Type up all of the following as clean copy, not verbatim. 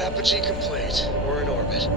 Apogee complete. We're in orbit.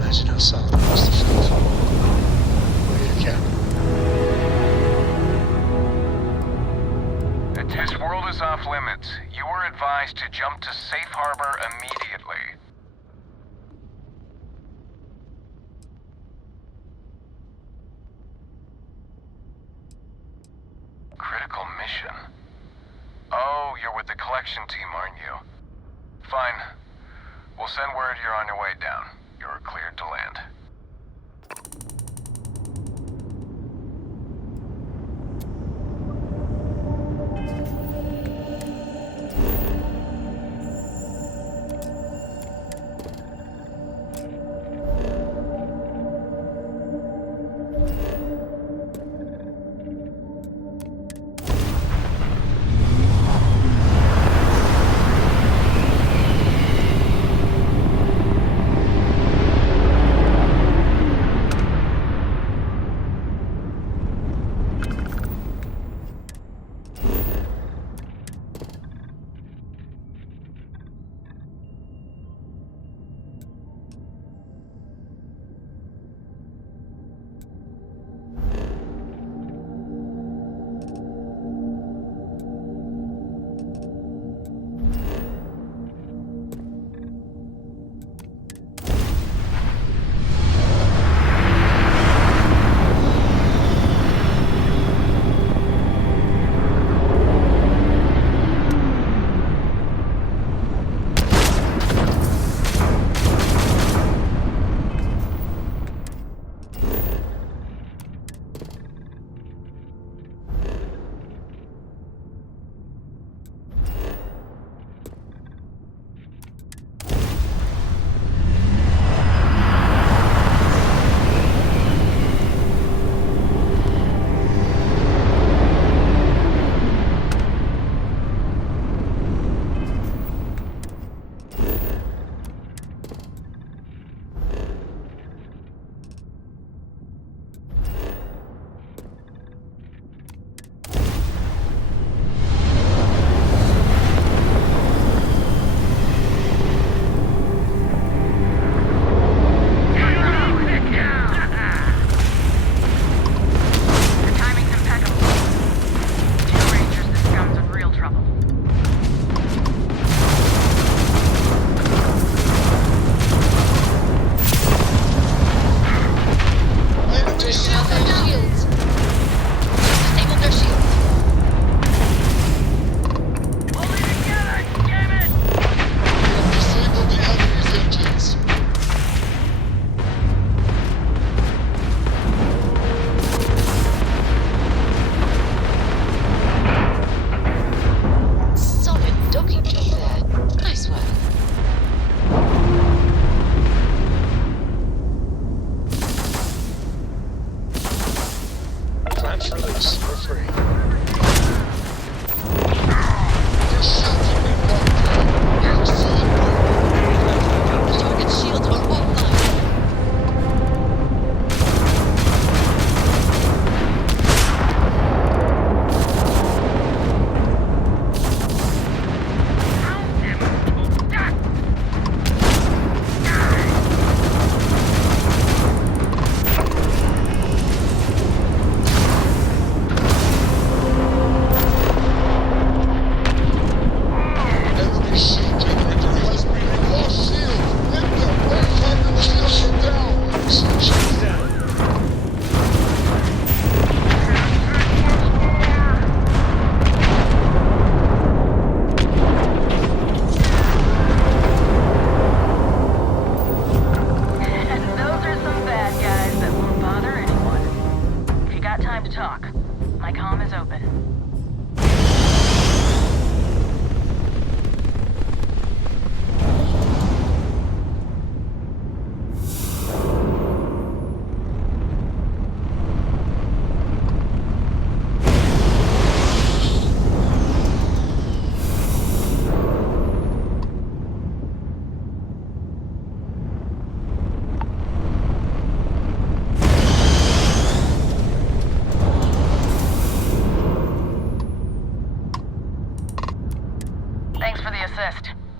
Imagine how solid it must have felt. What are you, Captain? The test world is off limits. You were advised to jump to safe harbor immediately. Critical mission? Oh, you're with the collection team, aren't you? Fine. We'll send word you're on your way down. You're cleared to land.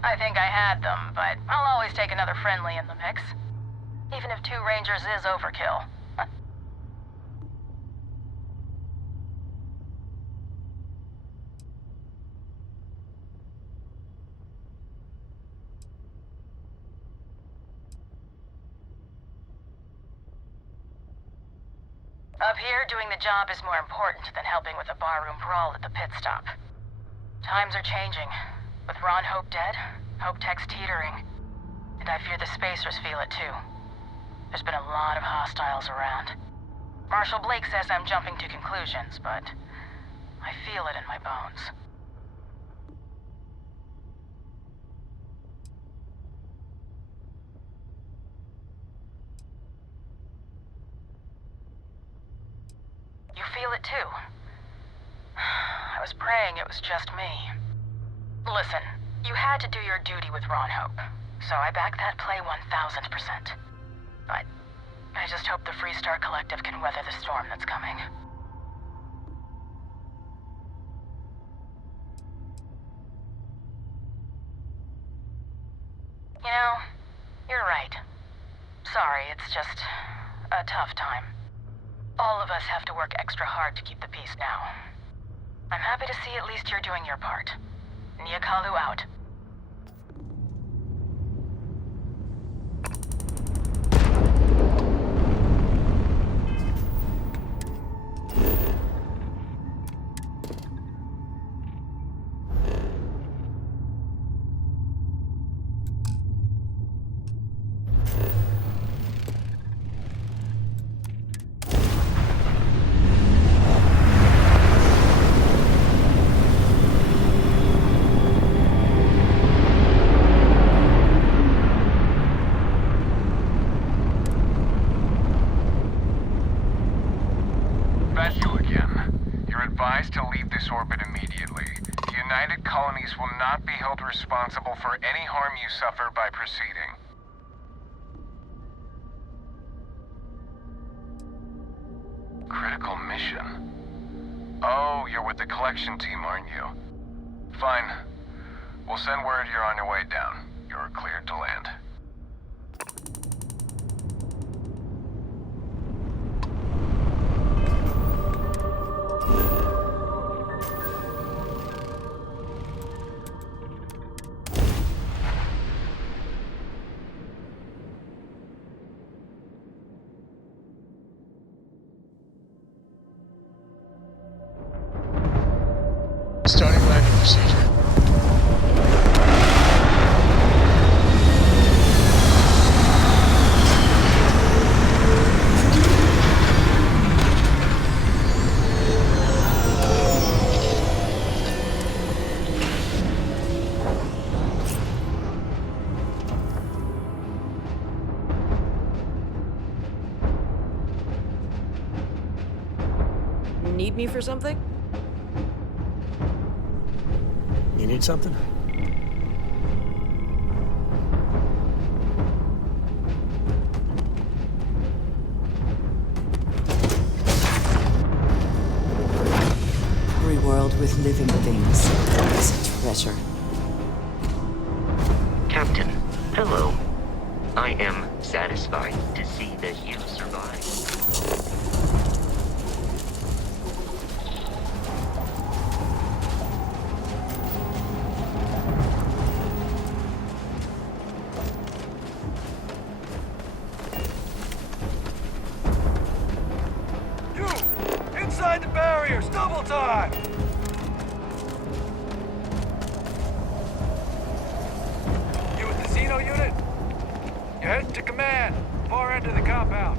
I think I had them, but I'll always take another friendly in the mix. Even if 2 Rangers is overkill. Up here, doing the job is more important than helping with a barroom brawl at the pit stop. Times are changing. With Ron Hope dead, Hope Tech's teetering. And I fear the spacers feel it too. There's been a lot of hostiles around. Marshal Blake says I'm jumping to conclusions, but I feel it in my bones. You feel it too? I was praying it was just me. Listen, you had to do your duty with Ron Hope, so I back that play 1000%. But I just hope the Freestar Collective can weather the storm that's coming. You know, you're right. Sorry, it's just a tough time. All of us have to work extra hard to keep the peace now. I'm happy to see at least you're doing your part. Niakalu out. To leave this orbit immediately. The United Colonies will not be held responsible for any harm you suffer by proceeding. Critical mission? Oh, you're with the collection team, aren't you? Fine. We'll send word you're on your way down. You're cleared to land. Starting landing procedure. Need me for something? You need something? Every world with living things is a treasure. Captain, hello. I am satisfied to see that you survived. Inside the barriers, double time! You with the Xeno unit? You're heading to command, far end of the compound.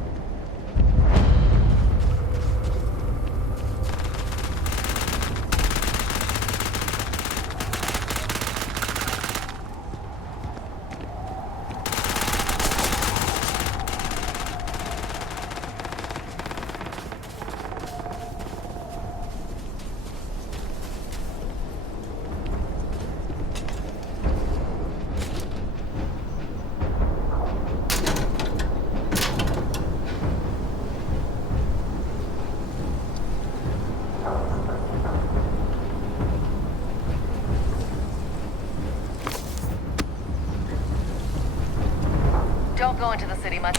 going to the city much.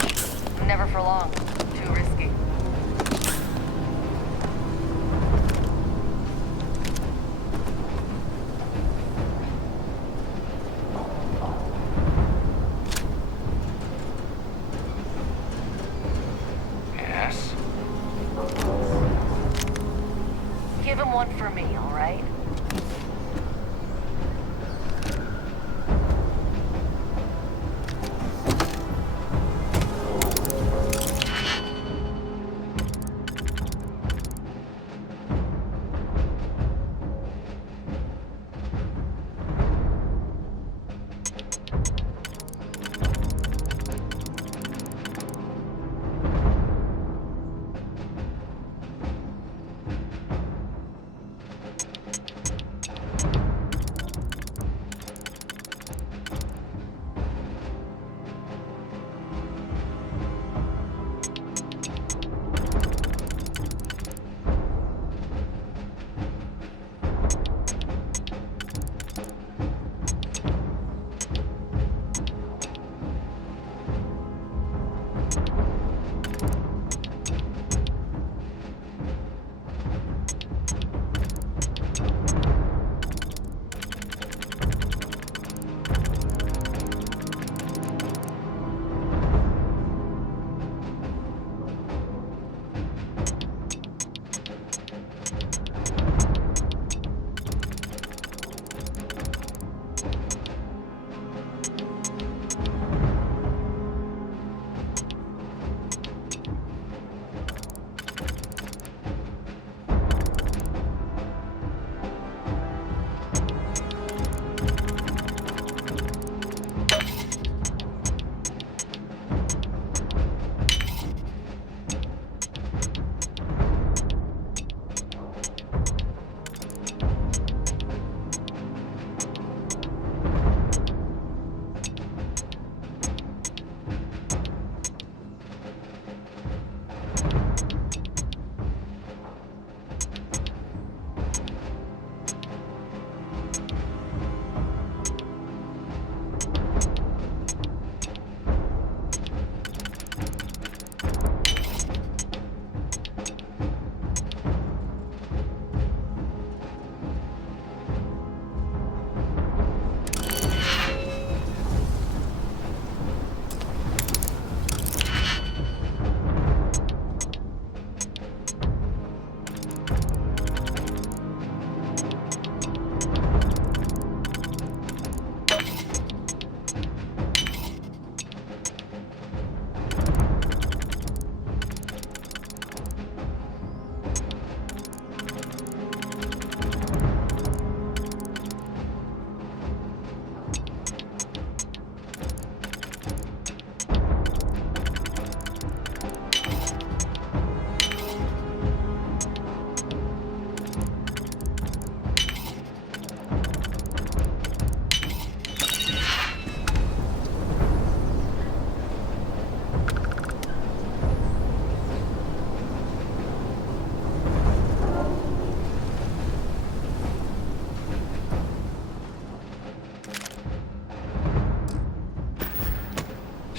Never for long. Too risky. Yes? Give him one for me, all right?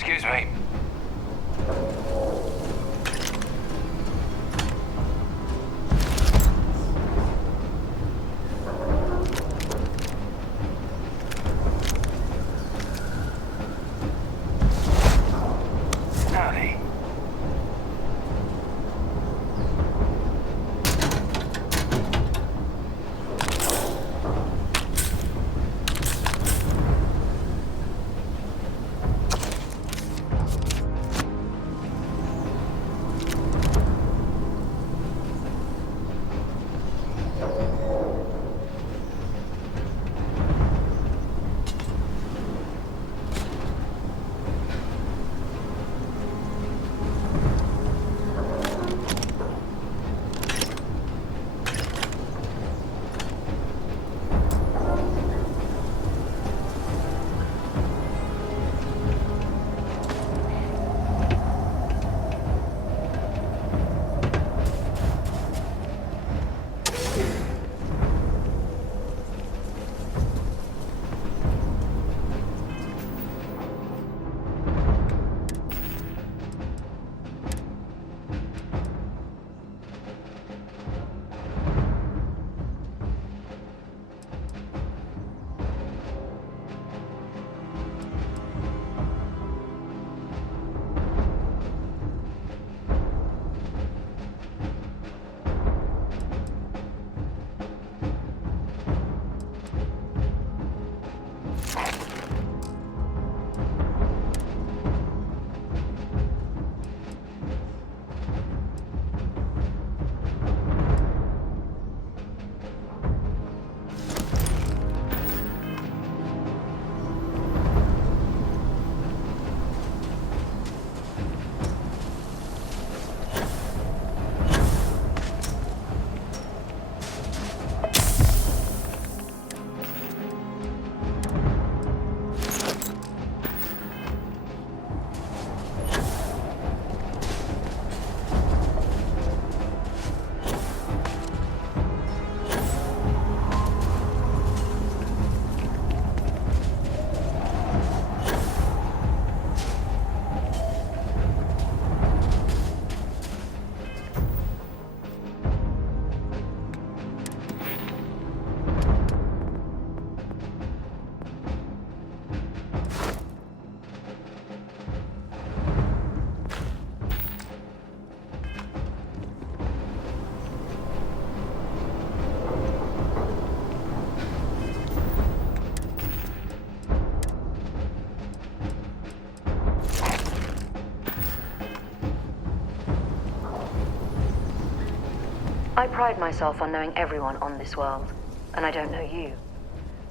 Excuse me. Howdy. I pride myself on knowing everyone on this world, and I don't know you.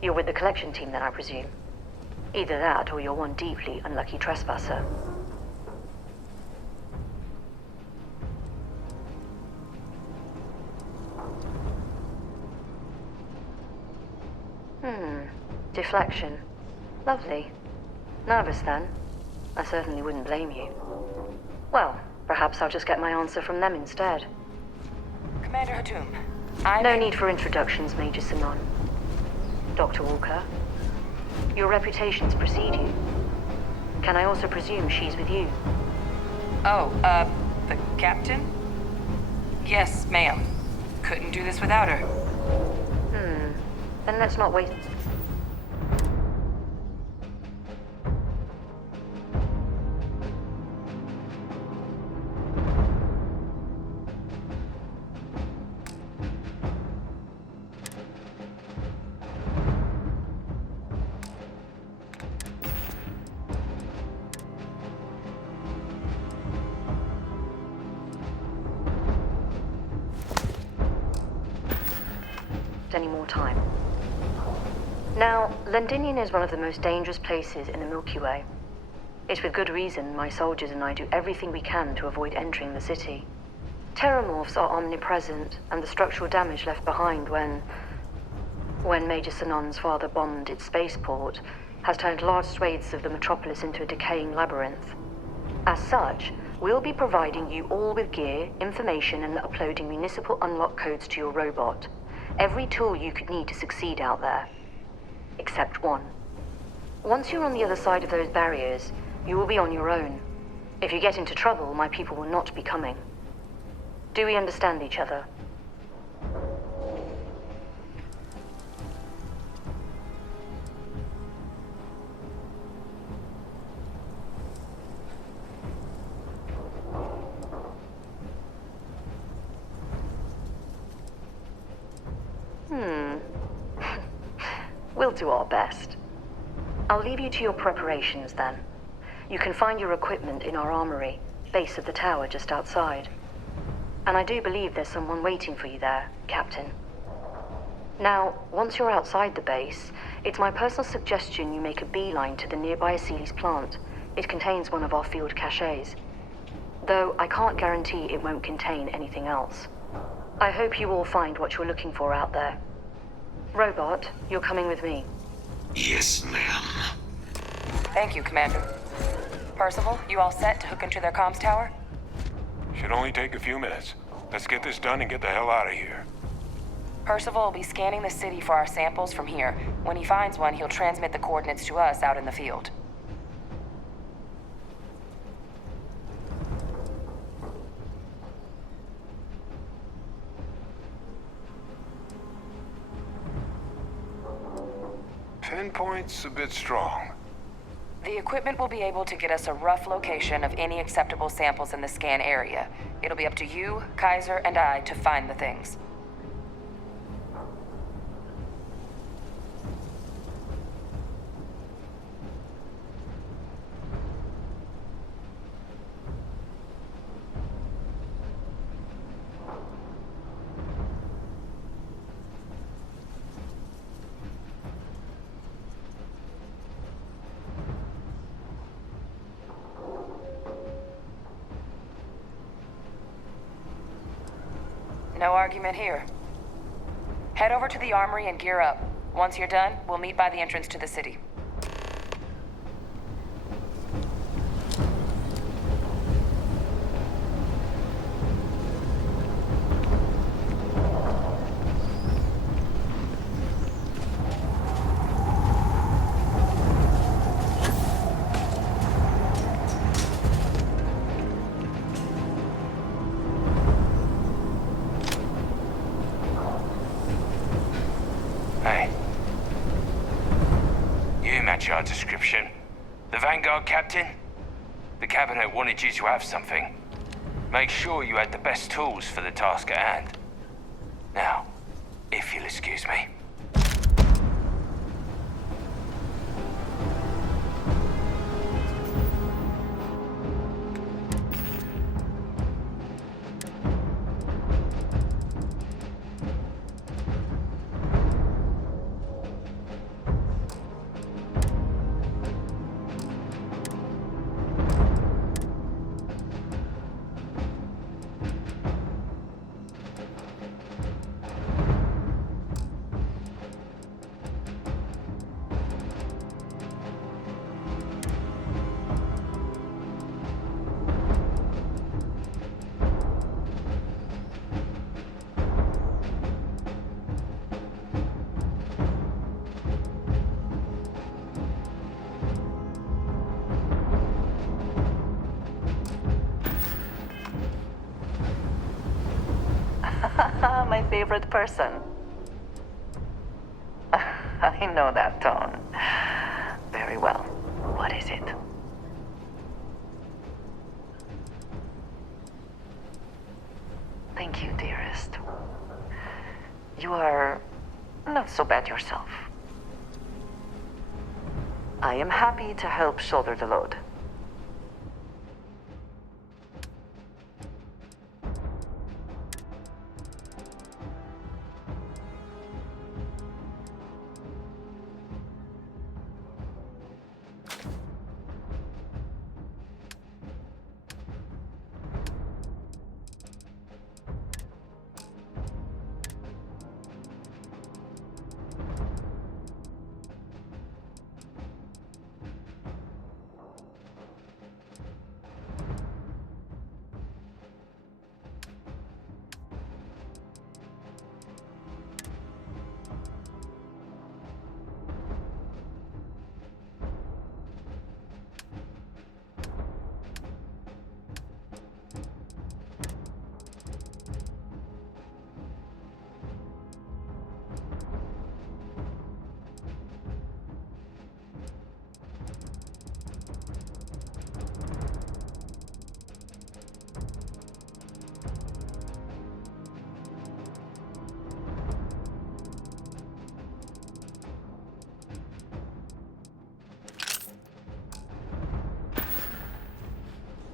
You're with the collection team then, I presume. Either that, or you're one deeply unlucky trespasser. Deflection. Lovely. Nervous then? I certainly wouldn't blame you. Well, perhaps I'll just get my answer from them instead. Commander Hatum, No need for introductions, Major Simon. Dr. Walker, your reputations precede you. Can I also presume she's with you? Oh, the captain? Yes, ma'am. Couldn't do this without her. Then let's not waste... any more time. Now, Londinium is one of the most dangerous places in the Milky Way. It's with good reason my soldiers and I do everything we can to avoid entering the city. Terramorphs are omnipresent, and the structural damage left behind when Major Sinon's father bombed its spaceport has turned large swathes of the metropolis into a decaying labyrinth. As such, we'll be providing you all with gear, information, and uploading municipal unlock codes to your robot. Every tool you could need to succeed out there. Except one. Once you're on the other side of those barriers, you will be on your own. If you get into trouble, my people will not be coming. Do we understand each other? We'll do our best. I'll leave you to your preparations then. You can find your equipment in our armory, base of the tower just outside. And I do believe there's someone waiting for you there, Captain. Now, once you're outside the base, it's my personal suggestion you make a beeline to the nearby Aceles plant. It contains one of our field caches. Though I can't guarantee it won't contain anything else. I hope you all find what you're looking for out there. Robot, you're coming with me. Yes, ma'am. Thank you, Commander. Percival, you all set to hook into their comms tower? Should only take a few minutes. Let's get this done and get the hell out of here. Percival will be scanning the city for our samples from here. When he finds one, he'll transmit the coordinates to us out in the field. Pinpoint's a bit strong. The equipment will be able to get us a rough location of any acceptable samples in the scan area. It'll be up to you, Kaiser, and I to find the things. No argument here. Head over to the armory and gear up. Once you're done, we'll meet by the entrance to the city. Our description. The Vanguard captain? The cabinet wanted you to have something. Make sure you had the best tools for the task at hand. Now, if you'll excuse me. favorite person. I know that tone. Very well. What is it? Thank you, dearest. You are not so bad yourself. I am happy to help shoulder the load.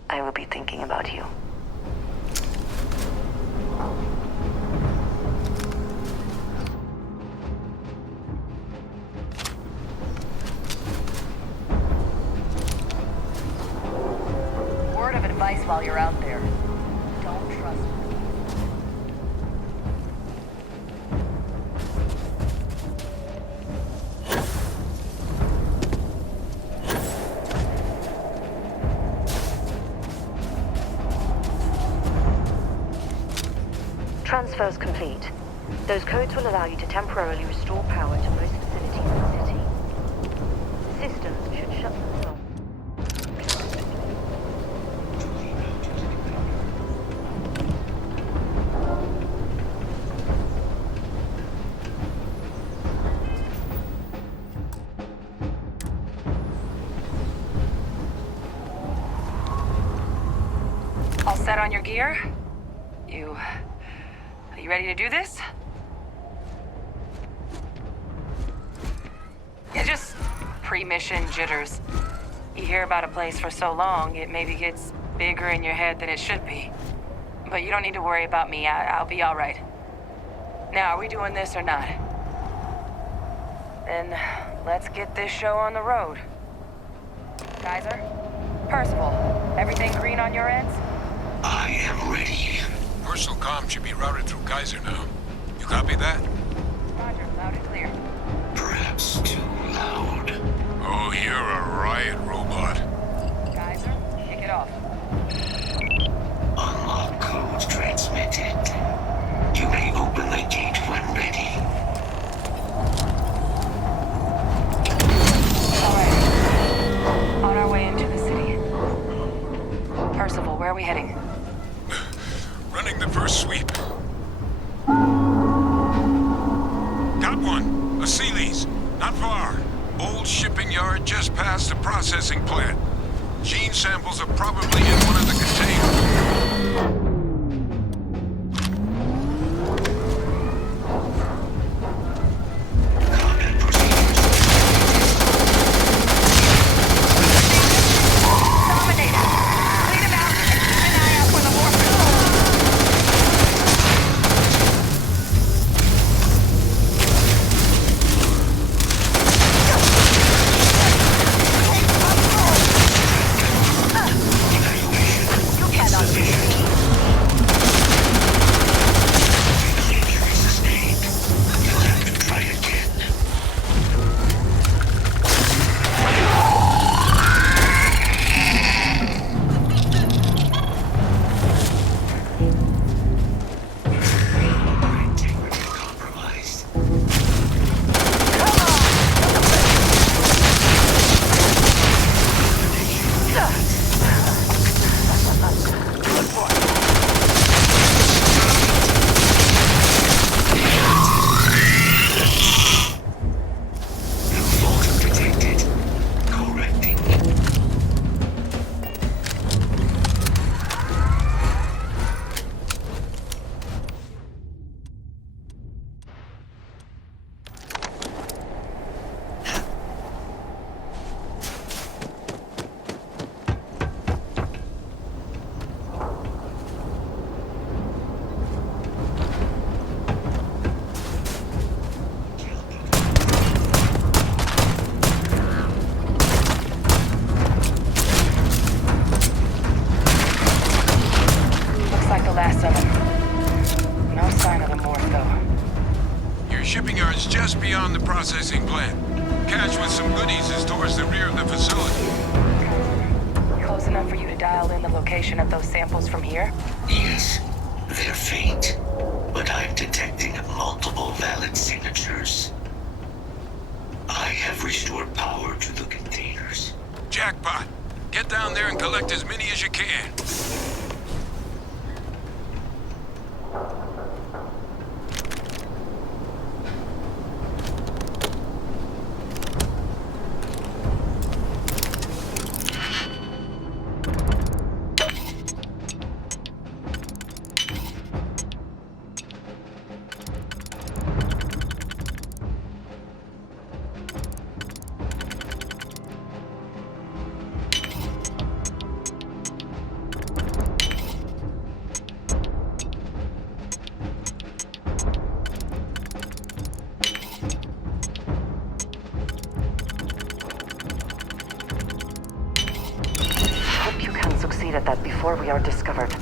I will be thinking about you. Word of advice while you're out there. Don't trust me. Transfers complete. Those codes will allow you to temporarily restore power to most facilities in the city. Systems should shut them down. All set on your gear? Are you ready to do this? Yeah, just pre-mission jitters. You hear about a place for so long, it maybe gets bigger in your head than it should be. But you don't need to worry about me. I'll be all right. Now, are we doing this or not? Then let's get this show on the road. Kaiser? Percival, everything green on your ends? I am ready. Personal comm should be routed through Kaiser now. You copy that? Roger, loud and clear. Perhaps too loud. Oh, you're a riot robot. Kaiser, kick it off. Unlock code transmitted. You may open the gate when ready. All right. On our way into the city. Percival, where are we heading? Running the first sweep. Got one. A Sealy's. Not far. Old shipping yard just past the processing plant. Gene samples are probably in one of the containers. You cannot processing plant. Cache with some goodies is towards the rear of the facility. Close enough for you to dial in the location of those samples from here? Yes, they're faint, but I'm detecting multiple valid signatures. I have restored power to the containers. Jackpot. Get down there and collect as many as you can. Hope you can succeed at that before we are discovered.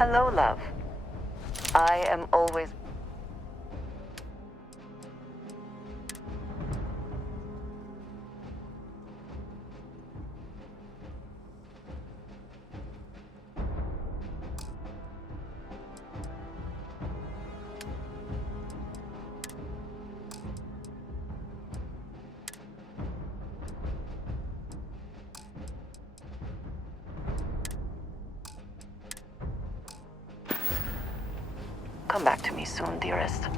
Hello, love. I am always... Come back to me soon, dearest.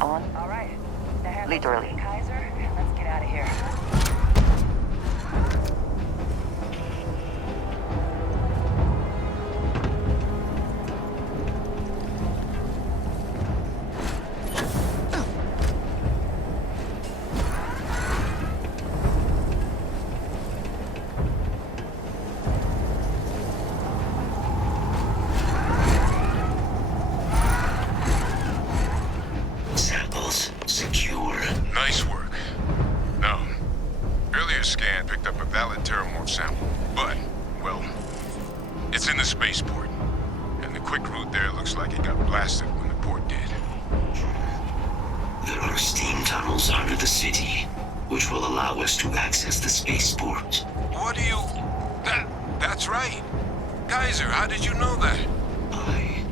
All right. The handle's Literally. ready, Kaiser. Let's get out of here. Samples secure. Nice work. No. Earlier scan picked up a valid terramorph sample, but, well, it's in the spaceport. And the quick route there looks like it got blasted when the port did. There are steam tunnels under the city, which will allow us to access the spaceport. What do you... That's right. Kaiser, how did you know that? I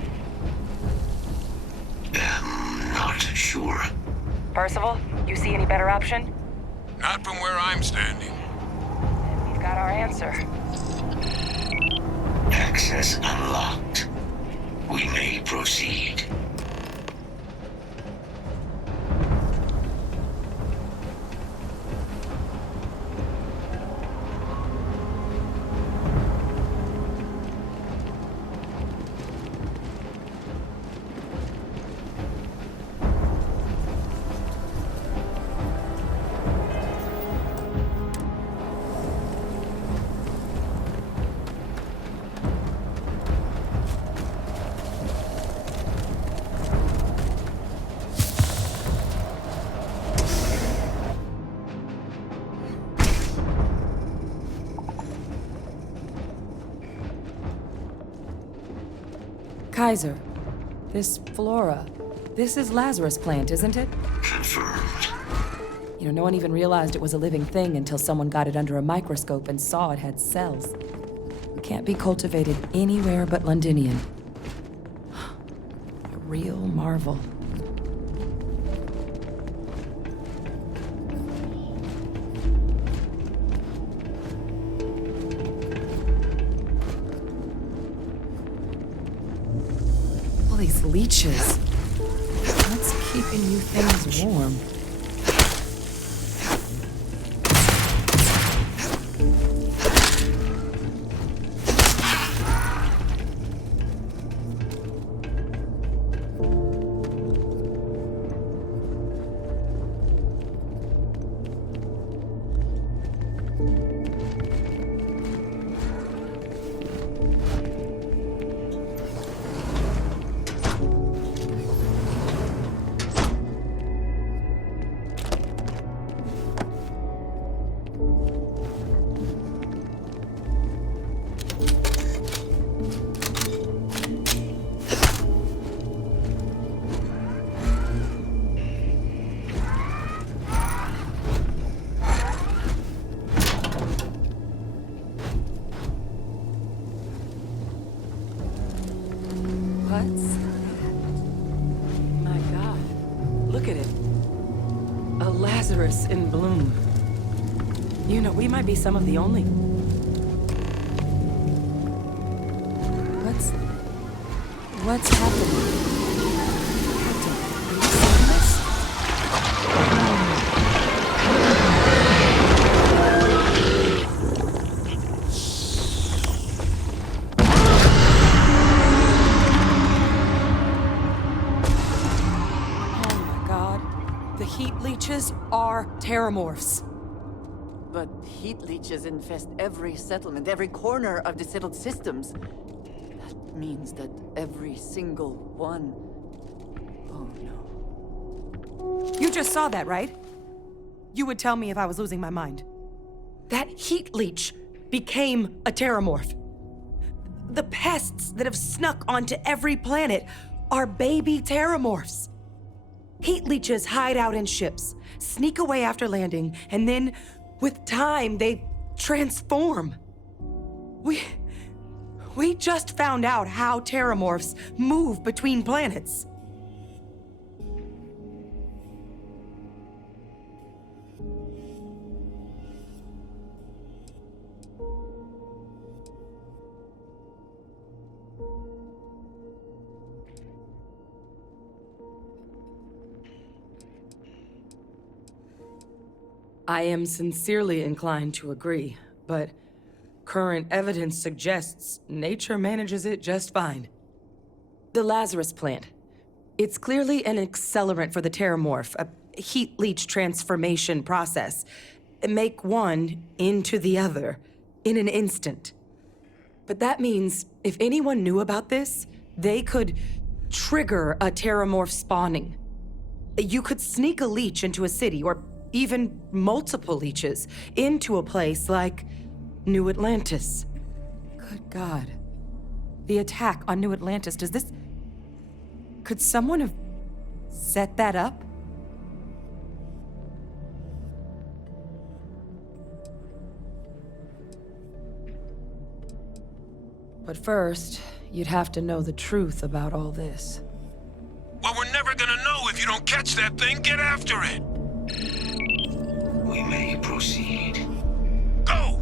am not sure. Percival, you see any better option? Not from where I'm standing. We've got our answer. Access unlocked. We may proceed. Kaiser, this flora, this is Lazarus plant, isn't it? Confirmed. You know, no one even realized it was a living thing until someone got it under a microscope and saw it had cells. It can't be cultivated anywhere but Londinium. A real marvel. All these leeches. What's keeping you things warm? What's that? Lazarus in bloom. You know, we might be some of the only. What's happening? Captain, are you seeing this? Oh my god. The heat leeches are terramorphs. But heat leeches infest every settlement, every corner of the settled systems. That means that every single one... Oh no. You just saw that, right? You would tell me if I was losing my mind. That heat leech became a terramorph. The pests that have snuck onto every planet are baby terramorphs. Heat leeches hide out in ships, sneak away after landing, and then, with time, they transform. We just found out how terramorphs move between planets. I am sincerely inclined to agree, but current evidence suggests nature manages it just fine. The Lazarus plant. It's clearly an accelerant for the terramorph, a heat leech transformation process. Make one into the other in an instant. But that means if anyone knew about this, they could trigger a terramorph spawning. You could sneak a leech into a city, or even multiple leeches, into a place like New Atlantis. Good God. The attack on New Atlantis, could someone have set that up? But first, you'd have to know the truth about all this. Well, we're never gonna know if you don't catch that thing. Get after it! We may proceed. Go!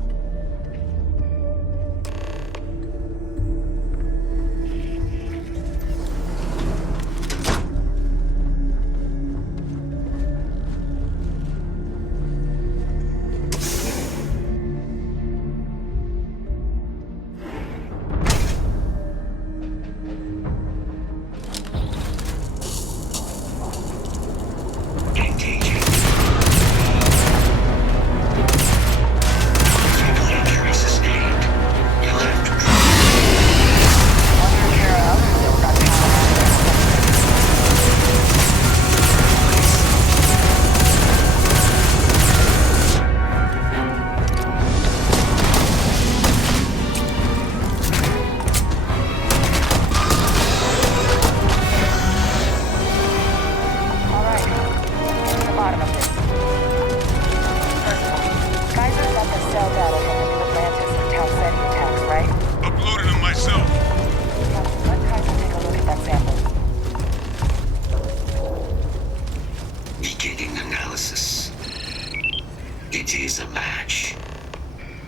It is a match.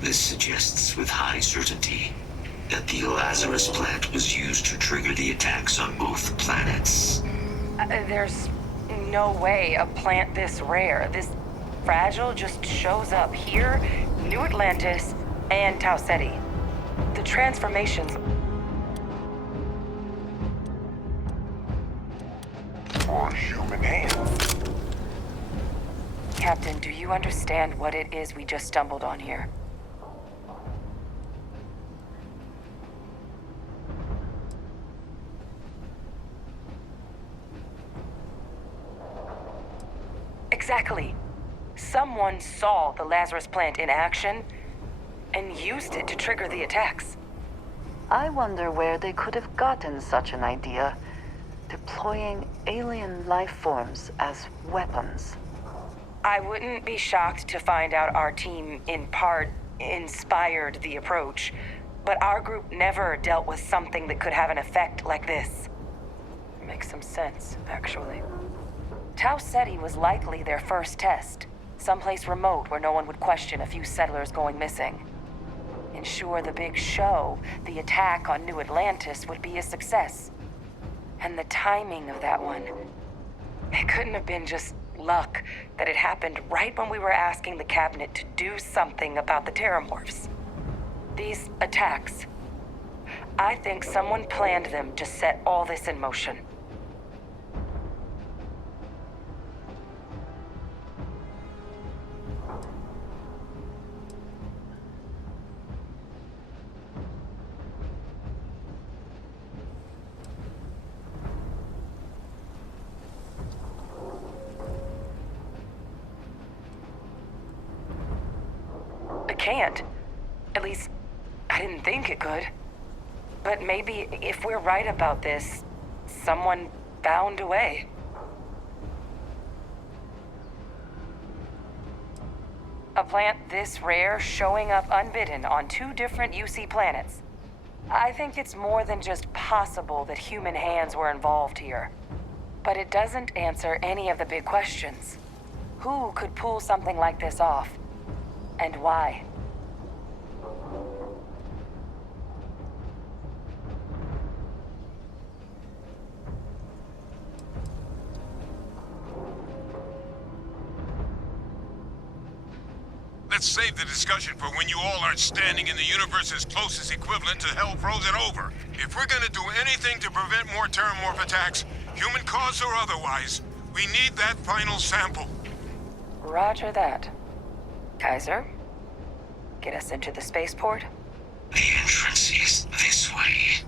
This suggests with high certainty that the Lazarus plant was used to trigger the attacks on both planets. There's no way a plant this rare, this fragile, just shows up here, New Atlantis, and Tau Ceti. The transformations... For human hands. Captain, do you understand what it is we just stumbled on here? Exactly. Someone saw the Lazarus plant in action and used it to trigger the attacks. I wonder where they could have gotten such an idea, deploying alien life forms as weapons. I wouldn't be shocked to find out our team, in part, inspired the approach, but our group never dealt with something that could have an effect like this. Makes some sense, actually. Tau Ceti was likely their first test, Someplace remote where no one would question a few settlers going missing. Ensure the big show, the attack on New Atlantis, would be a success. And the timing of that one. It couldn't have been just luck that it happened right when we were asking the cabinet to do something about the terramorphs. These attacks. I think someone planned them to set all this in motion. Can't. At least, I didn't think it could. But maybe if we're right about this, someone found a way. A plant this rare showing up unbidden on 2 different UC planets. I think it's more than just possible that human hands were involved here. But it doesn't answer any of the big questions. Who could pull something like this off? And why? Let's save the discussion for when you all aren't standing in the universe's closest equivalent to hell frozen over. If we're gonna do anything to prevent more terramorph attacks, human cause or otherwise, we need that final sample. Roger that. Kaiser, get us into the spaceport? The entrance is this way.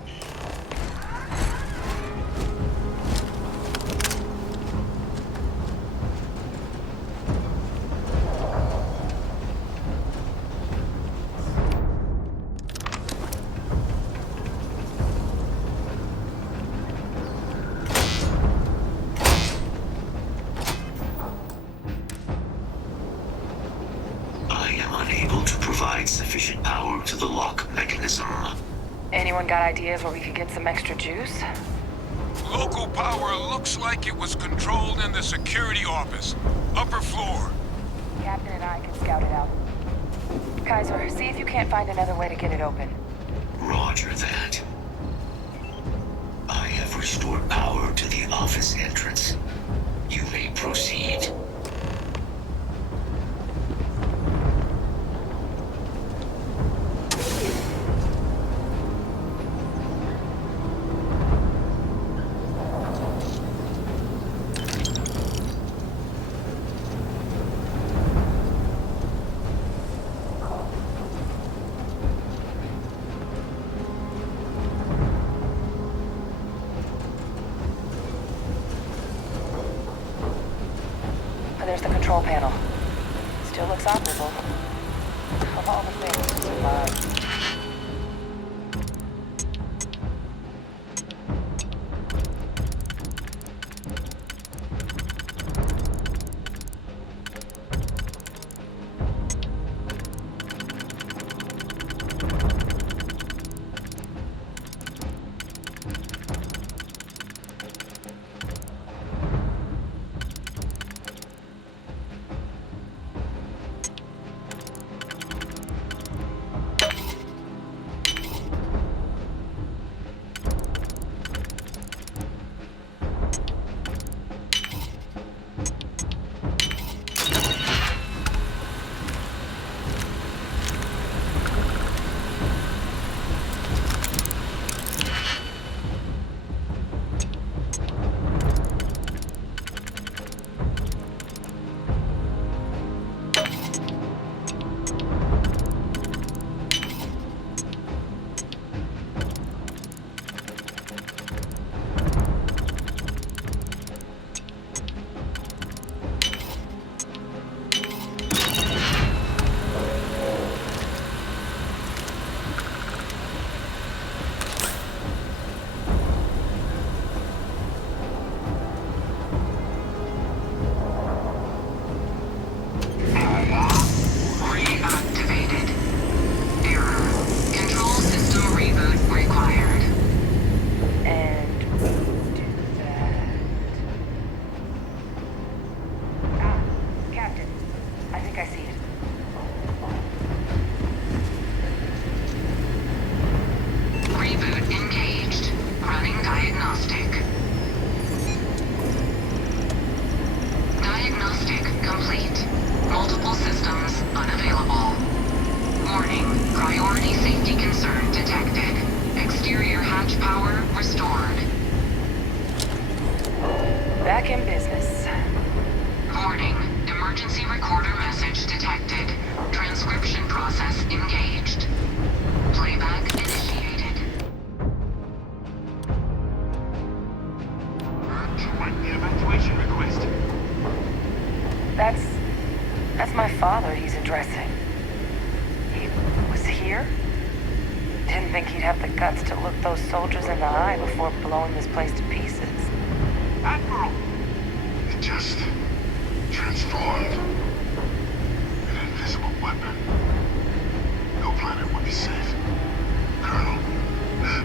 Sufficient power to the lock mechanism. Anyone got ideas where we could get some extra juice? Local power looks like it was controlled in the security office. Upper floor. Captain and I can scout it out. Kaiser, see if you can't find another way to get it open. Roger that. I have restored power to the office entrance. You may proceed. There's the control panel. Still looks operable. Of all the things to survive. Dispatch power restored. Back in business. Warning. Emergency recorder message detected. Transcription process engaged. Playback initiated. Write the evacuation request. That's my father he's addressing. He was here? Didn't think he'd have the guts to look those soldiers in the eye before blowing this place to pieces. Admiral! It just transformed. An invisible weapon. No planet would be safe. Colonel,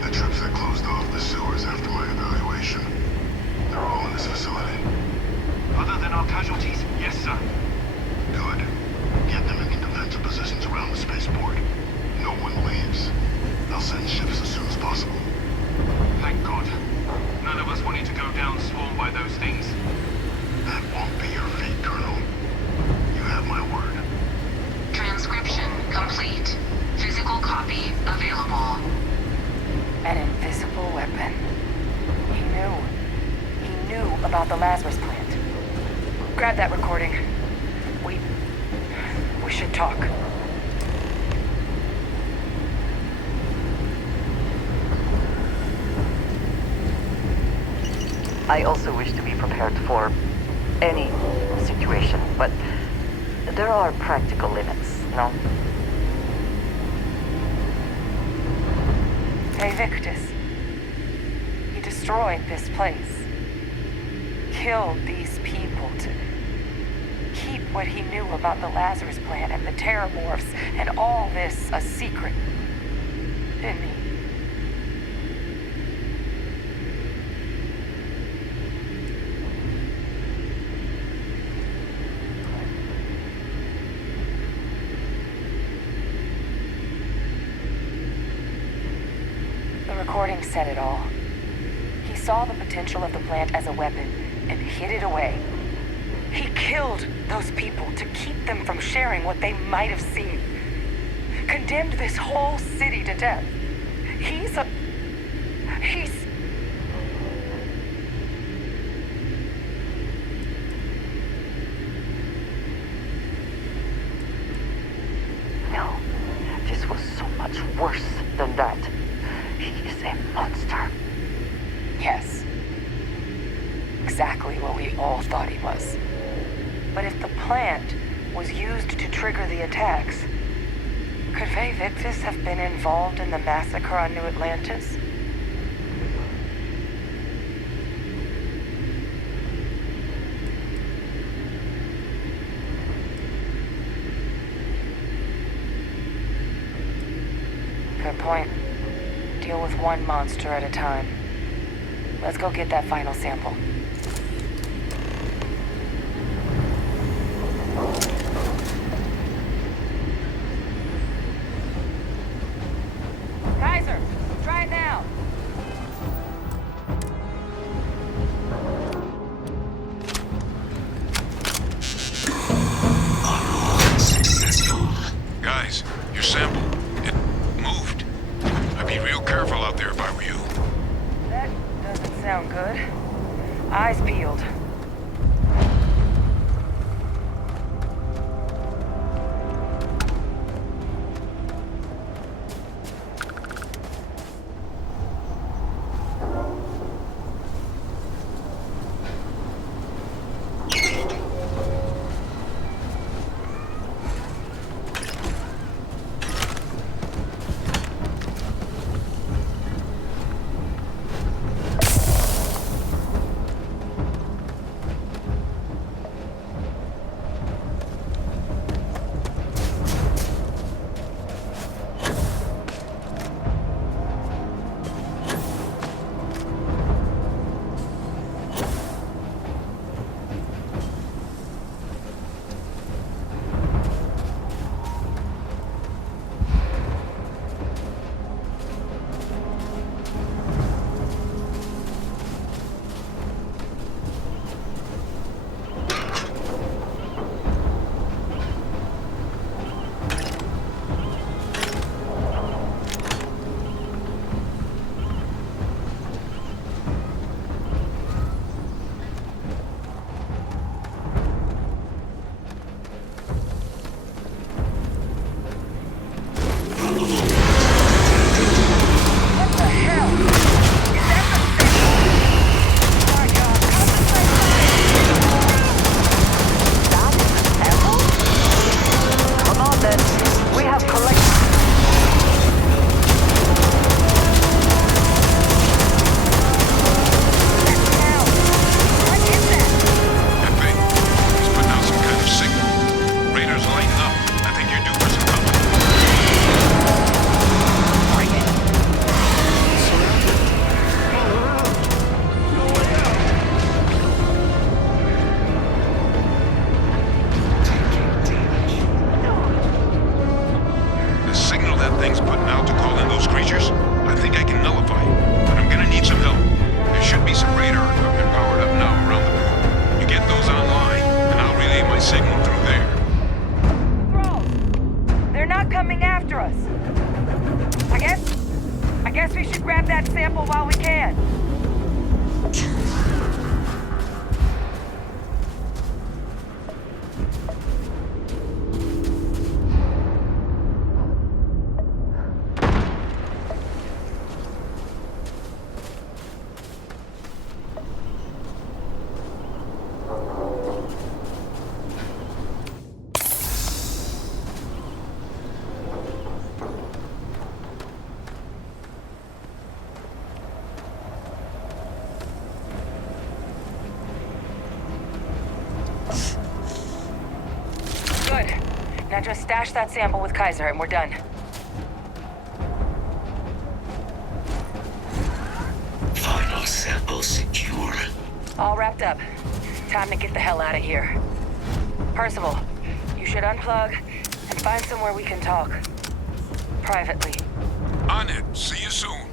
the troops that closed off the sewers after my evaluation, they're all in this facility. Other than our casualties, yes, sir. Good. Get them into defensive positions around the spaceport. No one leaves. I'll send ships as soon as possible. Thank God. None of us wanted to go down swarmed by those things. That won't be your fate, Colonel. You have my word. Transcription complete. Physical copy available. An invisible weapon. He knew. He knew about the Lazarus plant. Grab that recording. We should talk. I also wish to be prepared for any situation, but there are practical limits, no? Hey, Victus. He destroyed this place. Killed these people to keep what he knew about the Lazarus plant and the Terramorphs and all this a secret. Didn't he? The recording said it all. He saw the potential of the plant as a weapon and hid it away. He killed those people to keep them from sharing what they might have seen. Condemned this whole city to death. He's... No, this was so much worse than that. He is a monster. Yes. Exactly what we all thought he was. But if the plant was used to trigger the attacks, could Faye Victus have been involved in the massacre on New Atlantis? Good point. Deal with one monster at a time. Let's go get that final sample. Kaiser, try it now. Successful. Guys, your sample, it moved. I'd be real careful out there if I were you. That doesn't sound good. Eyes peeled. we should grab that sample while we can. Good. Now just stash that sample with Kaiser and we're done. Final sample secure. All wrapped up. Time to get the hell out of here. Percival, you should unplug and find somewhere we can talk. Privately. On it. See you soon.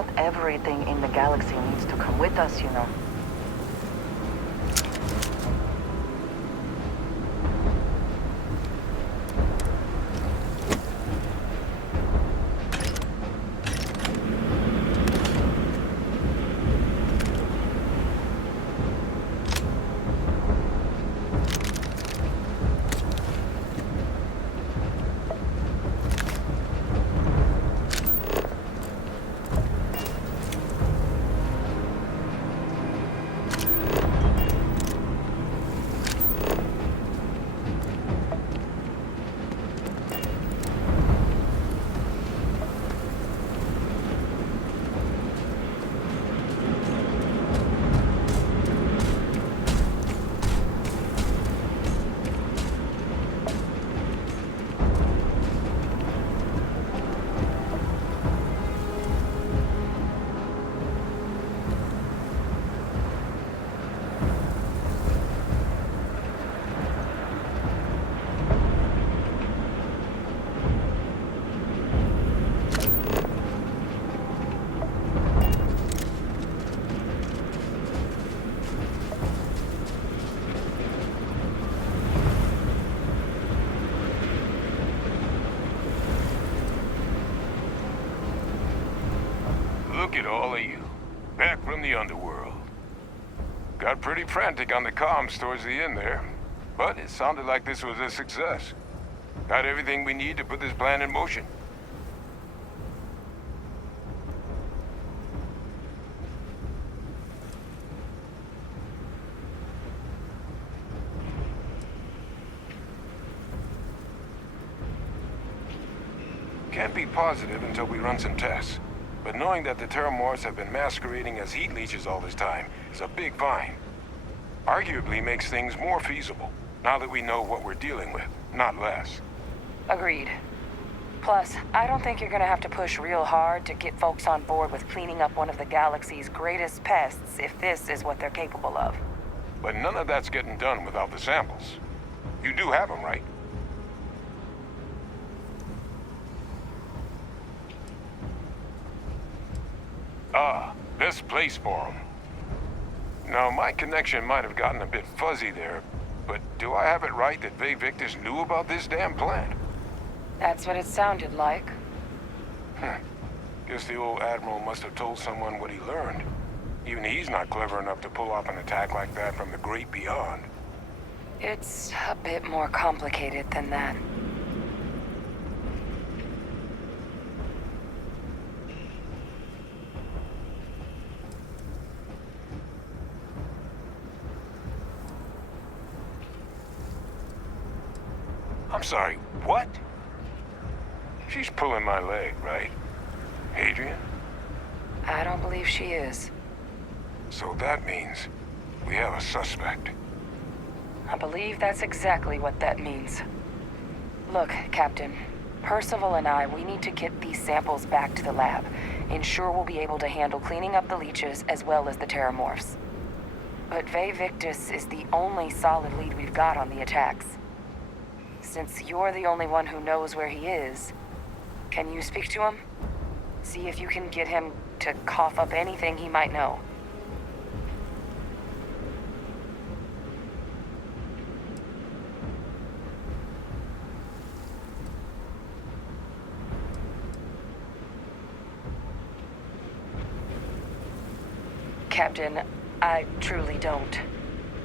not everything in the galaxy needs to come with us, you know. Look at all of you. Back from the underworld. Got pretty frantic on the comms towards the end there. But it sounded like this was a success. Got everything we need to put this plan in motion. Can't be positive until we run some tests. But knowing that the Terramorphs have been masquerading as heat leeches all this time is a big find. Arguably makes things more feasible, now that we know what we're dealing with, not less. Agreed. Plus, I don't think you're gonna have to push real hard to get folks on board with cleaning up one of the galaxy's greatest pests if this is what they're capable of. But none of that's getting done without the samples. You do have them, right? Ah, this place for them. Now, my connection might have gotten a bit fuzzy there, but do I have it right that Vae Victus knew about this damn plant? That's what it sounded like. Guess the old Admiral must have told someone what he learned. Even he's not clever enough to pull off an attack like that from the great beyond. It's a bit more complicated than that. I'm sorry, what? She's pulling my leg, right? Adrian? I don't believe she is. So that means we have a suspect. I believe that's exactly what that means. Look, Captain. Percival and we need to get these samples back to the lab. Ensure we'll be able to handle cleaning up the leeches as well as the Terramorphs. But Vae Victus is the only solid lead we've got on the attacks. Since you're the only one who knows where he is, can you speak to him? See if you can get him to cough up anything he might know. Captain, I truly don't.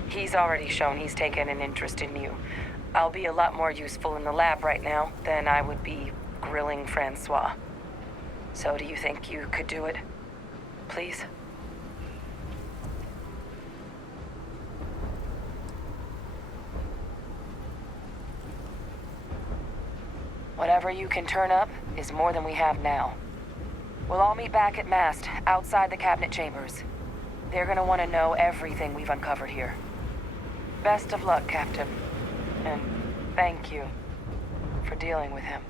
He's already shown he's taken an interest in you. I'll be a lot more useful in the lab right now than I would be grilling Francois. So do you think you could do it? Please? Whatever you can turn up is more than we have now. We'll all meet back at Mast, outside the cabinet chambers. They're gonna want to know everything we've uncovered here. Best of luck, Captain. And thank you for dealing with him.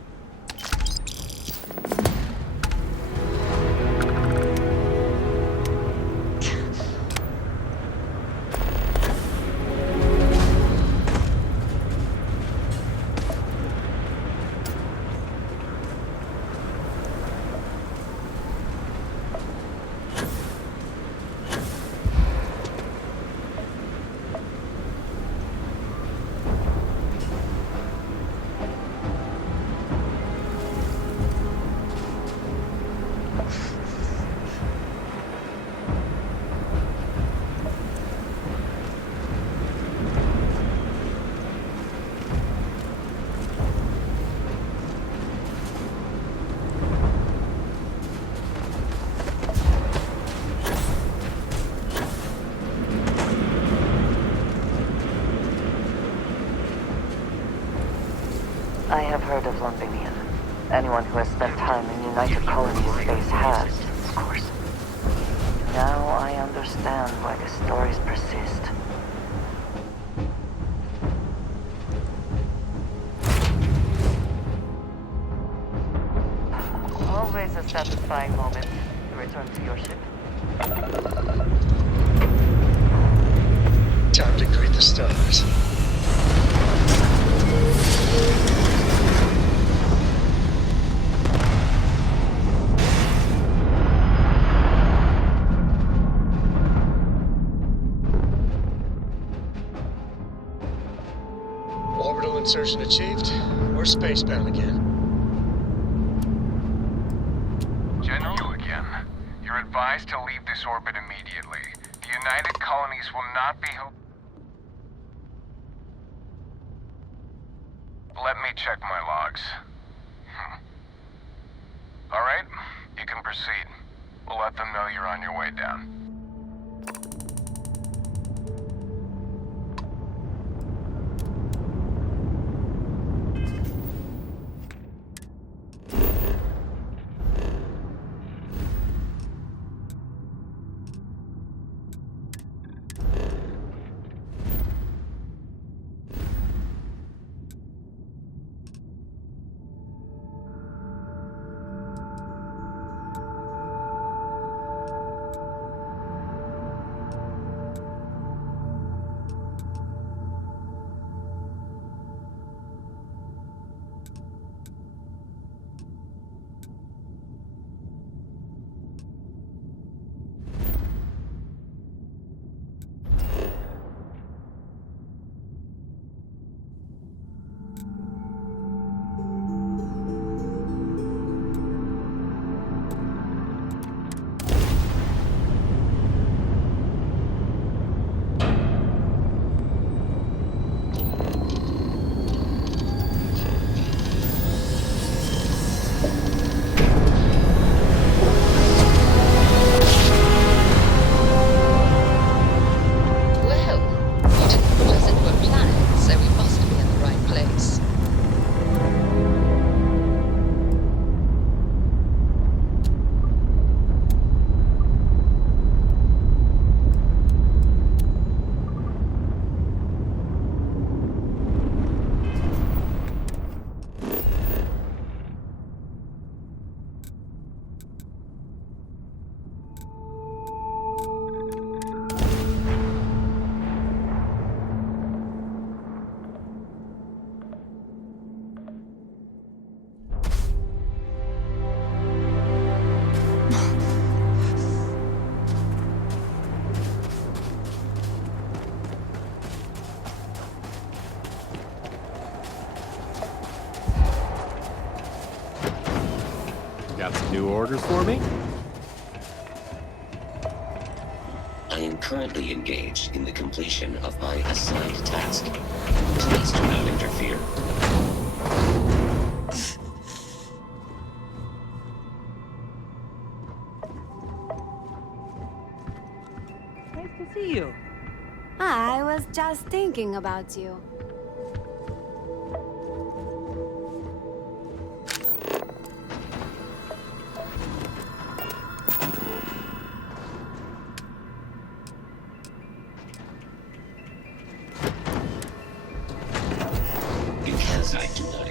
heard of Londinian. Anyone who has spent time in United Colonies space has, of course. Now I understand why the stories persist. Always a satisfying moment to return to your ship. Time to greet the stars. Orbital insertion achieved. We're spacebound again. General again. You're advised to leave this orbit immediately. The United Colonies will not be held. Let me check my logs. All right, you can proceed. We'll let them know you're on your way down. Got some new orders for me? I am currently engaged in the completion of my assigned task. Please do not interfere. Nice to see you. I was just thinking about you. Because I do not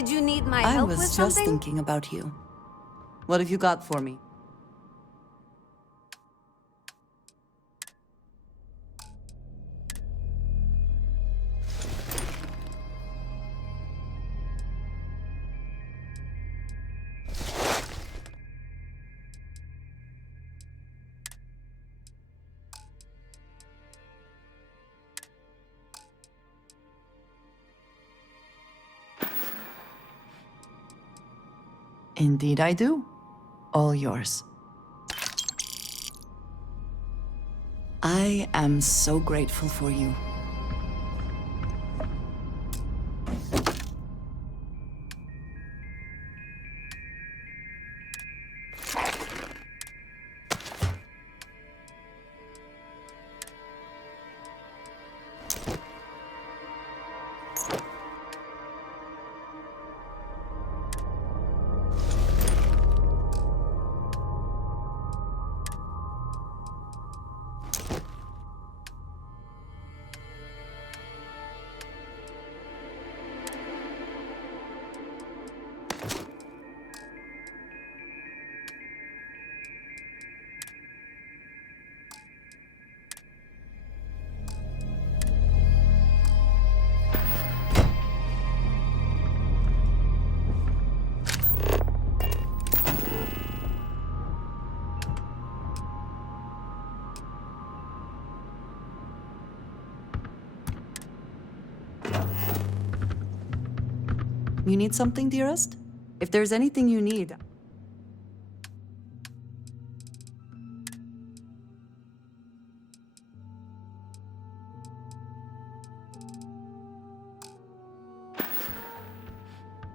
Did you need my I help was with just something? thinking about you. What have you got for me? Indeed I do. All yours. I am so grateful for you. You need something, dearest? If there's anything you need...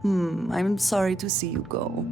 I'm sorry to see you go.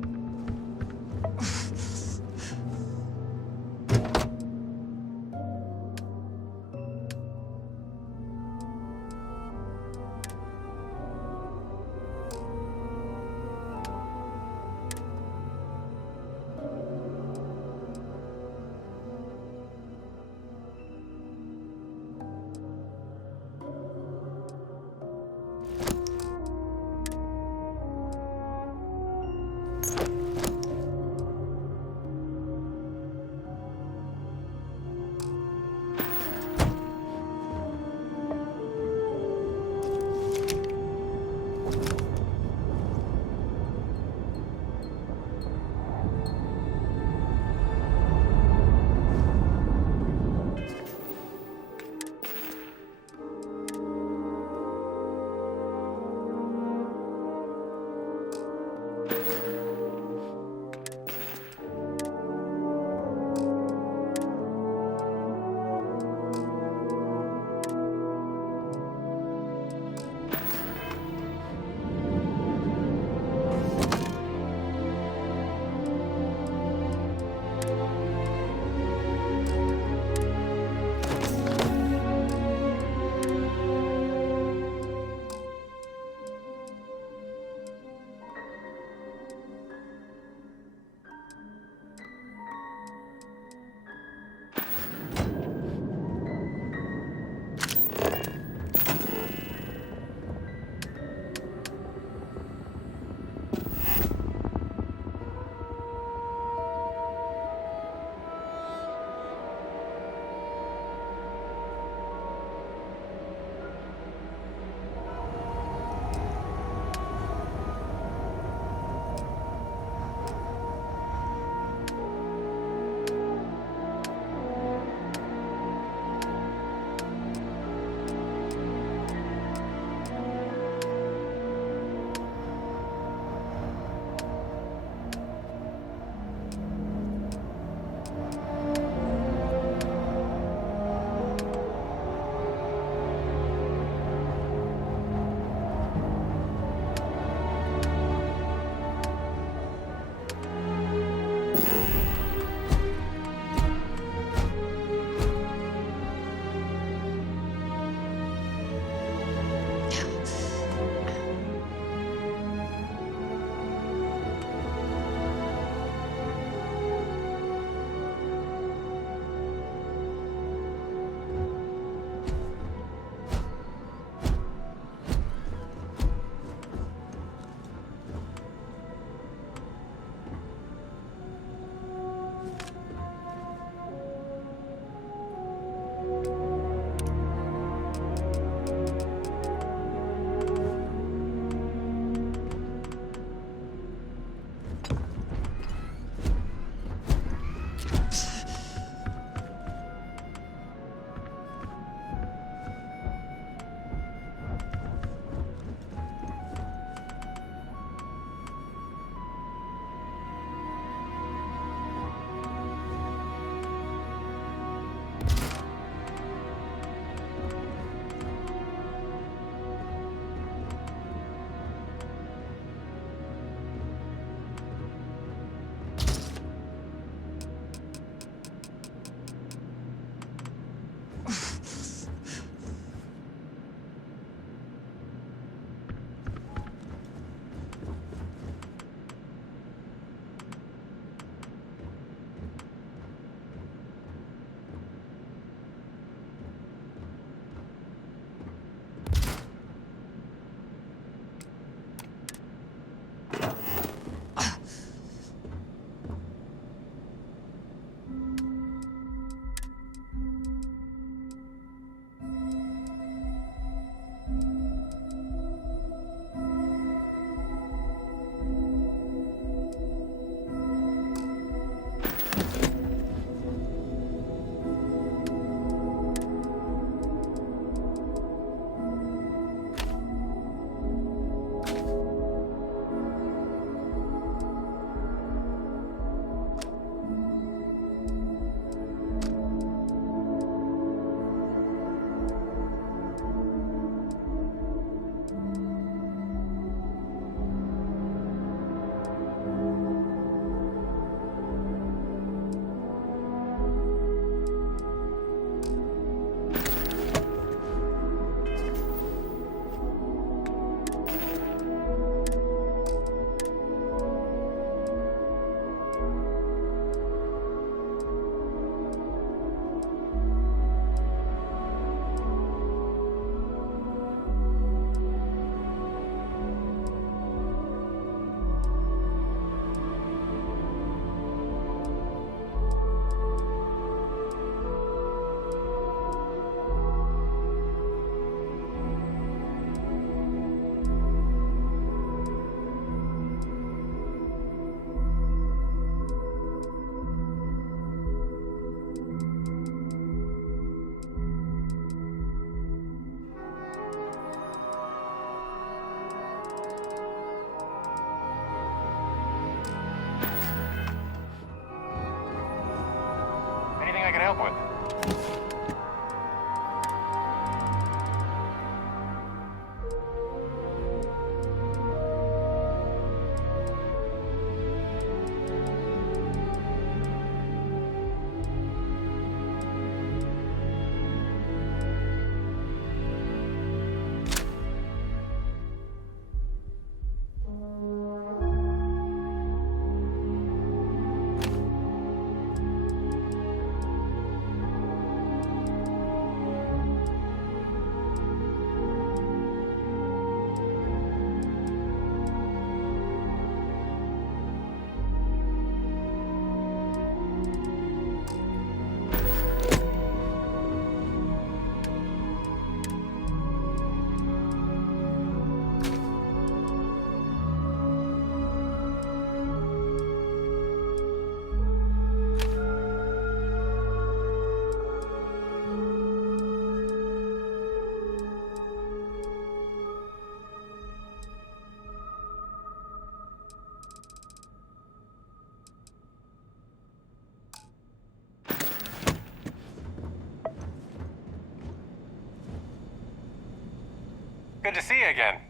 Good to see you again.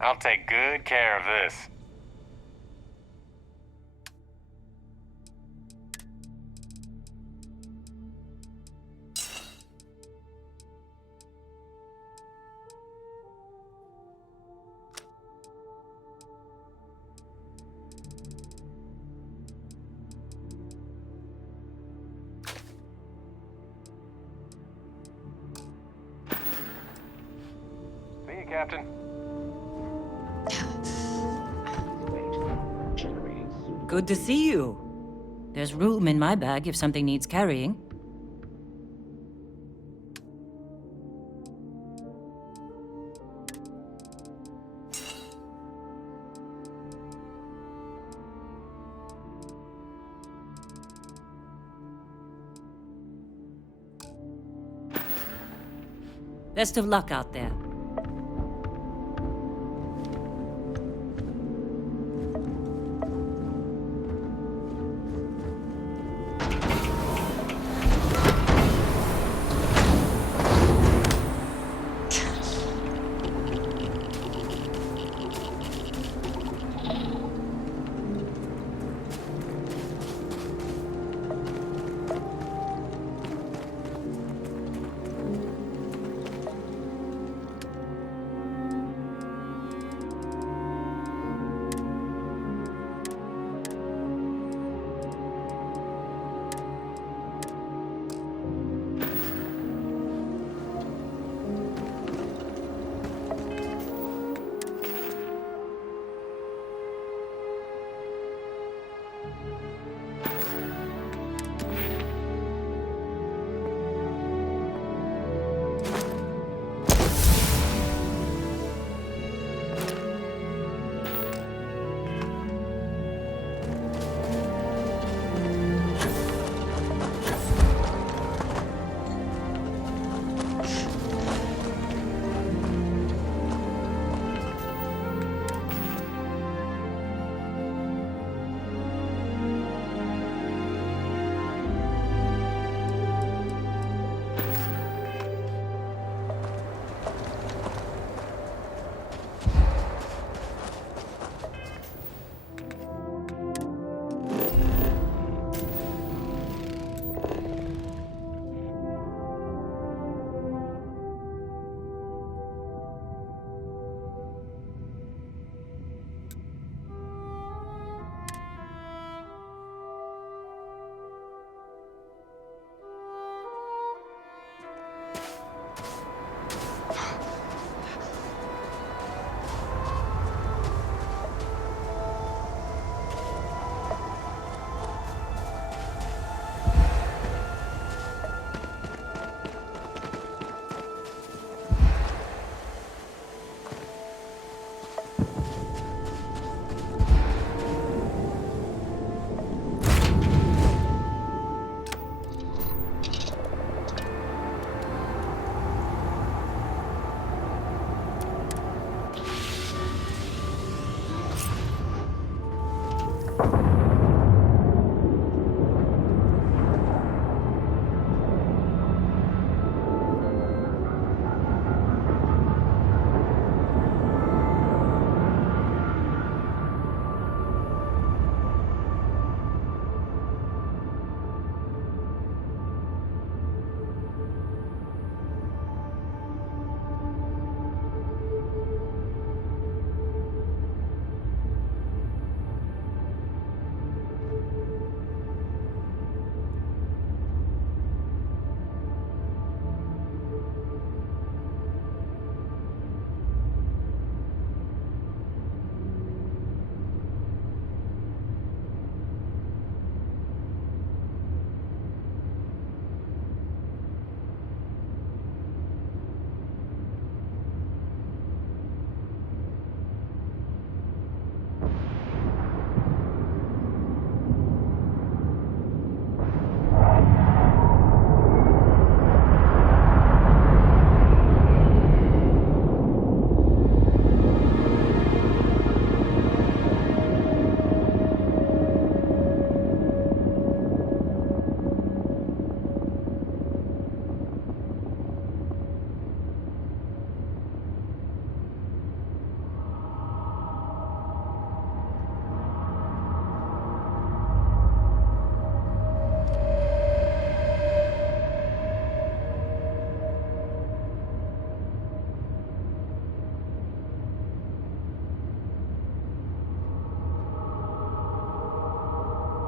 I'll take good care of this. See you, Captain. Good to see you. There's room in my bag if something needs carrying. Best of luck out there.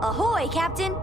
Ahoy, Captain!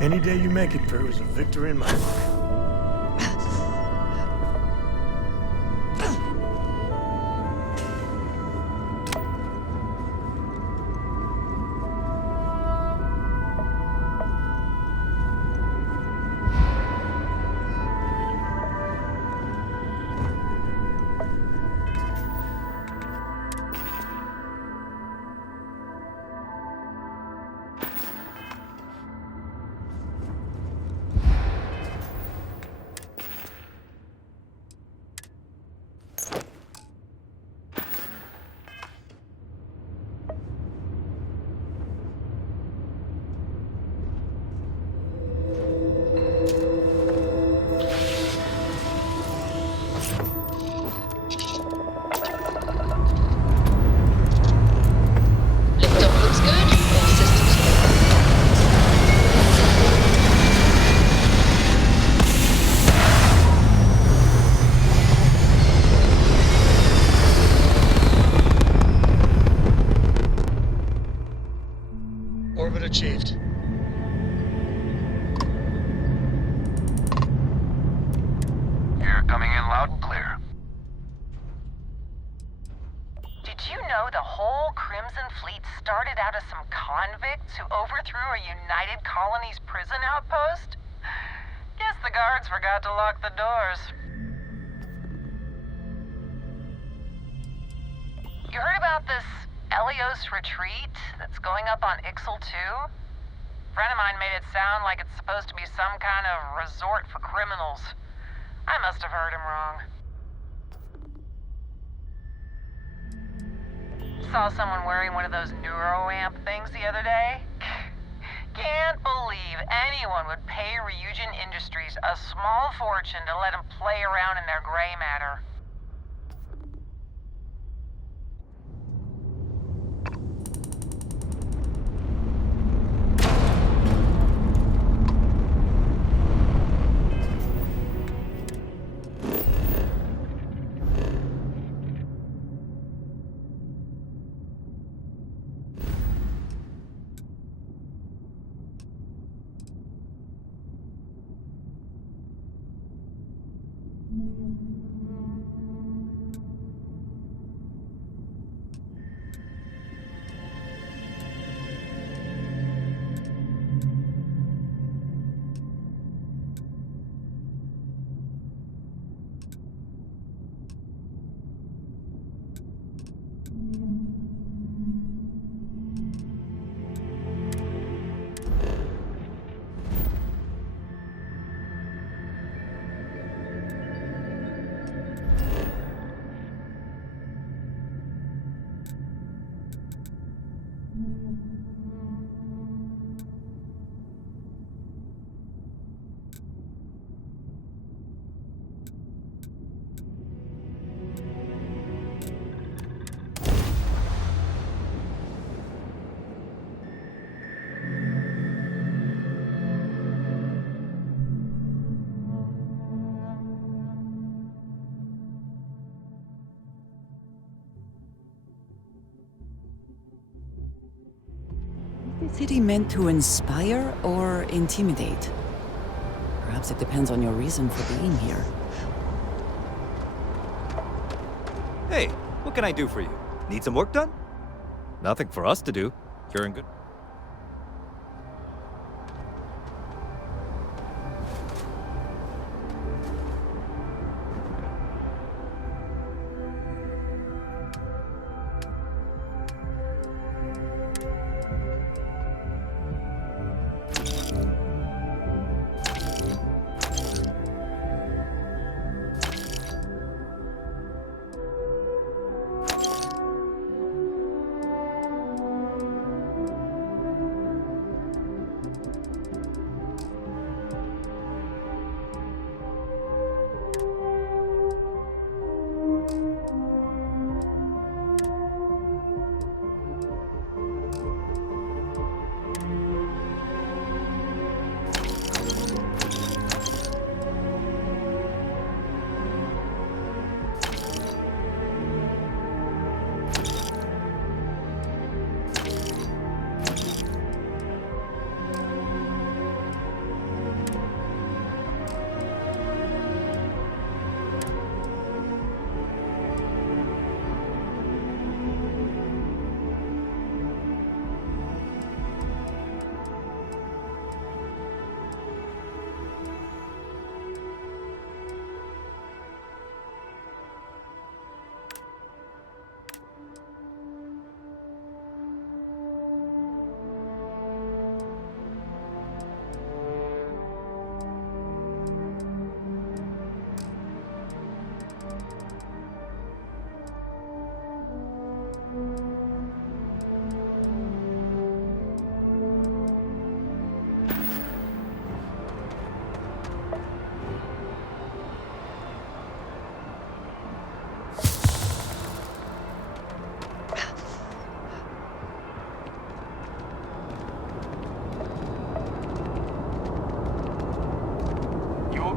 Any day you make it through is a victory in my book. Orbit achieved. You're coming in loud and clear. Did you know the whole Crimson Fleet started out as some convicts who overthrew a United Colonies prison outpost? Guess the guards forgot to lock the doors. You heard about this Elios retreat that's going up on Ixel 2? Friend of mine made it sound like it's supposed to be some kind of resort for criminals. I must have heard him wrong. Saw someone wearing one of those neuroamp things the other day. Can't believe anyone would pay Ryujin Industries a small fortune to let them play around in their gray matter. Is the city meant to inspire or intimidate? Perhaps it depends on your reason for being here. Hey, what can I do for you? Need some work done? Nothing for us to do. You're in good...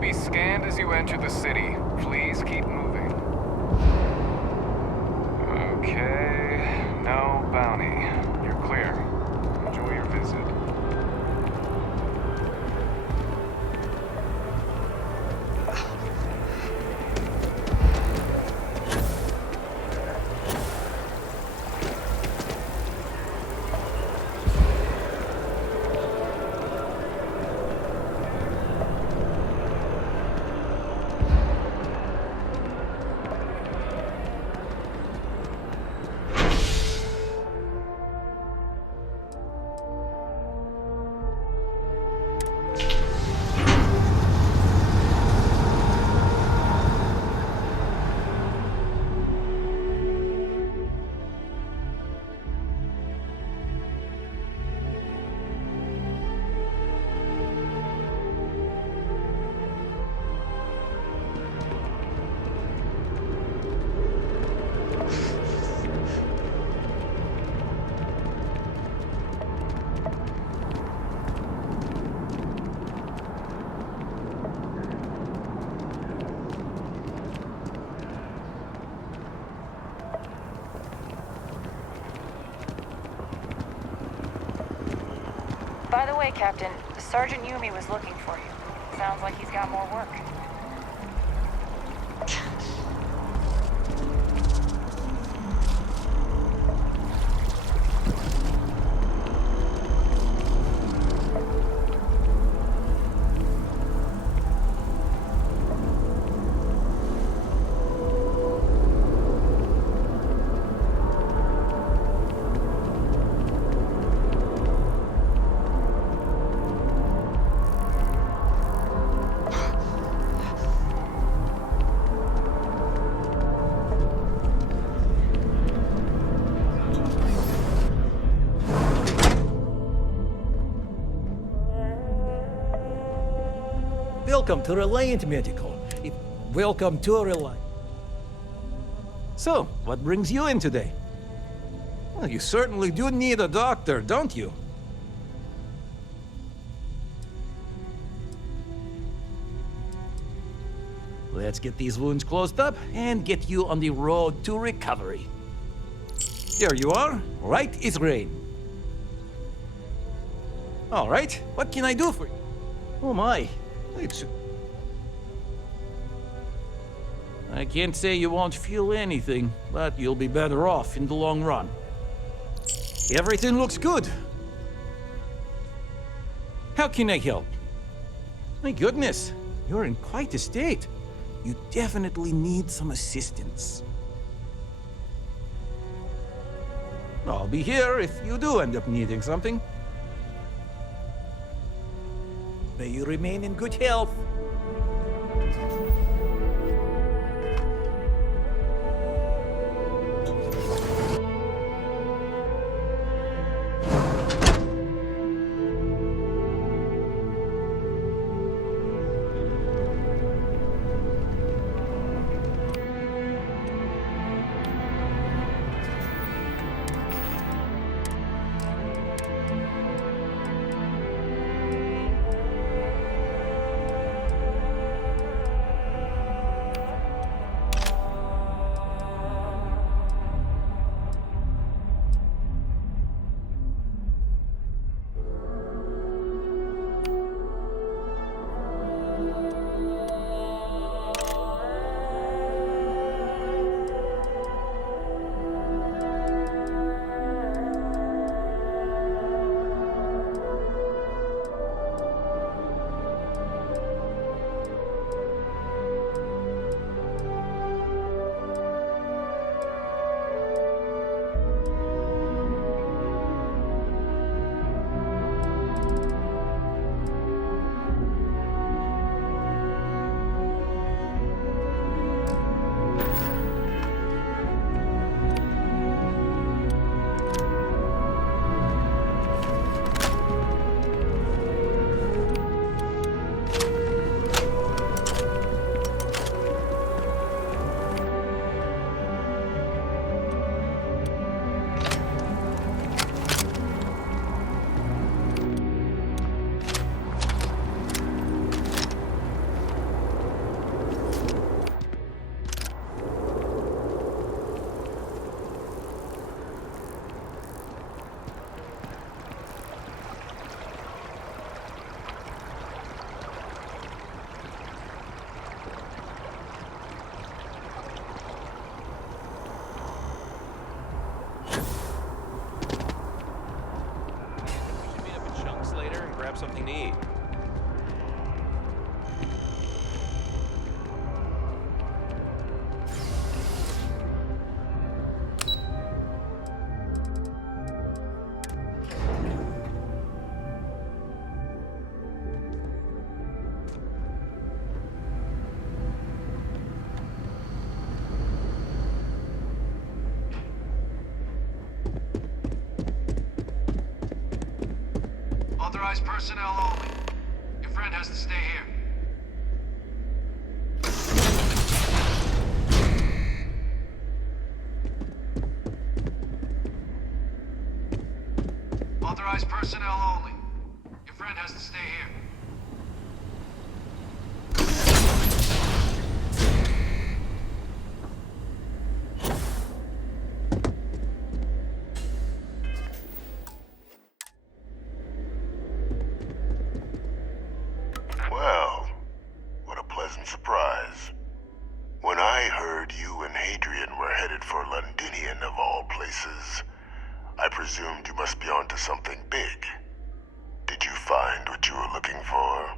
Be scanned as you enter the city. Please keep moving. Okay, no bounty. You're clear. Enjoy your visit. By the way, Captain, Sergeant Yumi was looking for you. Sounds like he's got more work. Welcome to Reliant Medical. Welcome to Reliant. So, what brings you in today? Well, you certainly do need a doctor, don't you? Let's get these wounds closed up and get you on the road to recovery. Here you are. Right is rain. All right, what can I do for you? Oh my, I can't say you won't feel anything, but you'll be better off in the long run. Everything looks good. How can I help? My goodness, you're in quite a state. You definitely need some assistance. I'll be here if you do end up needing something. May you remain in good health. Something to eat. Authorized personnel only. Your friend has to stay here. Authorized personnel only. Your friend has to stay here. places. I presumed you must be onto something big. Did you find what you were looking for?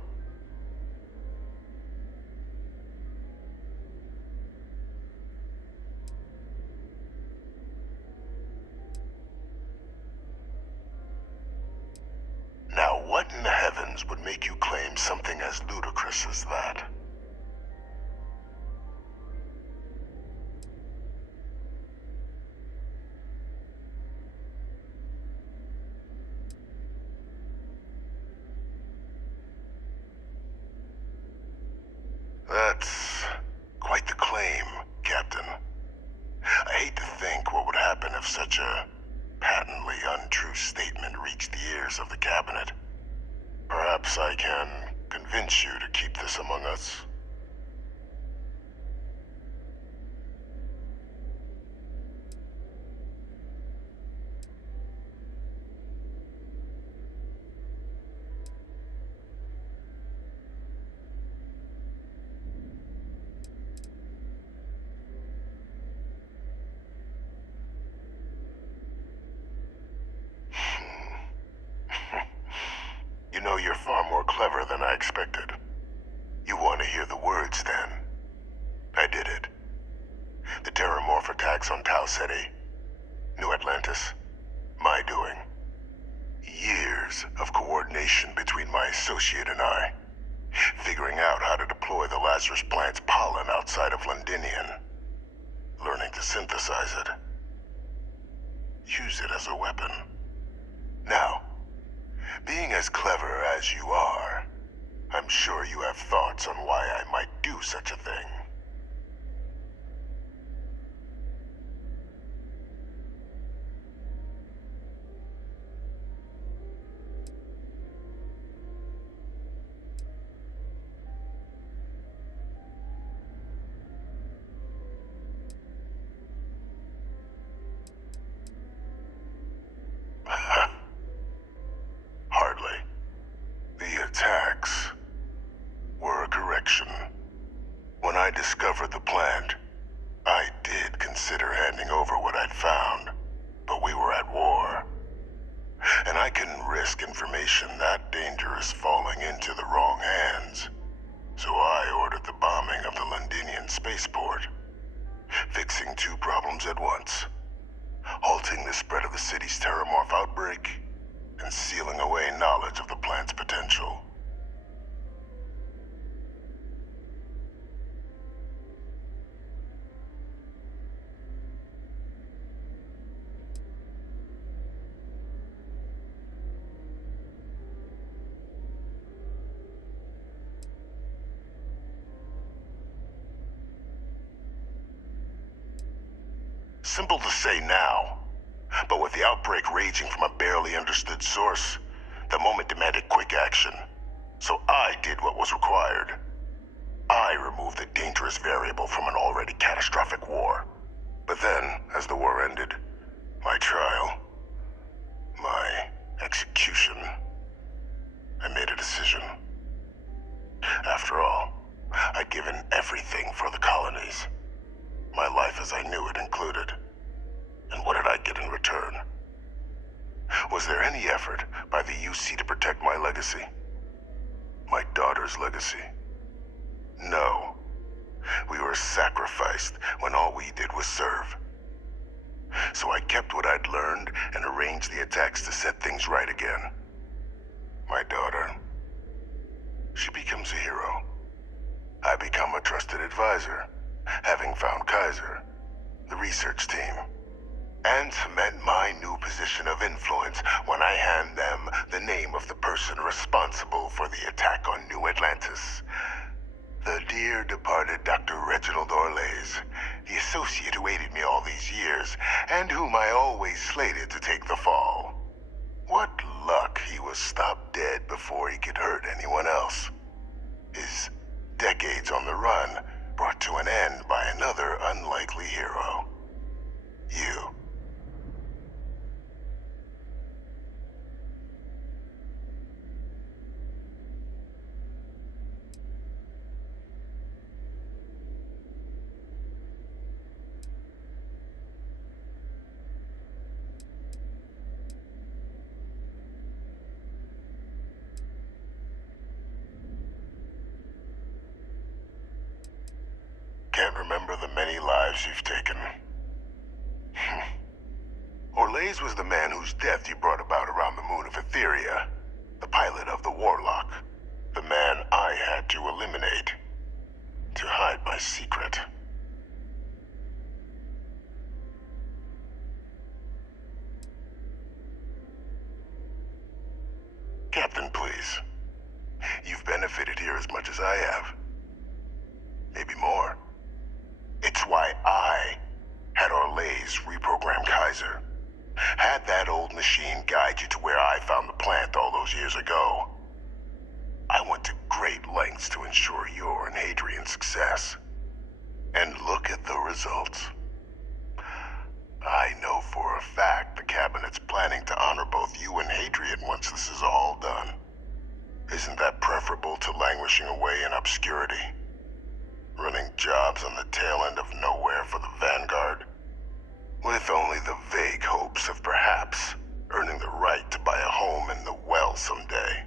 Now, what in the heavens would make you claim something as ludicrous as that? That's quite the claim, Captain. I hate to think what would happen if such a patently untrue statement reached the ears of the Cabinet. Perhaps I can convince you to keep this among us. You know, you're far more clever than I expected. You want to hear the words, then? I did it. The Terramorph attacks on Tau Ceti, New Atlantis, my doing. Years of coordination between my associate and I, figuring out how to deploy the Lazarus plant's pollen outside of Londinian, learning to synthesize it, use it as a weapon. Now, being as clever as you are, I'm sure you have thoughts on why I might do such a thing. Hardly. The attacks were a correction. When I discovered the plant, I did consider handing over what I'd found, but we were at war. And I couldn't risk information that dangerous falling into the wrong hands. So I ordered the bombing of the Londinian spaceport, fixing two problems at once: halting the spread of the city's Terramorph outbreak, and sealing away knowledge of the plant's potential. Simple to say now, but with the outbreak raging from a barely understood source, the moment demanded quick action. So I did what was required. I removed the dangerous variable from an already catastrophic war. But then, as the war ended, my trial, my execution, I made a decision. After all, I'd given everything for the colonies. My life as I knew it included. And what did I get in return? Was there any effort by the UC to protect my legacy? My daughter's legacy? No. We were sacrificed when all we did was serve. So I kept what I'd learned and arranged the attacks to set things right again. My daughter, she becomes a hero. I become a trusted advisor, having found Kaiser, the research team, and cement my new position of influence when I hand them the name of the person responsible for the attack on New Atlantis. The dear departed Dr. Reginald Orlays, the associate who aided me all these years, and whom I always slated to take the fall. What luck he was stopped dead before he could hurt anyone else. His decades on the run brought to an end by another unlikely hero. You. lives you've taken. Orlaise was the man whose death you brought about around the moon of Etheria. The pilot of the Warlock. The man I had to eliminate. To hide my secret. Captain, please. You've benefited here as much as I have. Maybe more. It's why I had Orlaise reprogram Kaiser. Had that old machine guide you to where I found the plant all those years ago. I went to great lengths to ensure your and Hadrian's success. And look at the results. I know for a fact the Cabinet's planning to honor both you and Hadrian once this is all done. Isn't that preferable to languishing away in obscurity? Running jobs on the tail end of nowhere for the Vanguard? With only the vague hopes of perhaps earning the right to buy a home in the well someday.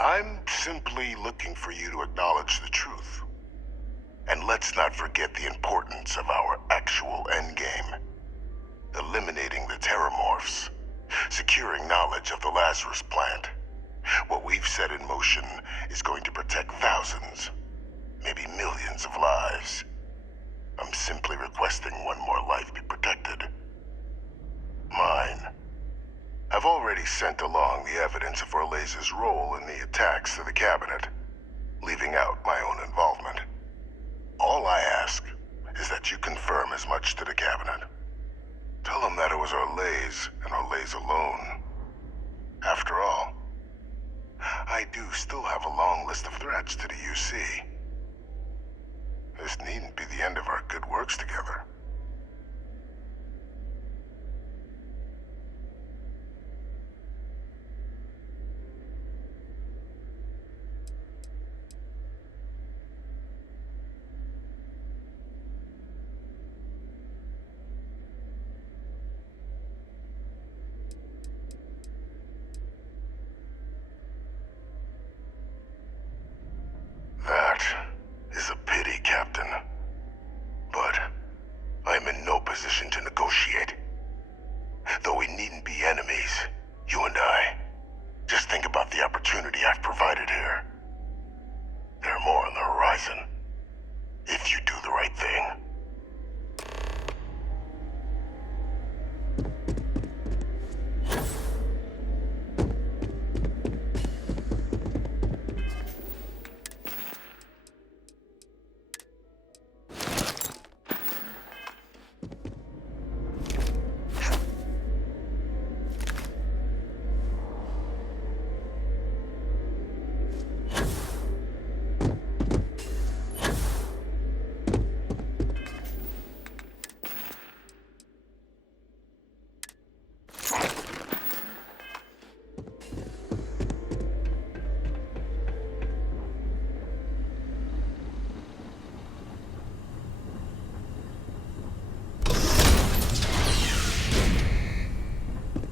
I'm simply looking for you to acknowledge the truth. And let's not forget the importance of our actual endgame. Eliminating the Terramorphs. Securing knowledge of the Lazarus plant. What we've set in motion is going to protect thousands, maybe millions of lives. I'm simply requesting one more life be protected. Mine. I've already sent along the evidence of Orlaise's role in the attacks to the Cabinet, leaving out my own involvement. All I ask is that you confirm as much to the Cabinet. Tell them that it was Orlaise and Orlaise alone. After all, I do still have a long list of threats to the UC. This needn't be the end of our good works together. That is a pity, Captain. But I'm in no position to negotiate. Though we needn't be enemies, you and I. Just think about the opportunity I've provided here. There are more on the horizon. If you do the right thing.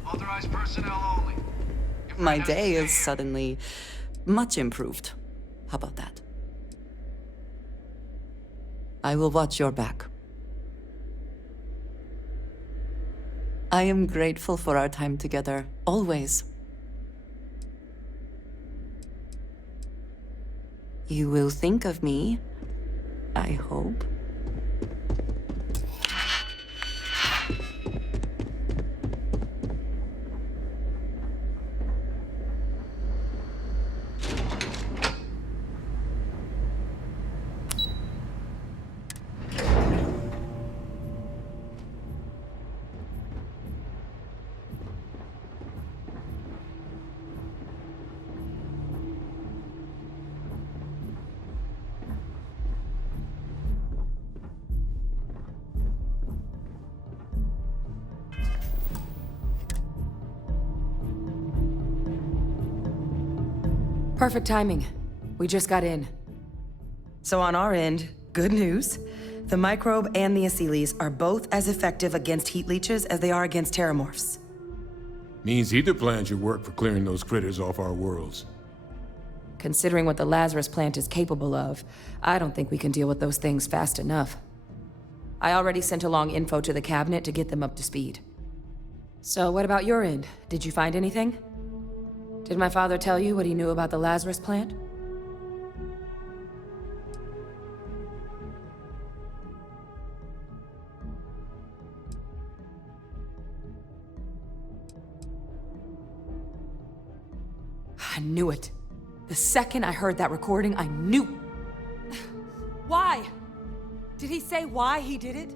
Authorized personnel only. My day is suddenly much improved. How about that? I will watch your back. I am grateful for our time together, always. You will think of me, I hope. Perfect timing. We just got in. So on our end, good news. the microbe and the Asylees are both as effective against heat leeches as they are against terramorphs. Means either plan should work for clearing those critters off our worlds. Considering what the Lazarus plant is capable of, I don't think we can deal with those things fast enough. I already sent along info to the cabinet to get them up to speed. So what about your end? Did you find anything? Did my father tell you what he knew about the Lazarus plant? I knew it. The second I heard that recording, I knew. Why? Did he say why he did it?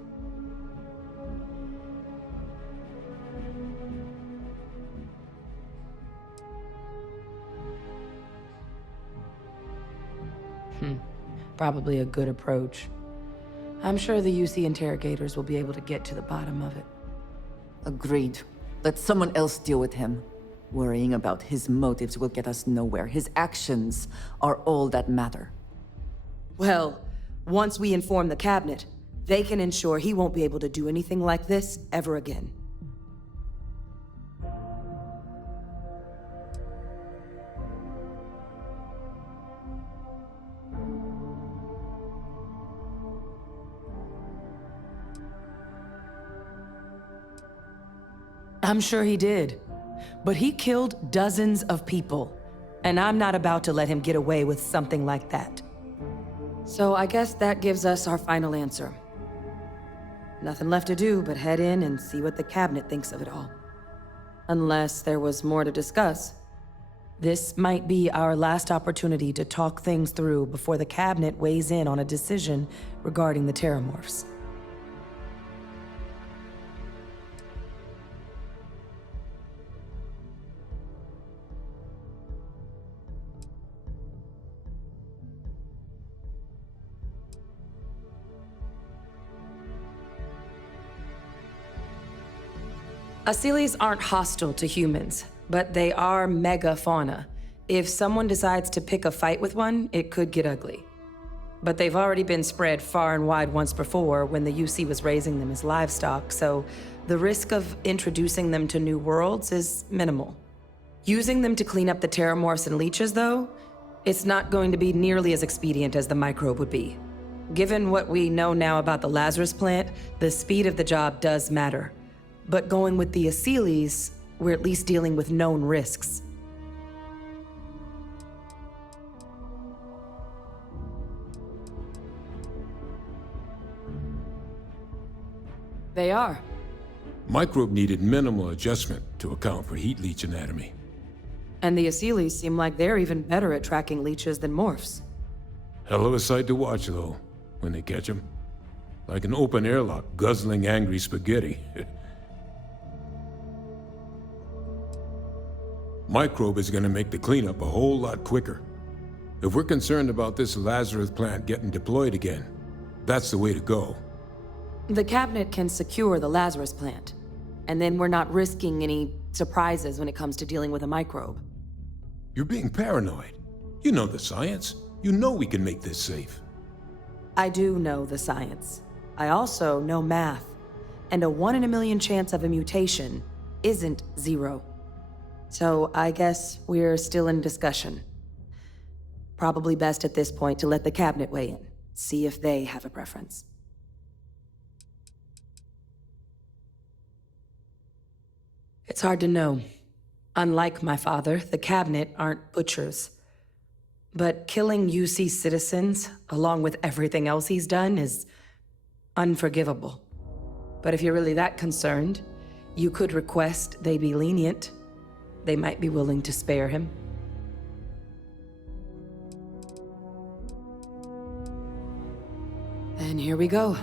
Probably a good approach. I'm sure the UC interrogators will be able to get to the bottom of it. Agreed. Let someone else deal with him. Worrying about his motives will get us nowhere. His actions are all that matter. Well, once we inform the cabinet, they can ensure he won't be able to do anything like this ever again. I'm sure he did. But he killed dozens of people, and I'm not about to let him get away with something like that. So I guess that gives us our final answer. Nothing left to do but head in and see what the cabinet thinks of it all. Unless there was more to discuss. This might be our last opportunity to talk things through before the cabinet weighs in on a decision regarding the terramorphs. Asylees aren't hostile to humans, but they are megafauna. If someone decides to pick a fight with one, it could get ugly. But they've already been spread far and wide once before when the UC was raising them as livestock, so the risk of introducing them to new worlds is minimal. Using them to clean up the terramorphs and leeches, though, it's not going to be nearly as expedient as the microbe would be. Given what we know now about the Lazarus plant, the speed of the job does matter. But going with the Asylees, we're at least dealing with known risks. They are. Microbe needed minimal adjustment to account for heat leech anatomy. And the Asylees seem like they're even better at tracking leeches than morphs. Hell of a sight to watch, though, when they catch them. Like an open airlock guzzling angry spaghetti. Microbe is gonna make the cleanup a whole lot quicker. If we're concerned about this Lazarus plant getting deployed again, that's the way to go. The cabinet can secure the Lazarus plant, and then we're not risking any surprises when it comes to dealing with a microbe. You're being paranoid. You know the science. You know we can make this safe. I do know the science. I also know math. And a 1 in a million chance of a mutation isn't 0. So I guess we're still in discussion. Probably best at this point to let the cabinet weigh in, see if they have a preference. It's hard to know. Unlike my father, the cabinet aren't butchers. But killing UC citizens, along with everything else he's done, is unforgivable. But if you're really that concerned, you could request they be lenient. They might be willing to spare him. And here we go.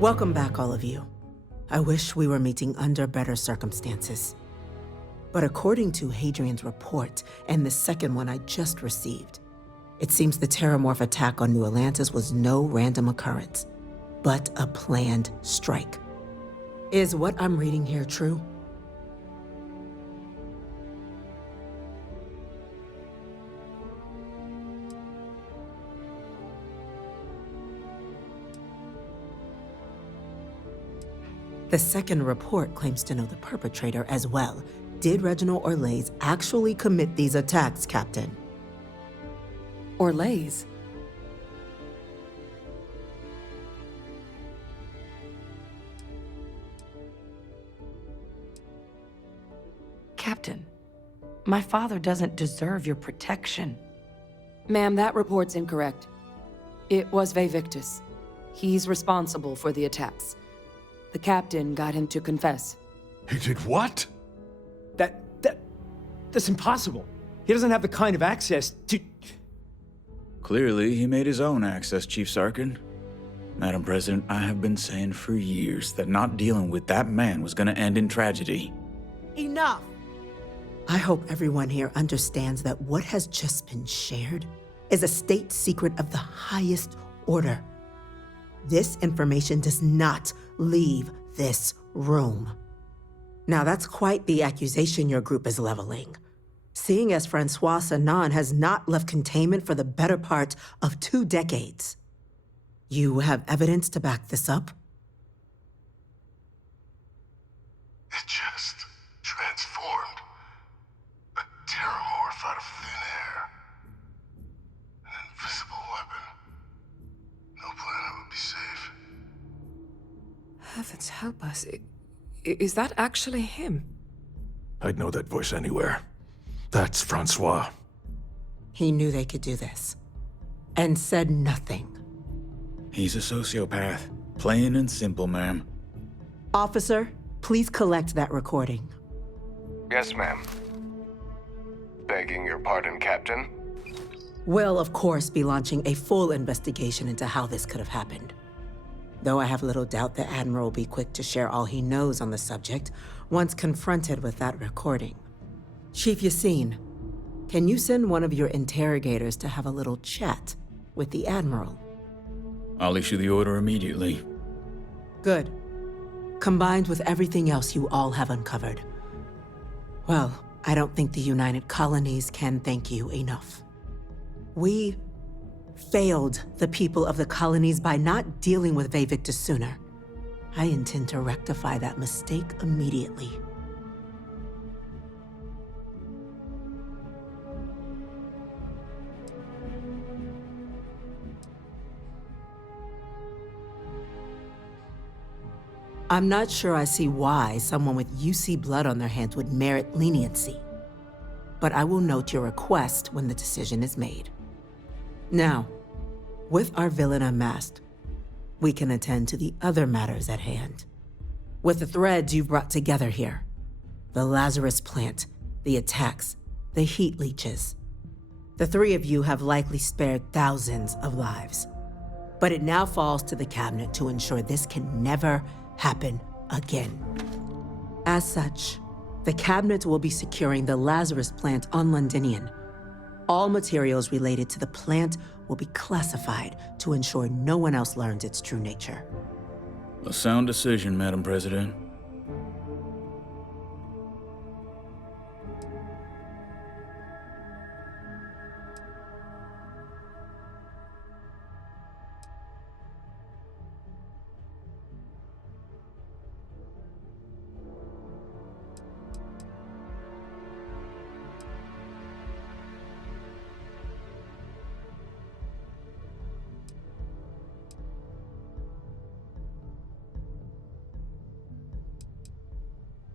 Welcome back, all of you. I wish we were meeting under better circumstances. But according to Hadrian's report, and the second one I just received, it seems the Terramorph attack on New Atlantis was no random occurrence, but a planned strike. Is what I'm reading here true? The second report claims to know the perpetrator as well. Did Reginald Orlays actually commit these attacks, Captain? Orlays? Captain, my father doesn't deserve your protection. Ma'am, that report's incorrect. It was Victus. He's responsible for the attacks. The captain got him to confess. He did what? That's impossible. He doesn't have the kind of access to... Clearly, he made his own access, Chief Sarkin. Madam President, I have been saying for years that not dealing with that man was gonna end in tragedy. Enough! I hope everyone here understands that what has just been shared is a state secret of the highest order. This information does not leave this room. Now, that's quite the accusation your group is leveling. Seeing as Francois Sanan has not left containment for the better part of 2 decades. You have evidence to back this up? It just transformed. A terramorph out of thin air. An invisible weapon. No planet would be safe. Heavens help us. Is that actually him? I'd know that voice anywhere. That's Francois. He knew they could do this. And said nothing. He's a sociopath. Plain and simple, ma'am. Officer, please collect that recording. Yes, ma'am. Begging your pardon, Captain. We'll, of course, be launching a full investigation into how this could have happened. Though I have little doubt the Admiral will be quick to share all he knows on the subject once confronted with that recording. Chief Yassine, can you send one of your interrogators to have a little chat with the Admiral? I'll issue the order immediately. Good. Combined with everything else you all have uncovered. Well, I don't think the United Colonies can thank you enough. We failed the people of the colonies by not dealing with Victus sooner. I intend to rectify that mistake immediately. I'm not sure I see why someone with UC blood on their hands would merit leniency. But I will note your request when the decision is made. Now, with our villain unmasked, we can attend to the other matters at hand. With the threads you've brought together here, the Lazarus plant, the attacks, the heat leeches, the 3 of you have likely spared thousands of lives. But it now falls to the cabinet to ensure this can never happen again. As such, the cabinet will be securing the Lazarus plant on Londinian. All materials related to the plant will be classified to ensure no one else learns its true nature. A sound decision, Madam President.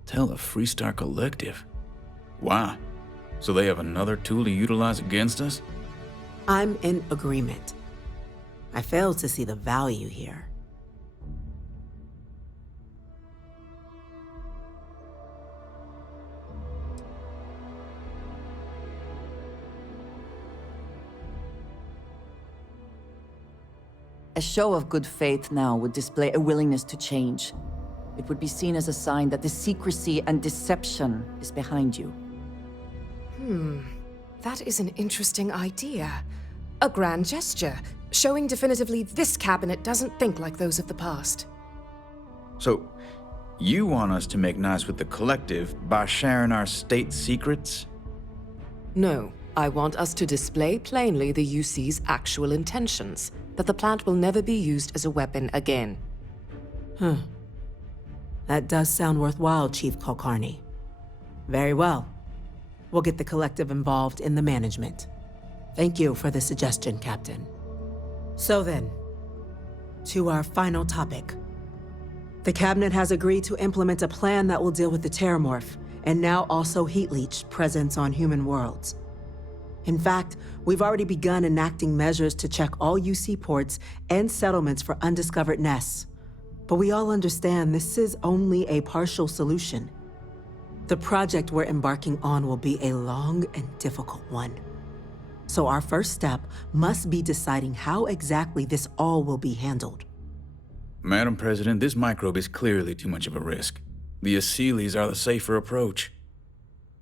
Tell the Freestar Collective. Wow. So they have another tool to utilize against us? I'm in agreement. I fail to see the value here. A show of good faith now would display a willingness to change. It would be seen as a sign that the secrecy and deception is behind you. That is an interesting idea. A grand gesture, showing definitively this cabinet doesn't think like those of the past. So, you want us to make nice with the collective by sharing our state secrets? No, I want us to display plainly the UC's actual intentions, that the plant will never be used as a weapon again. That does sound worthwhile, Chief Kulkarni. Very well. We'll get the collective involved in the management. Thank you for the suggestion, Captain. So then, to our final topic. The Cabinet has agreed to implement a plan that will deal with the Terramorph, and now also Heat Leech presence on human worlds. In fact, we've already begun enacting measures to check all UC ports and settlements for undiscovered nests. But we all understand this is only a partial solution. The project we're embarking on will be a long and difficult one. So our first step must be deciding how exactly this all will be handled. Madam President, this microbe is clearly too much of a risk. The Aseles are the safer approach.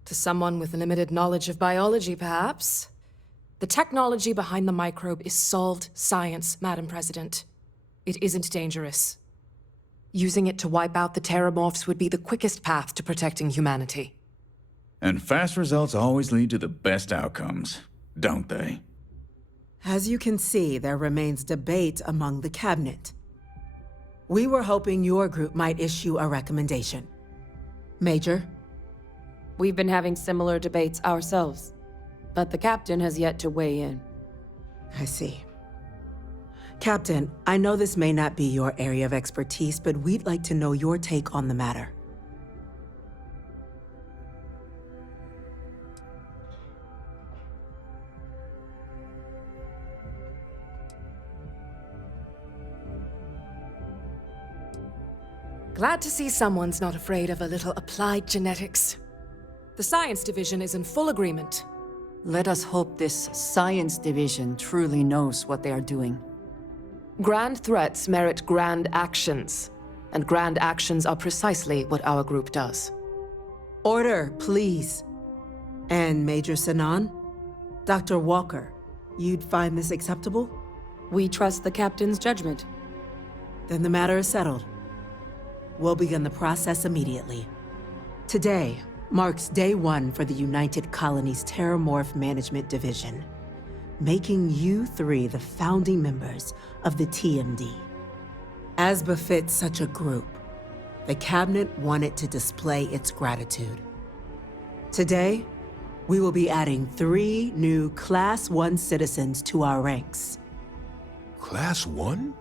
To someone with limited knowledge of biology, perhaps? The technology behind the microbe is solved science, Madam President. It isn't dangerous. Using it to wipe out the Terramorphs would be the quickest path to protecting humanity. And fast results always lead to the best outcomes, don't they? As you can see, there remains debate among the Cabinet. We were hoping your group might issue a recommendation. Major? We've been having similar debates ourselves, but the captain has yet to weigh in. I see. Captain, I know this may not be your area of expertise, but we'd like to know your take on the matter. Glad to see someone's not afraid of a little applied genetics. The science division is in full agreement. Let us hope this science division truly knows what they are doing. Grand threats merit grand actions, and grand actions are precisely what our group does. Order, please. And Major Sanan? Dr. Walker, you'd find this acceptable? We trust the captain's judgment. Then the matter is settled. We'll begin the process immediately. Today marks day one for the United Colonies Terramorph Management Division, making you three the founding members of the TMD. As befits such a group, the Cabinet wanted to display its gratitude. Today, we will be adding 3 new Class 1 citizens to our ranks. Class 1?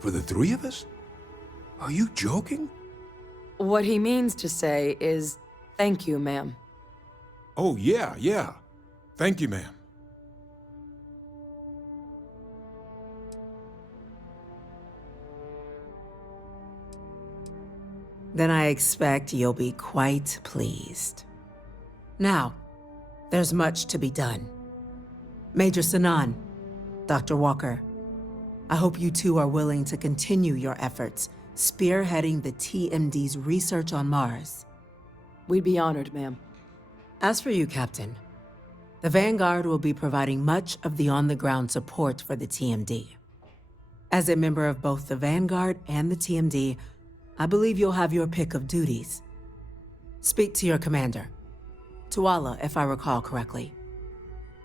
For the 3 of us? Are you joking? What he means to say is, thank you, ma'am. Oh, yeah. Thank you, ma'am. Then I expect you'll be quite pleased. Now, there's much to be done. Major Sanan, Dr. Walker, I hope you two are willing to continue your efforts spearheading the TMD's research on Mars. We'd be honored, ma'am. As for you, Captain, the Vanguard will be providing much of the on-the-ground support for the TMD. As a member of both the Vanguard and the TMD, I believe you'll have your pick of duties. Speak to your commander, Tuala, if I recall correctly.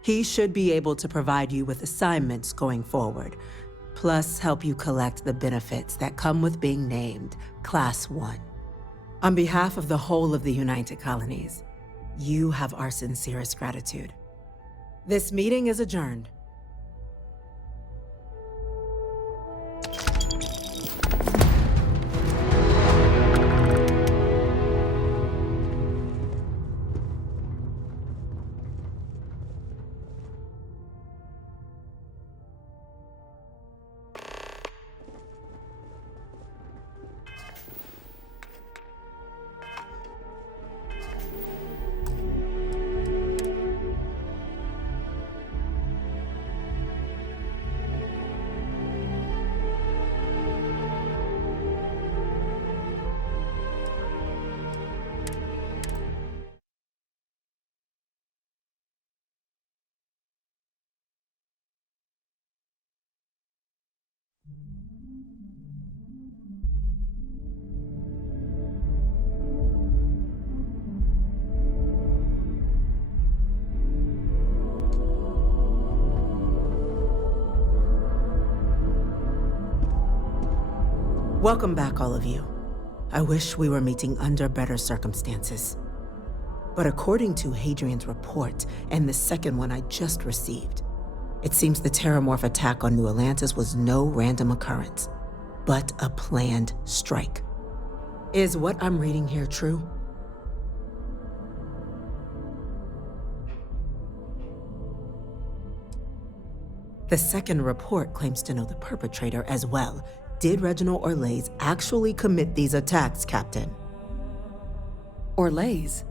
He should be able to provide you with assignments going forward, plus help you collect the benefits that come with being named Class 1. On behalf of the whole of the United Colonies, you have our sincerest gratitude. This meeting is adjourned. Welcome back, all of you. I wish we were meeting under better circumstances. But according to Hadrian's report and the second one I just received, it seems the Terramorph attack on New Atlantis was no random occurrence, but a planned strike. Is what I'm reading here true? The second report claims to know the perpetrator as well. Did Reginald Orlays actually commit these attacks, Captain? Orlays?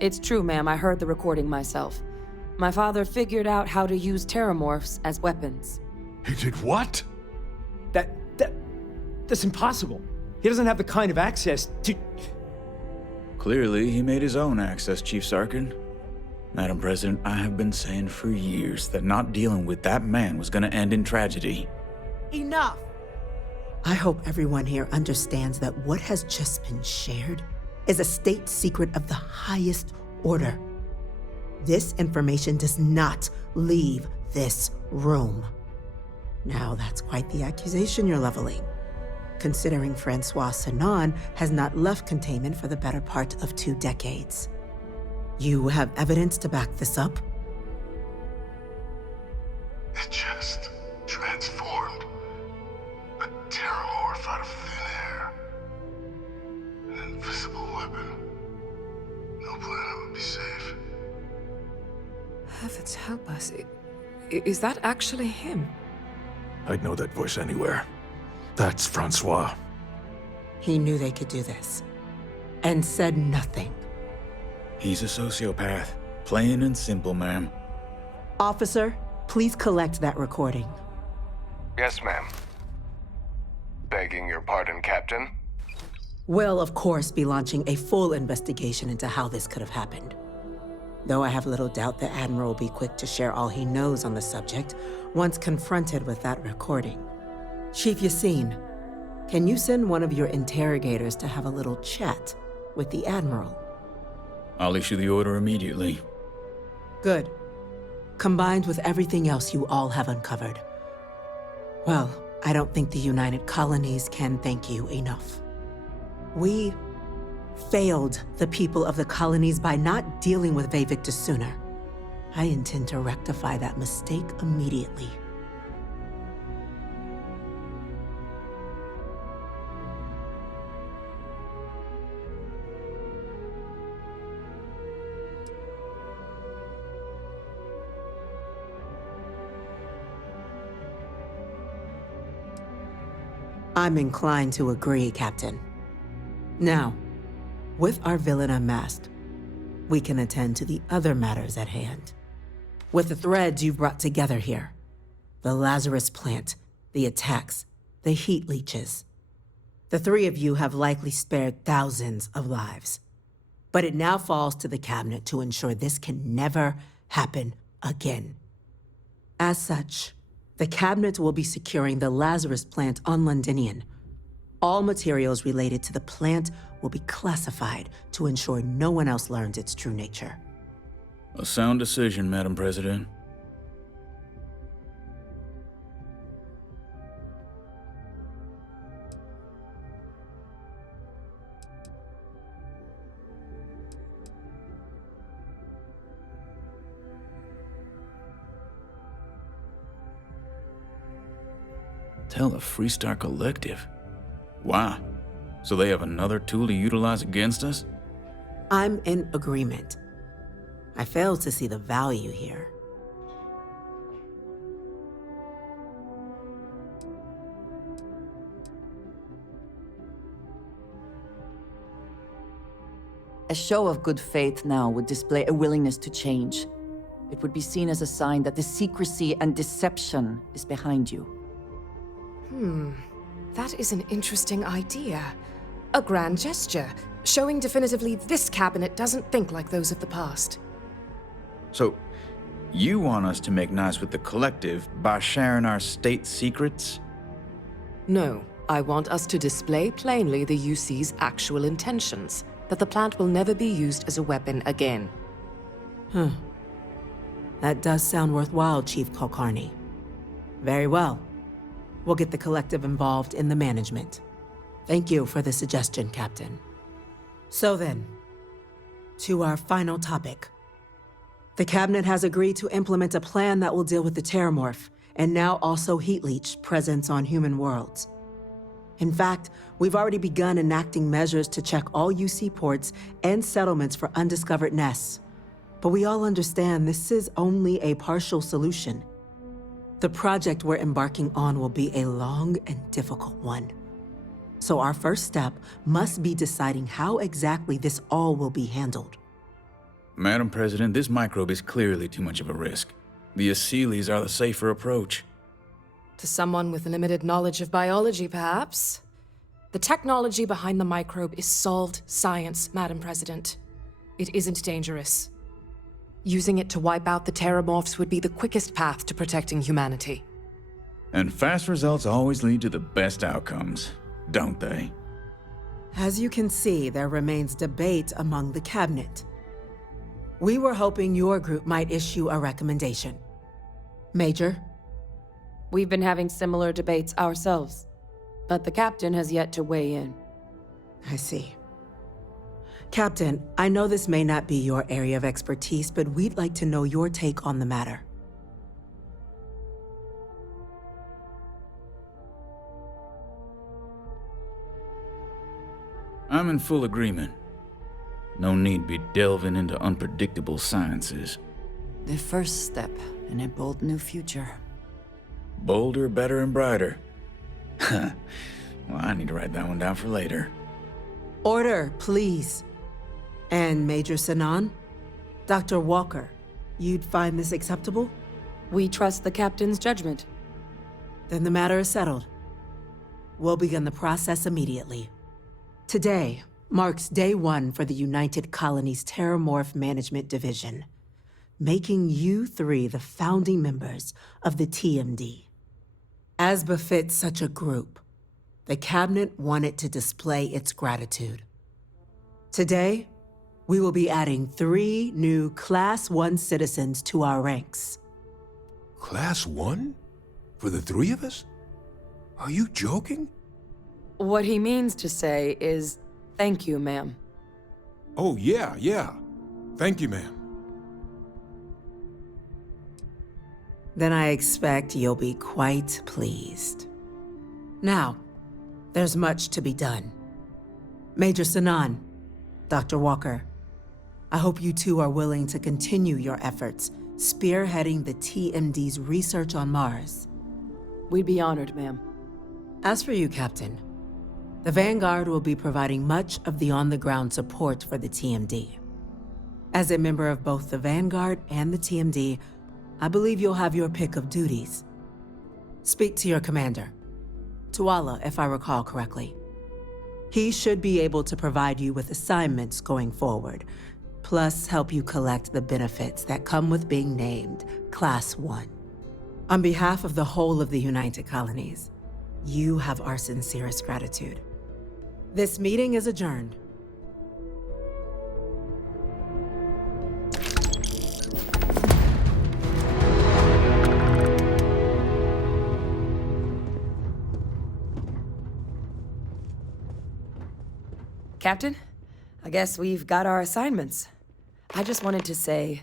It's true, ma'am. I heard the recording myself. My father figured out how to use terramorphs as weapons. He did what? That's impossible. He doesn't have the kind of access to... Clearly, he made his own access, Chief Sarkin. Madam President, I have been saying for years that not dealing with that man was gonna end in tragedy. Enough! I hope everyone here understands that what has just been shared is a state secret of the highest order. This information does not leave this room. Now, that's quite the accusation you're leveling, considering Francois Sanon has not left containment for the better part of 2 decades. You have evidence to back this up? It just transformed. A terramorph out of thin air. An invisible weapon. No planet would be safe. Heavens help us. Is that actually him? I'd know that voice anywhere. That's Francois. He knew they could do this, and said nothing. He's a sociopath. Plain and simple, ma'am. Officer, please collect that recording. Yes, ma'am. Begging your pardon, Captain. We'll, of course, be launching a full investigation into how this could have happened. Though I have little doubt the Admiral will be quick to share all he knows on the subject once confronted with that recording. Chief Yassine, can you send one of your interrogators to have a little chat with the Admiral? I'll issue the order immediately. Good. Combined with everything else you all have uncovered. Well, I don't think the United Colonies can thank you enough. We failed the people of the colonies by not dealing with Vevictus sooner. I intend to rectify that mistake immediately. I'm inclined to agree, Captain. Now, with our villain unmasked, we can attend to the other matters at hand. With the threads you've brought together here, the Lazarus plant, the attacks, the heat leeches, the 3 of you have likely spared thousands of lives. But it now falls to the Cabinet to ensure this can never happen again. As such, the Cabinet will be securing the Lazarus plant on Londinian. All materials related to the plant will be classified to ensure no one else learns its true nature. A sound decision, Madam President. Tell the Freestar Collective. Wow. So they have another tool to utilize against us? I'm in agreement. I fail to see the value here. A show of good faith now would display a willingness to change. It would be seen as a sign that the secrecy and deception is behind you. That is an interesting idea. A grand gesture, showing definitively this cabinet doesn't think like those of the past. So, you want us to make nice with the collective by sharing our state secrets? No, I want us to display plainly the UC's actual intentions, that the plant will never be used as a weapon again. That does sound worthwhile, Chief Kulkarni. Very well. We'll get the collective involved in the management. Thank you for the suggestion, Captain. So then, to our final topic. The Cabinet has agreed to implement a plan that will deal with the Terramorph, and now also Heat Leech presence on human worlds. In fact, we've already begun enacting measures to check all UC ports and settlements for undiscovered nests. But we all understand this is only a partial solution. The project we're embarking on will be a long and difficult one. So our first step must be deciding how exactly this all will be handled. Madam President, this microbe is clearly too much of a risk. The Aseles are the safer approach. To someone with limited knowledge of biology, perhaps? The technology behind the microbe is solved science, Madam President. It isn't dangerous. Using it to wipe out the Terramorphs would be the quickest path to protecting humanity. And fast results always lead to the best outcomes, don't they? As you can see, there remains debate among the Cabinet. We were hoping your group might issue a recommendation. Major? We've been having similar debates ourselves, but the captain has yet to weigh in. I see. Captain, I know this may not be your area of expertise, but we'd like to know your take on the matter. I'm in full agreement. No need be delving into unpredictable sciences. The first step in a bold new future. Bolder, better, and brighter. Well, I need to write that one down for later. Order, please. And Major Sanan? Dr. Walker, you'd find this acceptable? We trust the captain's judgment. Then the matter is settled. We'll begin the process immediately. Today marks day one for the United Colonies Terramorph Management Division, making you three the founding members of the TMD. As befits such a group, the Cabinet wanted to display its gratitude. Today, we will be adding 3 new Class 1 citizens to our ranks. Class 1? For the 3 of us? Are you joking? What he means to say is, thank you, ma'am. Oh, yeah. Thank you, ma'am. Then I expect you'll be quite pleased. Now, there's much to be done. Major Sanan, Dr. Walker, I hope you two are willing to continue your efforts spearheading the TMD's research on Mars. We'd be honored, ma'am. As for you, Captain, the Vanguard will be providing much of the on-the-ground support for the TMD. As a member of both the Vanguard and the TMD, I believe you'll have your pick of duties. Speak to your commander, Tuala, if I recall correctly. He should be able to provide you with assignments going forward, plus help you collect the benefits that come with being named Class 1. On behalf of the whole of the United Colonies, you have our sincerest gratitude. This meeting is adjourned. Captain, I guess we've got our assignments. I just wanted to say,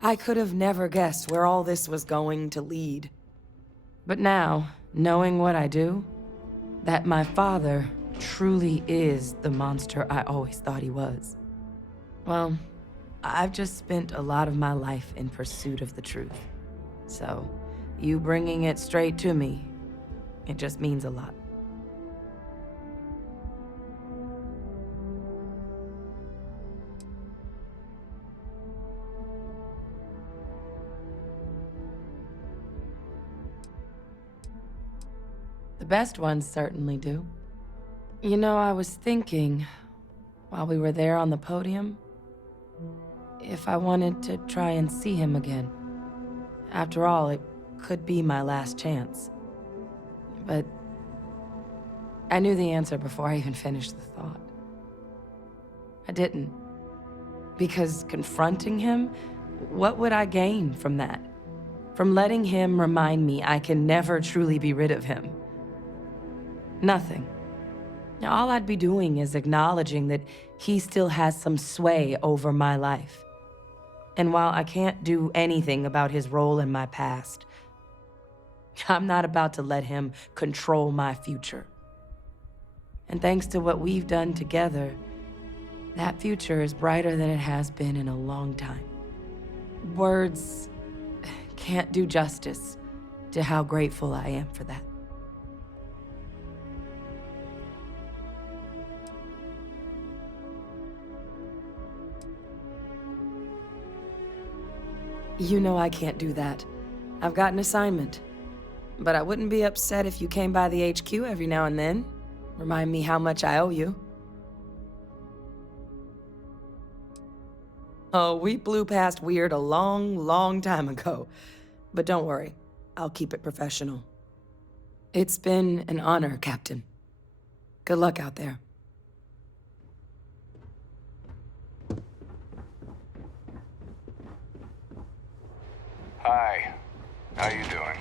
I could have never guessed where all this was going to lead. But now, knowing what I do, that my father truly is the monster I always thought he was. Well, I've just spent a lot of my life in pursuit of the truth. So, you bringing it straight to me, it just means a lot. The best ones certainly do. You know, I was thinking, while we were there on the podium, if I wanted to try and see him again. After all, it could be my last chance. But I knew the answer before I even finished the thought. I didn't. Because confronting him, What would I gain from that? From letting him remind me I can never truly be rid of him? Nothing. All I'd be doing is acknowledging that he still has some sway over my life. And while I can't do anything about his role in my past, I'm not about to let him control my future. And thanks to what we've done together, that future is brighter than it has been in a long time. Words can't do justice to how grateful I am for that. You know I can't do that. I've got an assignment. But I wouldn't be upset if you came by the HQ every now and then. Remind me how much I owe you. Oh, we blew past weird a long, long time ago. But don't worry, I'll keep it professional. It's been an honor, Captain. Good luck out there. Hi. How you doing?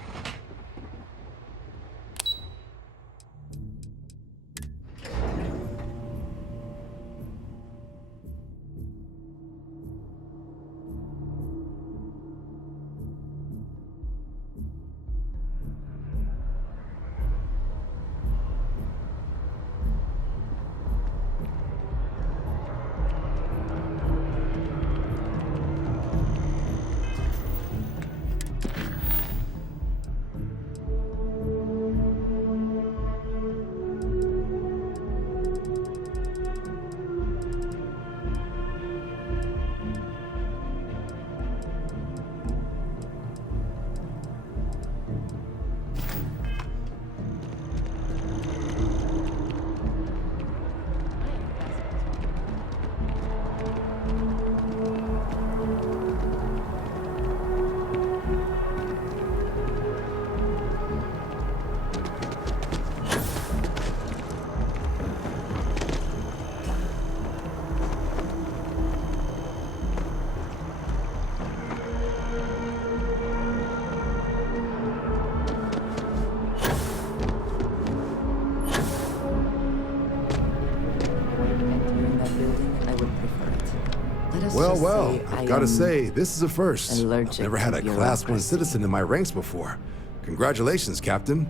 Well, I've got to say, this is a first. I've never had a Class 1 citizen in my ranks before. Congratulations, Captain.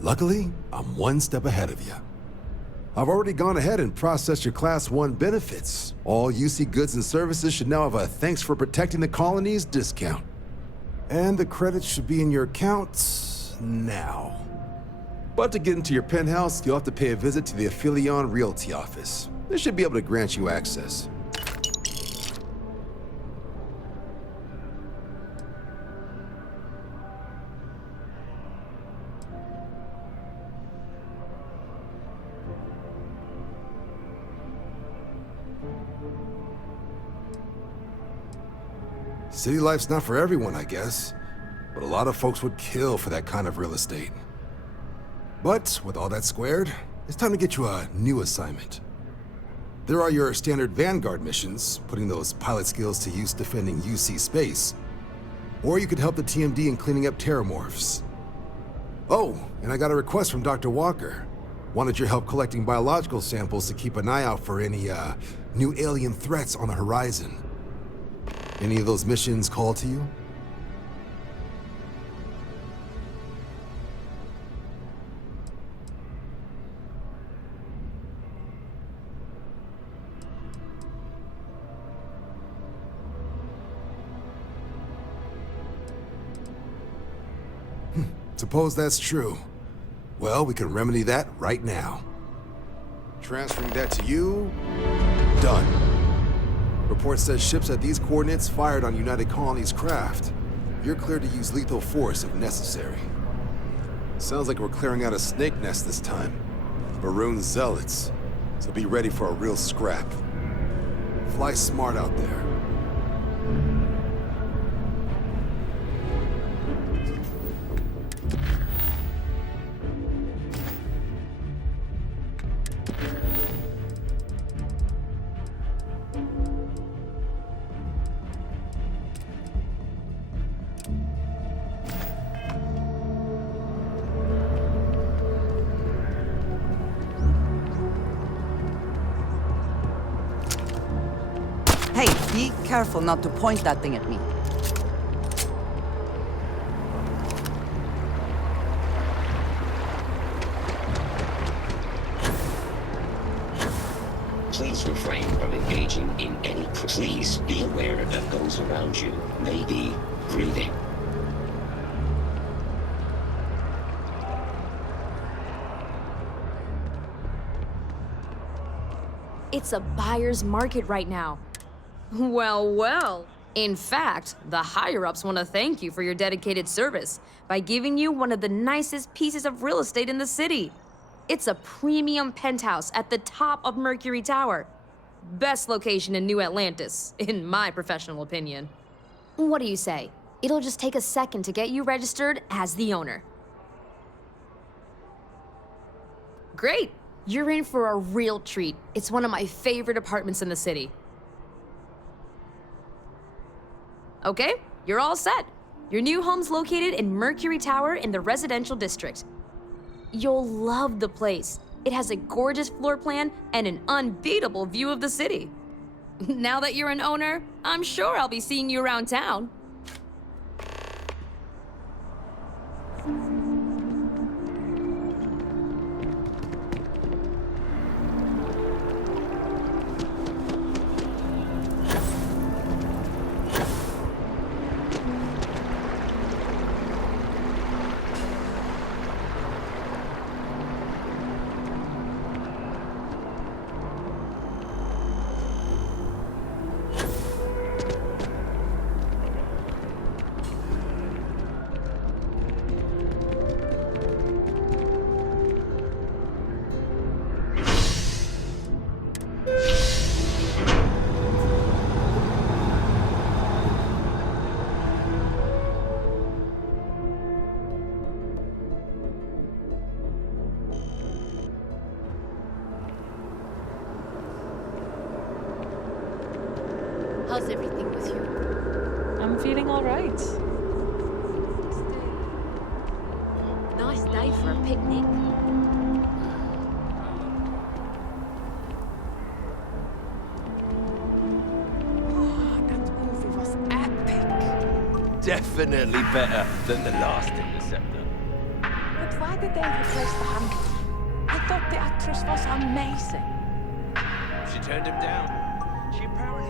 Luckily, I'm one step ahead of you. I've already gone ahead and processed your Class 1 benefits. All UC goods and services should now have a thanks for protecting the colonies discount. And the credits should be in your accounts now. But to get into your penthouse, you'll have to pay a visit to the Aphelion Realty office. They should be able to grant you access. City life's not for everyone, I guess. But a lot of folks would kill for that kind of real estate. But with all that squared, it's time to get you a new assignment. There are your standard Vanguard missions, putting those pilot skills to use defending UC space. Or you could help the TMD in cleaning up terramorphs. Oh, and I got a request from Dr. Walker. Wanted your help collecting biological samples to keep an eye out for any, new alien threats on the horizon. Any of those missions call to you? Suppose that's true. Well, we can remedy that right now. Transferring that to you. Done. Report says ships at these coordinates fired on United Colony's craft. You're cleared to use lethal force if necessary. Sounds like we're clearing out a snake nest this time. Maroon zealots. So be ready for a real scrap. Fly smart out there. careful not to point that thing at me. Please refrain from engaging in any... Please be aware that those around you may be grieving. It's a buyer's market right now. Well, well. In fact, the higher-ups want to thank you for your dedicated service by giving you one of the nicest pieces of real estate in the city. It's a premium penthouse at the top of Mercury Tower. Best location in New Atlantis, in my professional opinion. What do you say? It'll just take a second to get you registered as the owner. Great! You're in for a real treat. It's one of my favorite apartments in the city. Okay, you're all set. Your new home's located in Mercury Tower in the residential district. You'll love the place. It has a gorgeous floor plan and an unbeatable view of the city. Now that you're an owner, I'm sure I'll be seeing you around town. How's everything with you? I'm feeling all right. Nice day for a picnic. That movie was epic. Definitely better than the last Interceptor. But why did they replace the Hunter? I thought the actress was amazing. She turned him down. She apparently...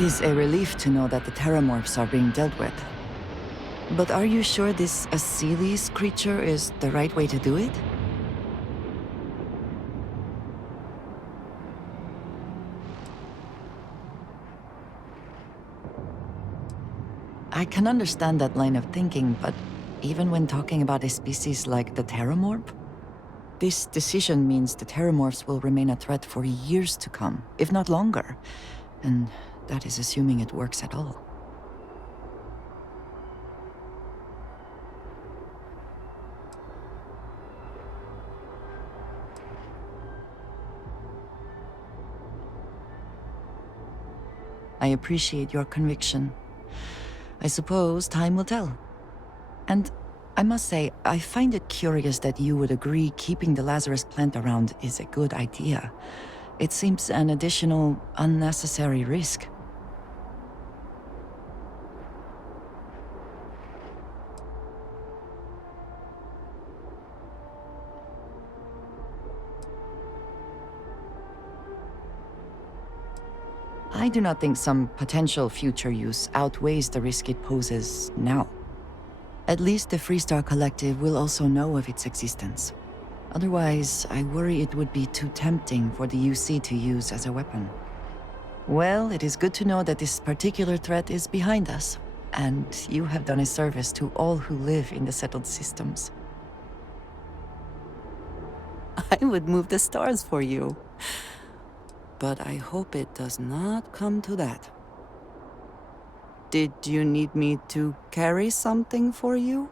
It is a relief to know that the terramorphs are being dealt with. But are you sure this Aseles creature is the right way to do it? I can understand that line of thinking, but even when talking about a species like the terramorph, this decision means the terramorphs will remain a threat for years to come, if not longer. And that is assuming it works at all. I appreciate your conviction. I suppose time will tell. And I must say, I find it curious that you would agree keeping the Lazarus plant around is a good idea. It seems an additional, unnecessary risk. I do not think some potential future use outweighs the risk it poses now. At least the Freestar Collective will also know of its existence. Otherwise, I worry it would be too tempting for the UC to use as a weapon. Well, it is good to know that this particular threat is behind us, and you have done a service to all who live in the settled systems. I would move the stars for you. But I hope it does not come to that. Did you need me to carry something for you?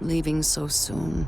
Leaving so soon.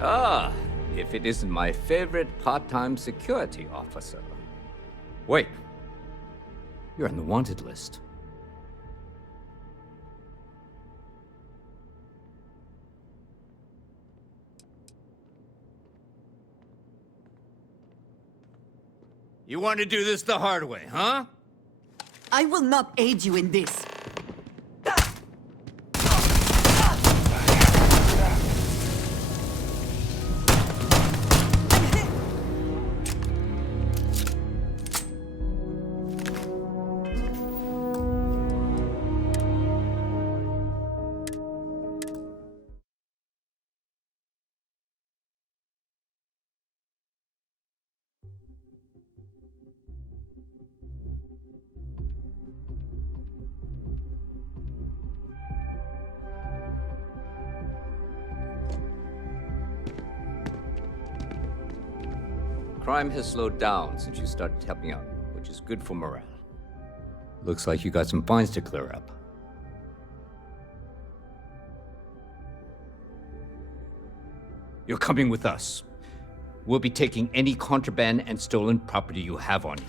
Ah, if it isn't my favorite part-time security officer. Wait. You're on the wanted list. You want to do this the hard way, huh? I will not aid you in this. Crime has slowed down since you started helping out, which is good for morale. Looks like you got some fines to clear up. You're coming with us. We'll be taking any contraband and stolen property you have on you.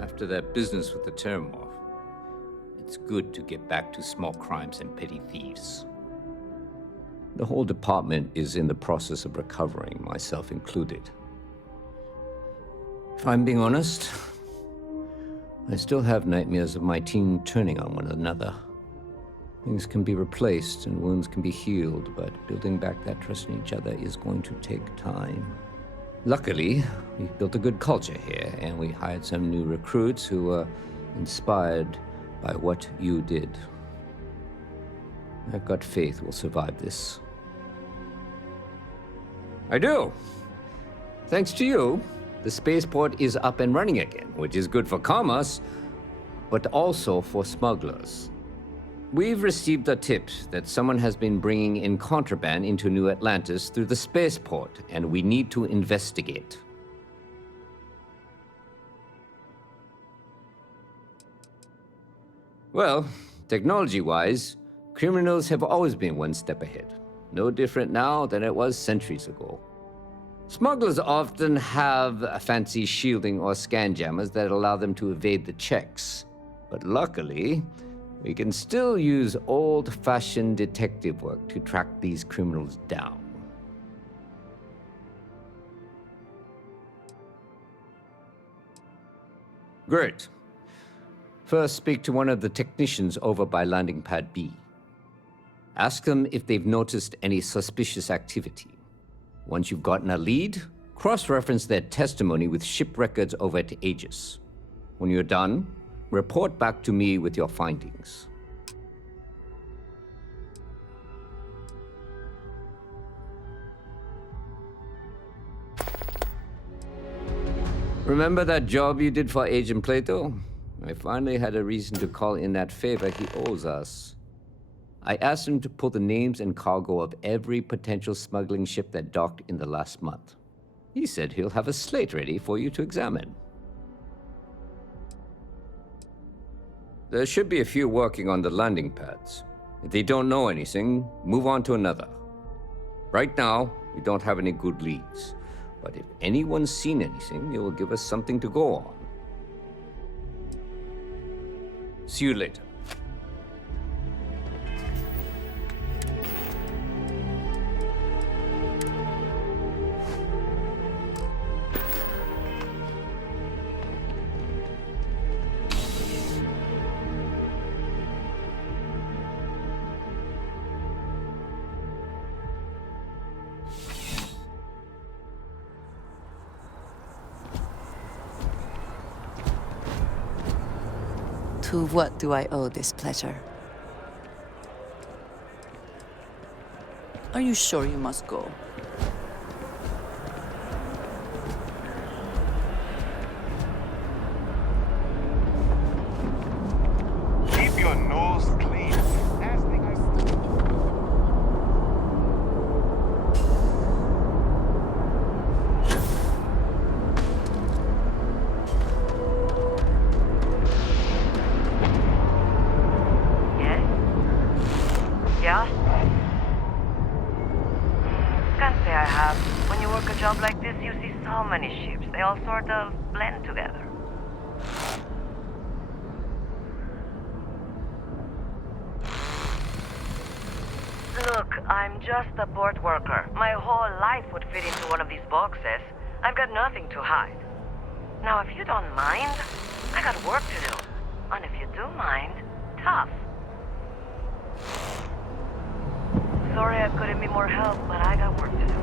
After that business with the Terramorph, it's good to get back to small crimes and petty thieves. The whole department is in the process of recovering, myself included. If I'm being honest, I still have nightmares of my team turning on one another. Things can be replaced and wounds can be healed, but building back that trust in each other is going to take time. Luckily, we've built a good culture here, and we hired some new recruits who were inspired by what you did. I've got faith we'll survive this. I do. Thanks to you, the spaceport is up and running again, which is good for commerce, but also for smugglers. We've received a tip that someone has been bringing in contraband into New Atlantis through the spaceport, and we need to investigate. Well, technology-wise, criminals have always been one step ahead. No different now than it was centuries ago. Smugglers often have a fancy shielding or scan jammers that allow them to evade the checks. But luckily, we can still use old-fashioned detective work to track these criminals down. Great. First, speak to one of the technicians over by Landing Pad B. Ask them if they've noticed any suspicious activity. Once you've gotten a lead, cross-reference their testimony with ship records over at Aegis. When you're done, report back to me with your findings. Remember that job you did for Agent Plato? I finally had a reason to call in that favor he owes us. I asked him to pull the names and cargo of every potential smuggling ship that docked in the last month. He said he'll have a slate ready for you to examine. There should be a few working on the landing pads. If they don't know anything, move on to another. Right now, we don't have any good leads. But if anyone's seen anything, it will give us something to go on. See you later. To what do I owe this pleasure? Are you sure you must go? Keep your nose clean. Last thing I many ships. They all sort of blend together. Look, I'm just a port worker. My whole life would fit into one of these boxes. I've got nothing to hide. Now, if you don't mind, I got work to do. And if you do mind, tough. Sorry I couldn't be more help, but I got work to do.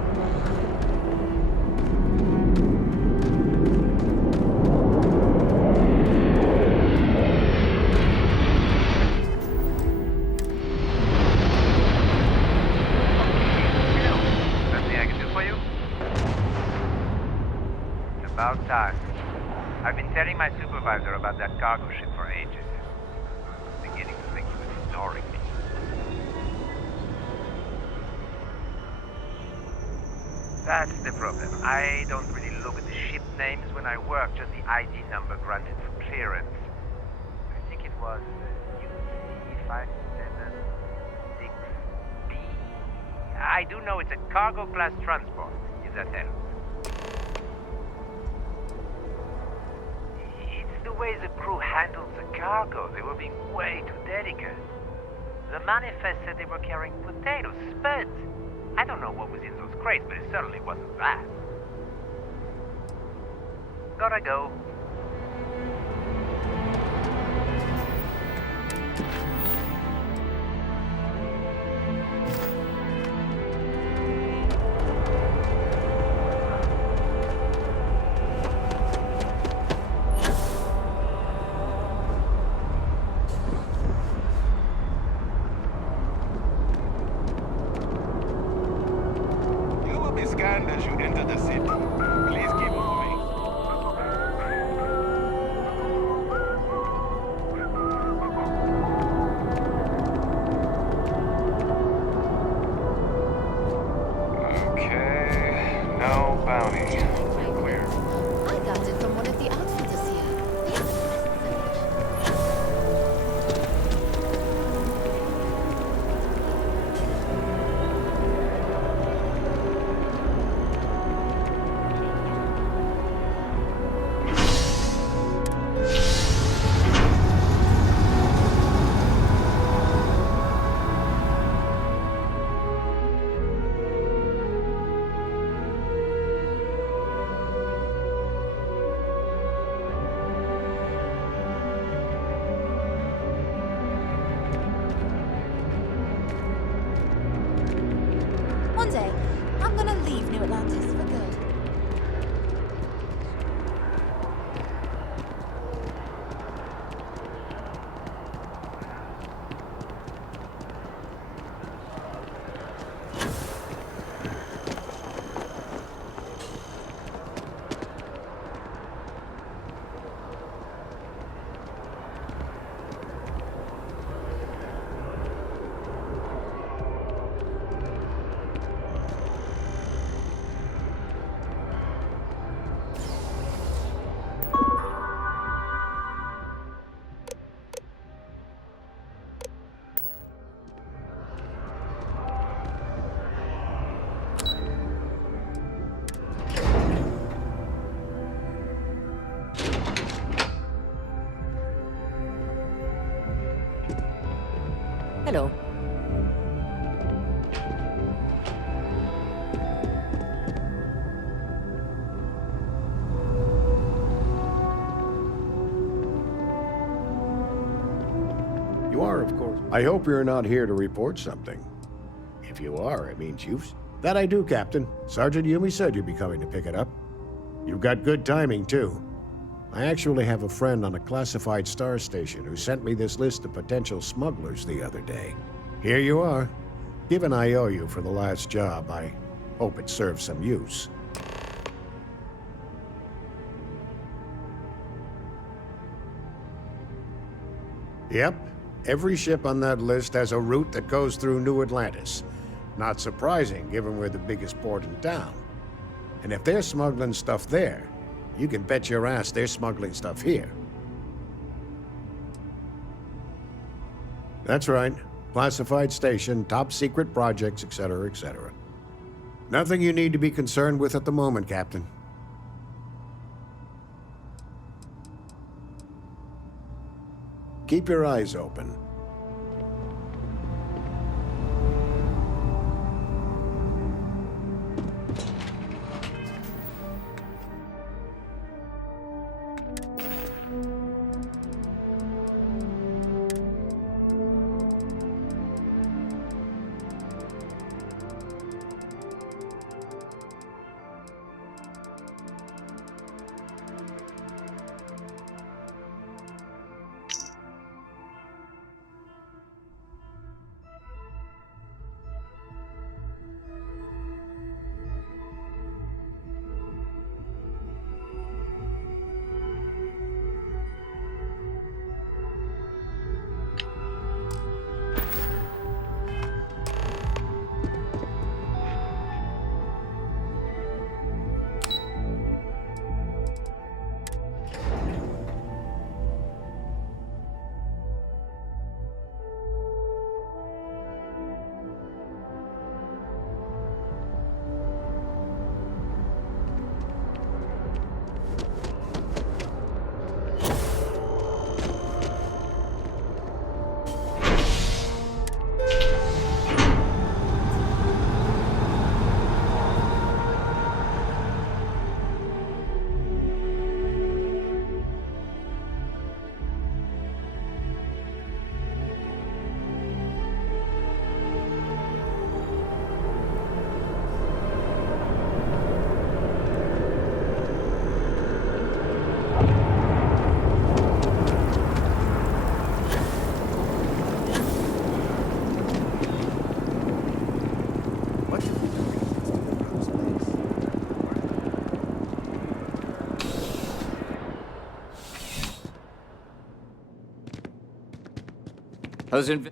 About time. I've been telling my supervisor about that cargo ship for ages. I'm beginning to think he was ignoring me. That's the problem. I don't really look at the ship names when I work, just the ID number granted for clearance. I think it was UC576B. I do know it's a cargo class transport, if that helps. The way the crew handled the cargo, they were being way too delicate. The manifest said they were carrying potatoes, spuds. I don't know what was in those crates, but it certainly wasn't that. Gotta go. As you enter the city, please keep moving. Okay, no bounty. Clear. I got it from one of the outfitters here. One day, I'm gonna leave New Atlantis for good. Hello. You are, of course. I hope you're not here to report something. If you are, it means you've... That I do, Captain. Sergeant Yumi said you'd be coming to pick it up. You've got good timing, too. I actually have a friend on a classified star station who sent me this list of potential smugglers the other day. Here you are. Given I owe you for the last job, I hope it serves some use. Yep. Every ship on that list has a route that goes through New Atlantis. Not surprising, given we're the biggest port in town. And if they're smuggling stuff there, you can bet your ass they're smuggling stuff here. That's right. Classified station, top secret projects, etc., etc. Nothing you need to be concerned with at the moment, Captain. keep your eyes open.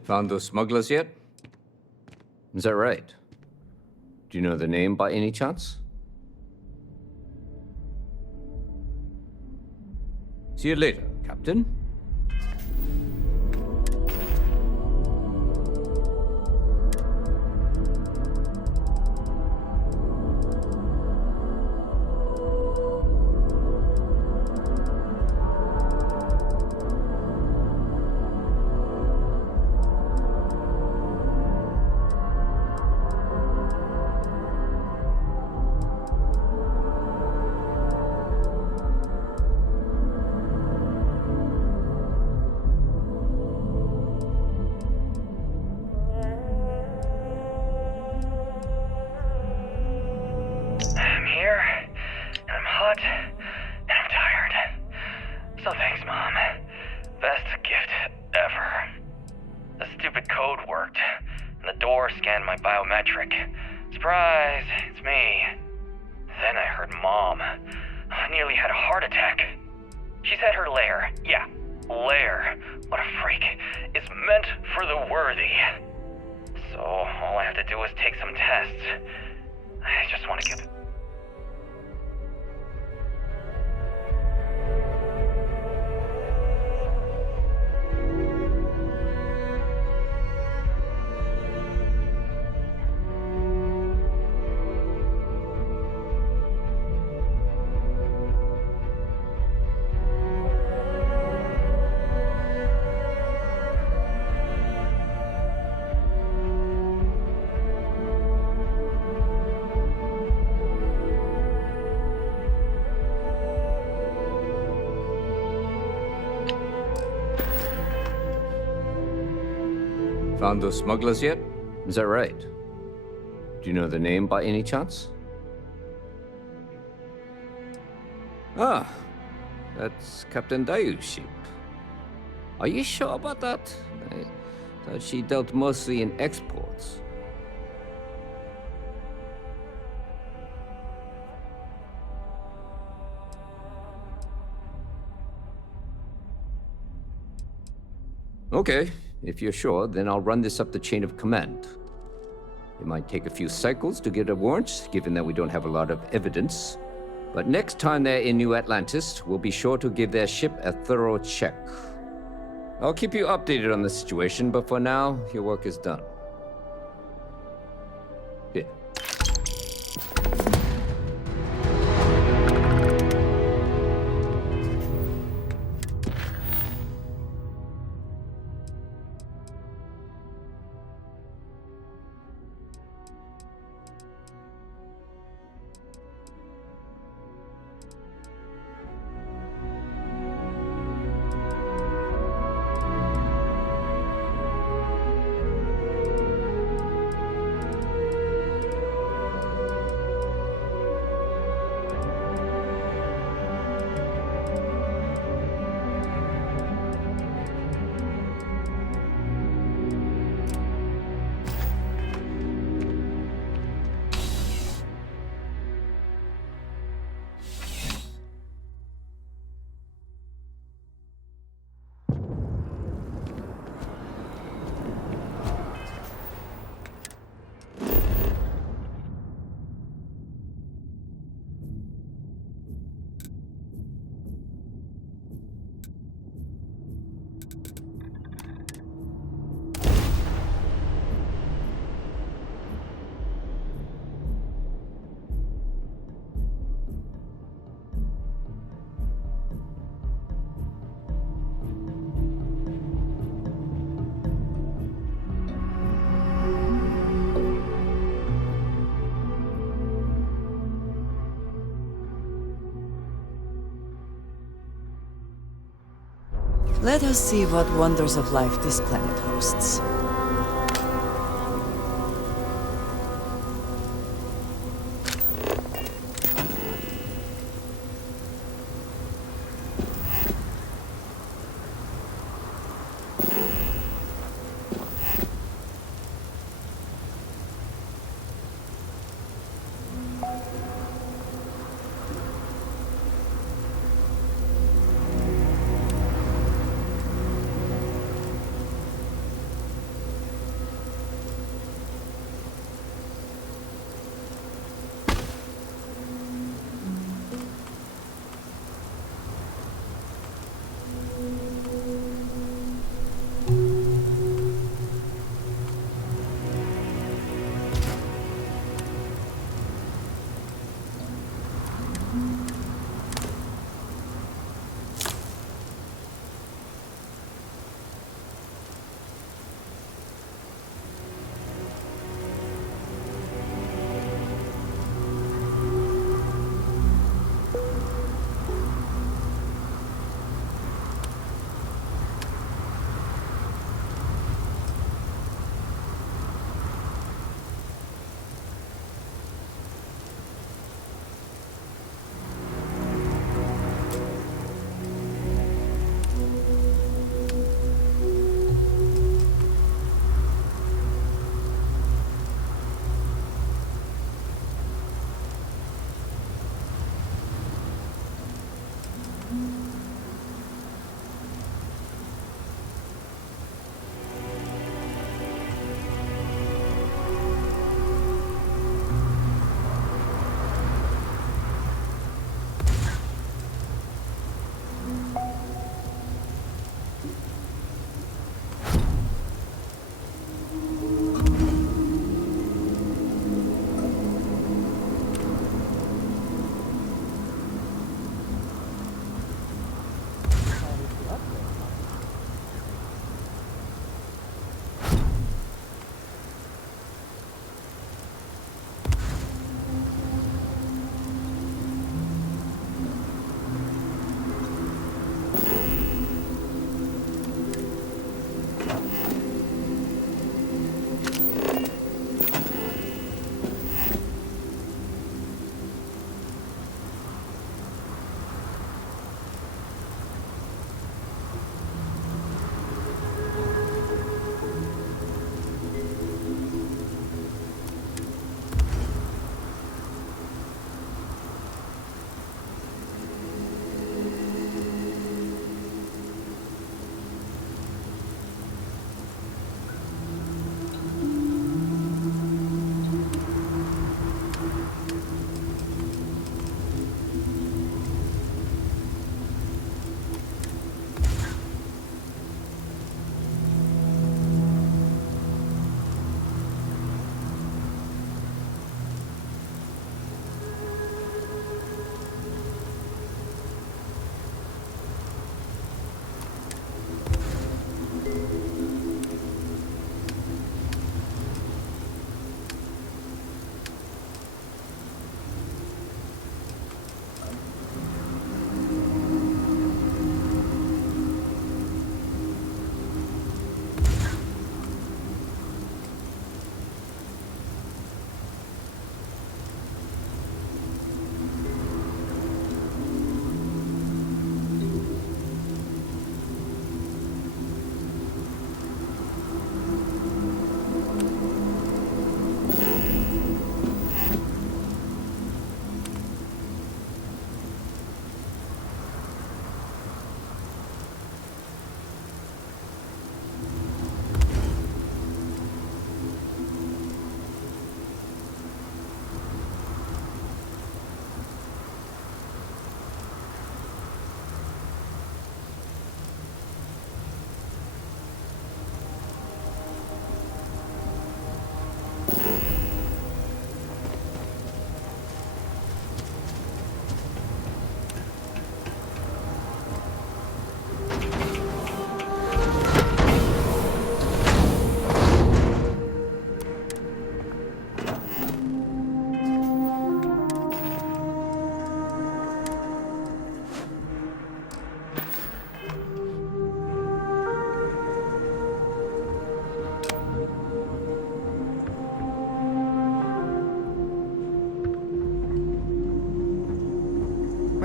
Found those smugglers yet? Is that right? Do you know the name by any chance? See you later, Captain. Surprise, it's me. Then I heard Mom. I nearly had a heart attack. She said her lair, yeah, lair, what a freak, is meant for the worthy. So all I have to do is take some tests. I just want to get... Found those smugglers yet? Is that right? Do you know the name by any chance? Ah, that's Captain Dayu's ship. Are you sure about that? I thought she dealt mostly in exports. Okay, if you're sure, then I'll run this up the chain of command. It might take a few cycles to get a warrant, given that we don't have a lot of evidence. But next time they're in New Atlantis, we'll be sure to give their ship a thorough check. I'll keep you updated on the situation, but for now, your work is done. Here. Let us see what wonders of life this planet hosts.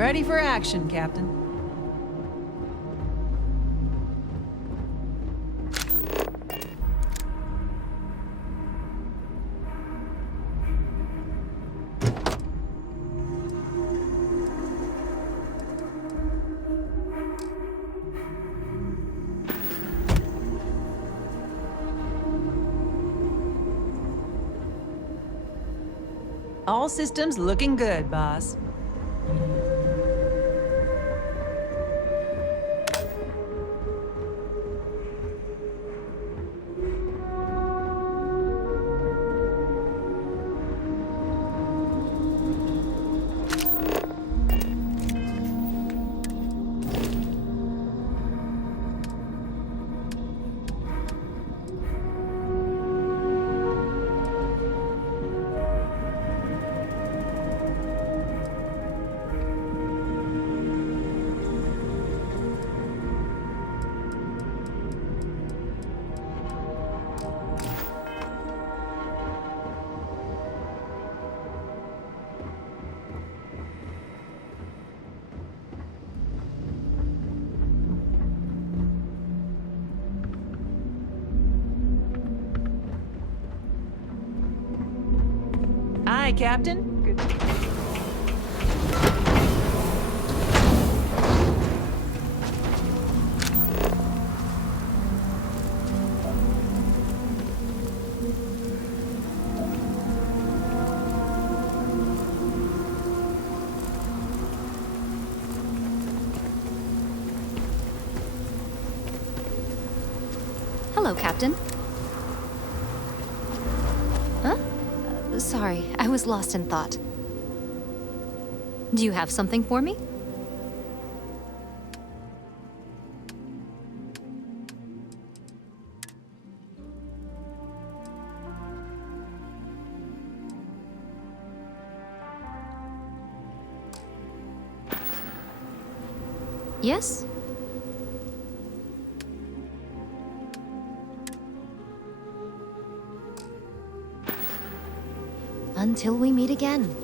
Ready for action, Captain. All systems looking good, boss. Aye, Captain. Good. Hello, Captain. Huh? Sorry, I was lost in thought. Do you have something for me? Yes? Until we meet again.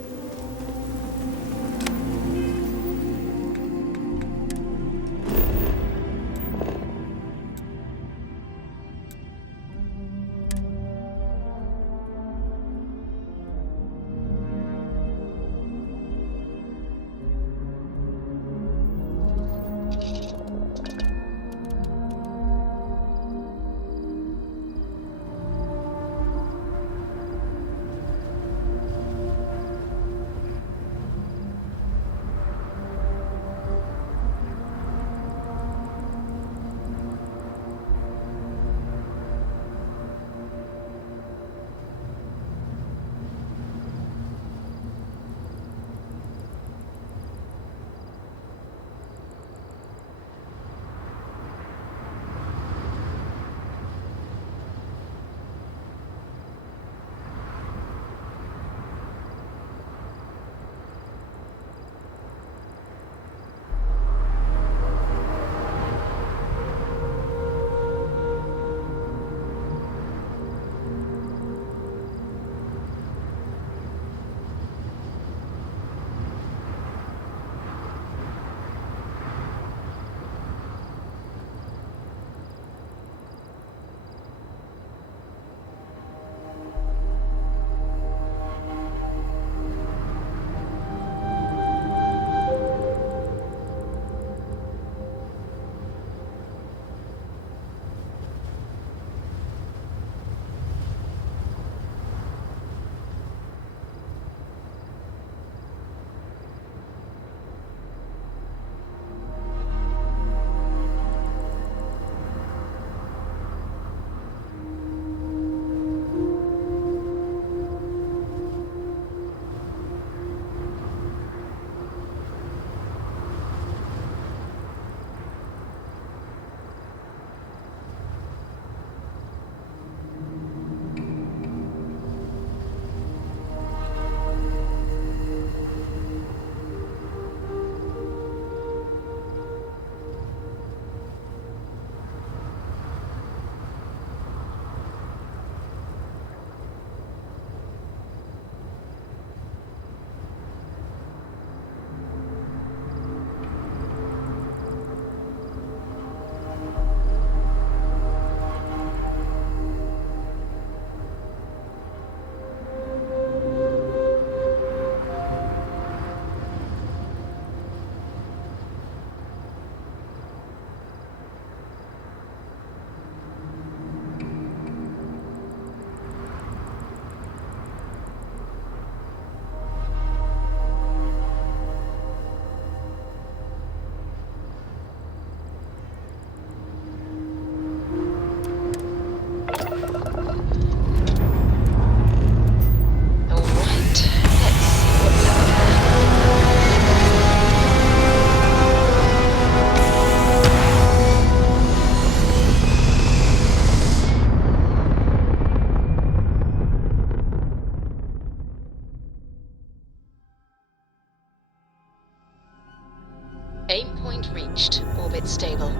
Aim point reached. Orbit stable.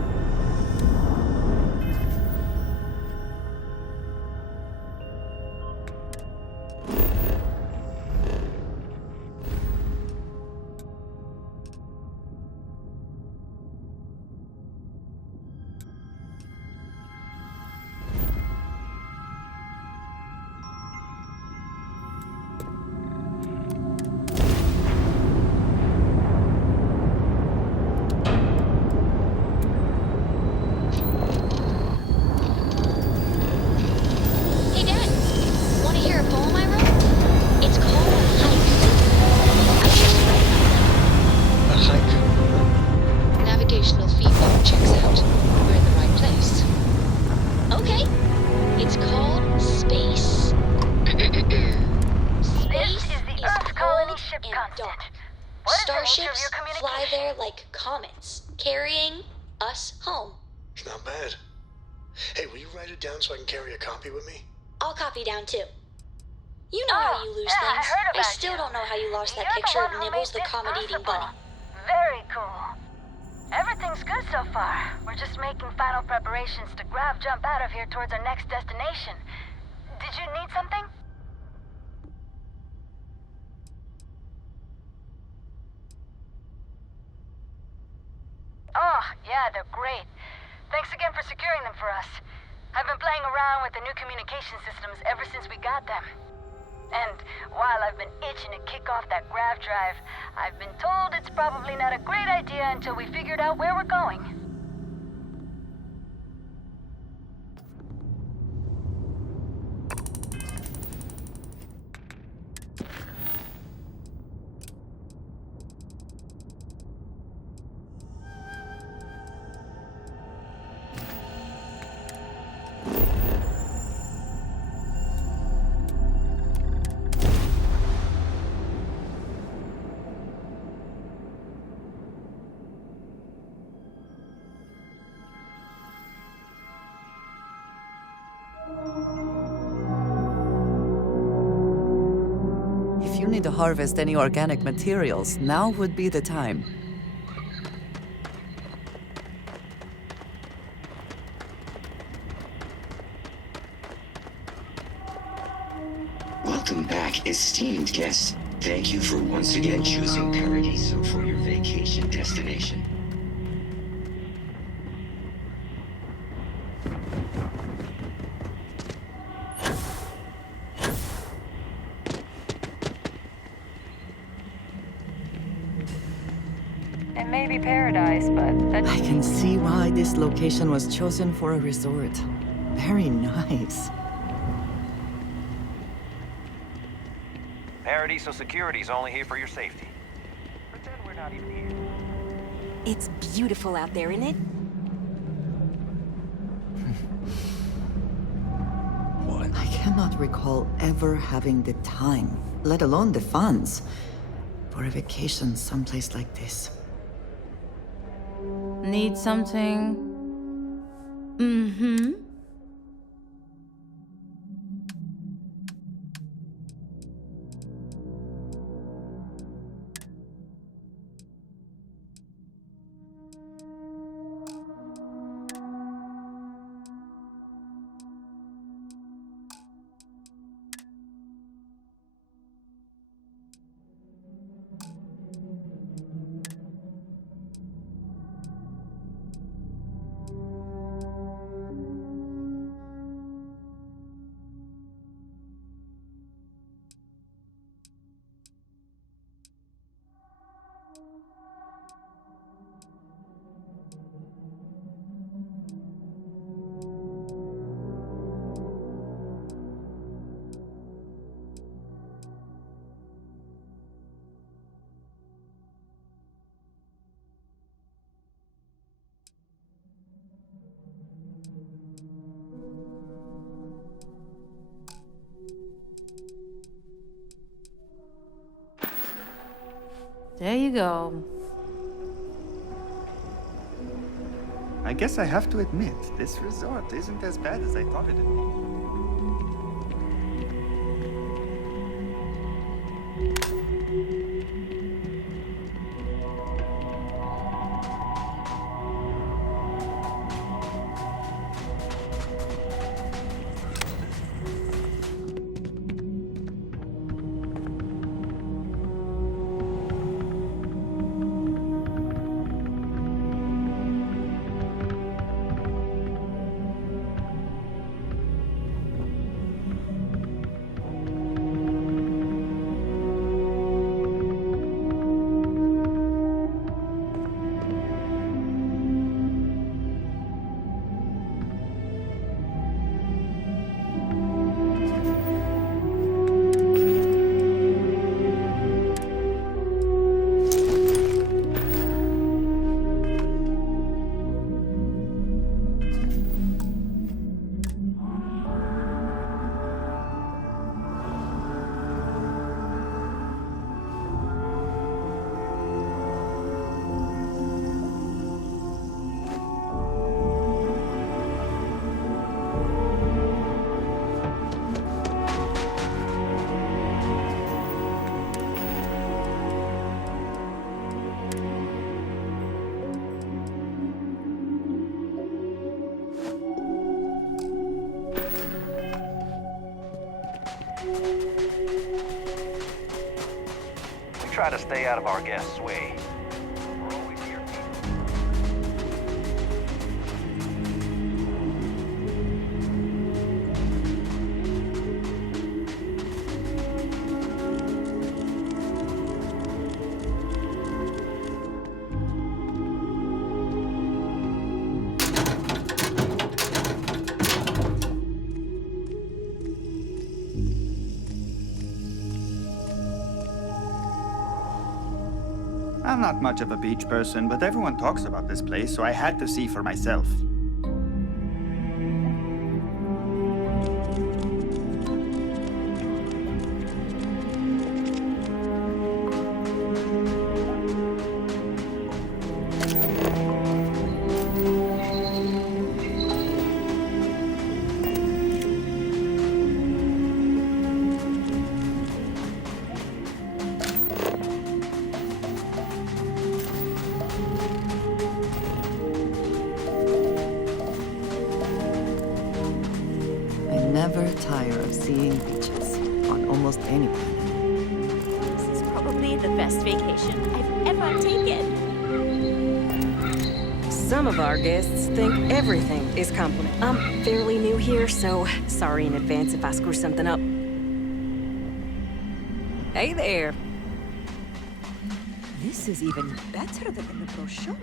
Hey Dad, want to hear a poem I wrote? It's called A Hike. I just read about A hike? it. Navigational feedback checks out. We're in the right place. Okay. It's called space. Space is the Earth colony ship constant. Starships fly there like comets, carrying us home. Not bad. Hey, will you write it down so I can carry a copy with me? I'll copy down too. You know how you lose things. I still don't know how you lost that picture of Nibbles the comet-eating bunny. Very cool. Everything's good so far. We're just making final preparations to grab jump out of here towards our next destination. Did you need something? Oh, yeah, they're great. Thanks again for securing them for us. I've been playing around with the new communication systems ever since we got them. And while I've been itching to kick off that grav drive, I've been told it's probably not a great idea until we figured out where we're going. If you need to harvest any organic materials, now would be the time. Welcome back, esteemed guests. Thank you for once again choosing Paradiso for your vacation destination. It may be paradise, but that I can see why this location was chosen for a resort. Very nice. Paradiso Security's only here for your safety. Pretend we're not even here. It's beautiful out there, isn't it? I cannot recall ever having the time, let alone the funds, for a vacation someplace like this. Need something? Mm-hmm. There you go. I guess I have to admit, this resort isn't as bad as I thought it'd be. try to stay out of our guests' way. We're always here. I'm not much of a beach person, but everyone talks about this place, so I had to see for myself. Never tire of seeing beaches on almost any planet. This is probably the best vacation I've ever taken. Some of our guests think everything is compliment. I'm fairly new here, so sorry in advance if I screw something up. Hey there. This is even better than in the brochure.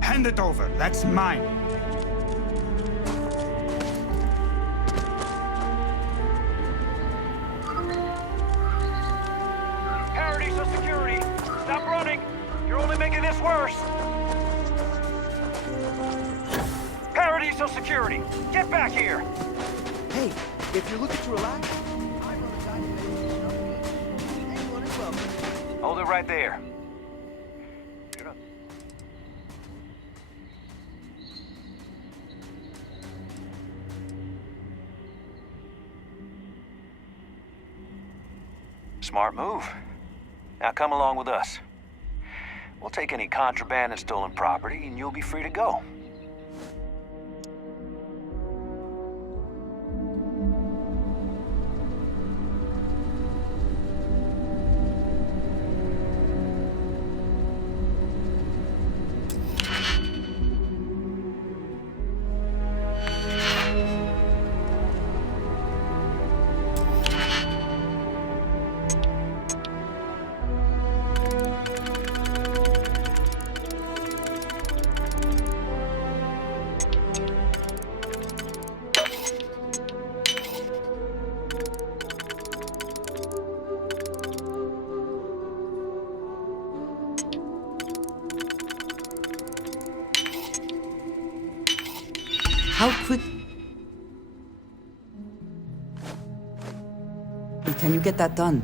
Hand it over. That's mine. Paradiso security! Stop running! You're only making this worse! Paradiso security! Get back here! Hey, if you're looking to relax, I run a guided meditation company. Anyone is welcome. Hold it right there. Smart move. Now come along with us. We'll take any contraband and stolen property, and you'll be free to go. How quick... Can you get that done?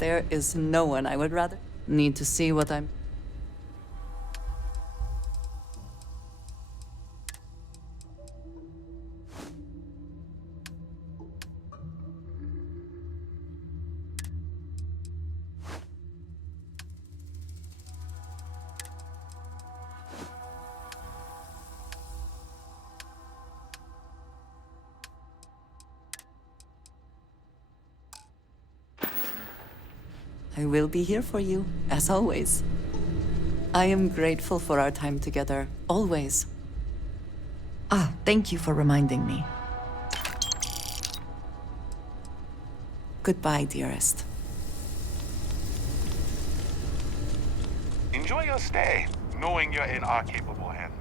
There is no one I would rather need to see what I'm... I will be here for you, as always. I am grateful for our time together, always. Ah, thank you for reminding me. Goodbye, dearest. Enjoy your stay, knowing you're in our capable hands.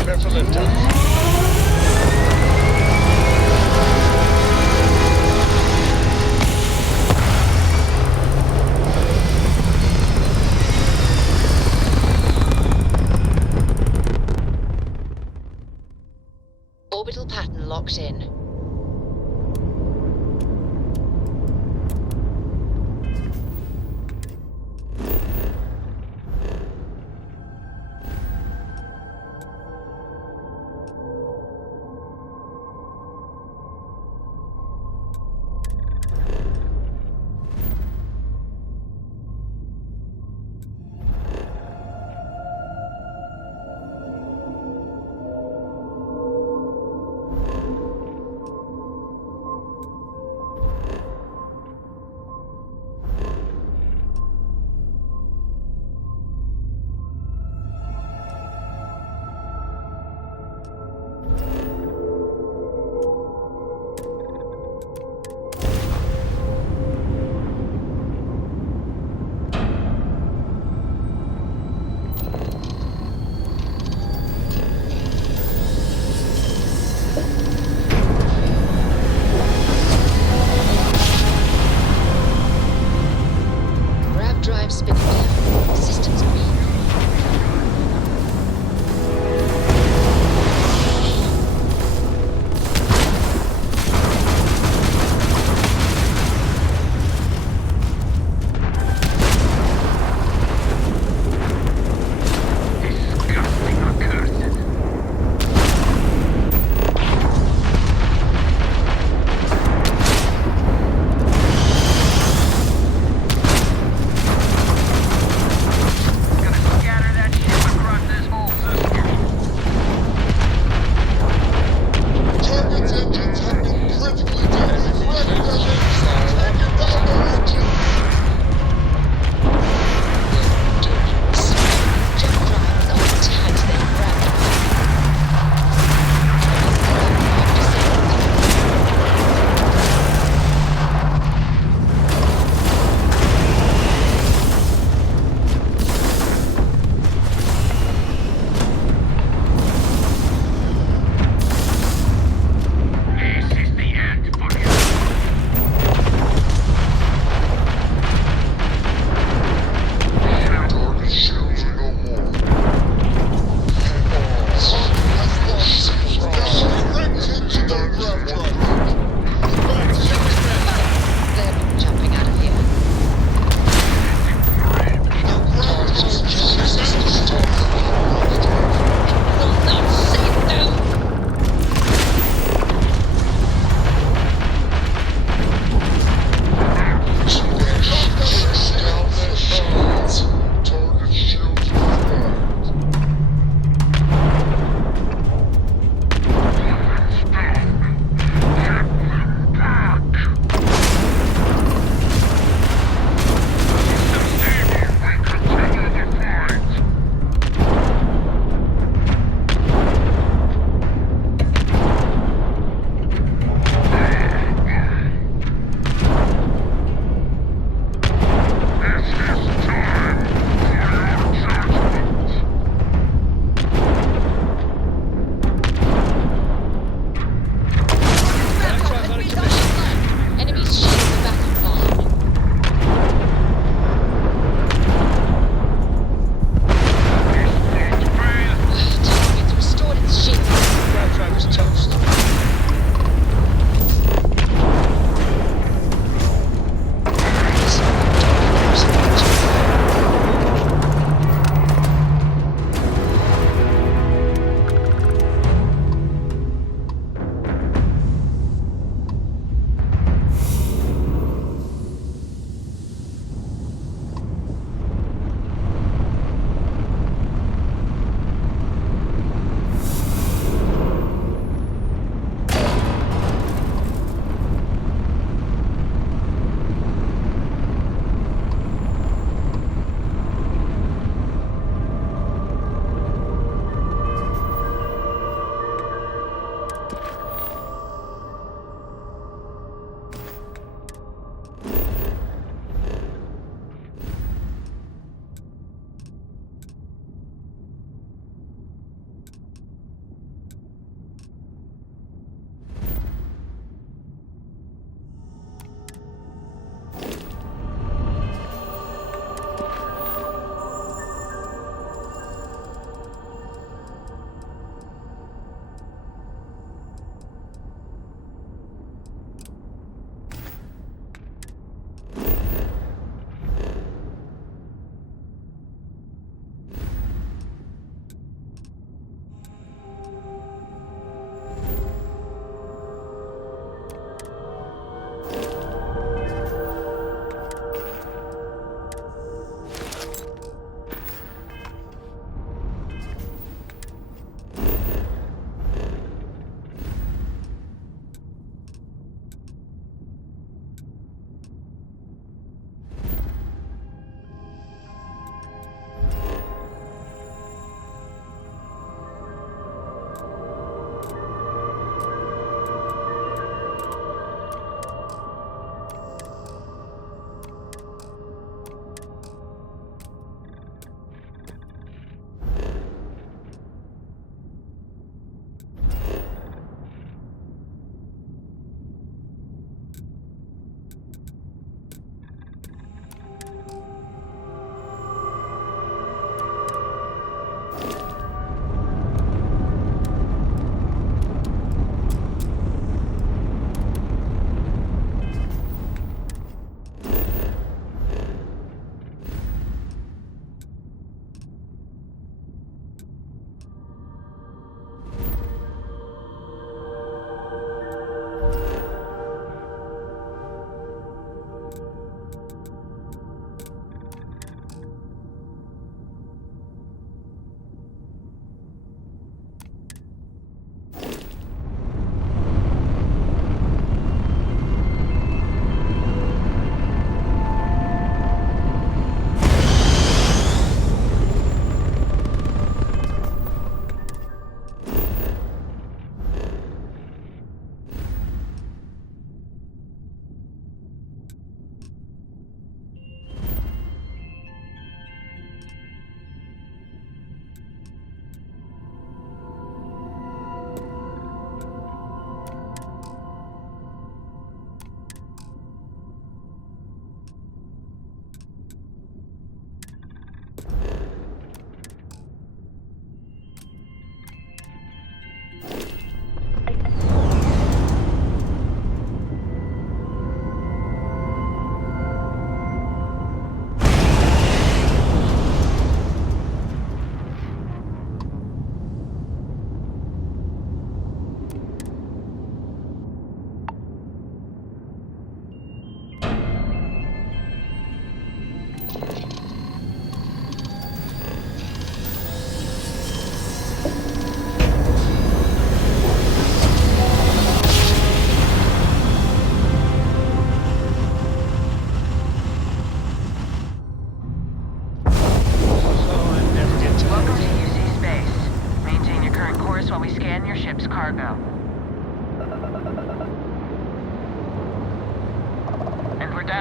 Prepare for liftoff.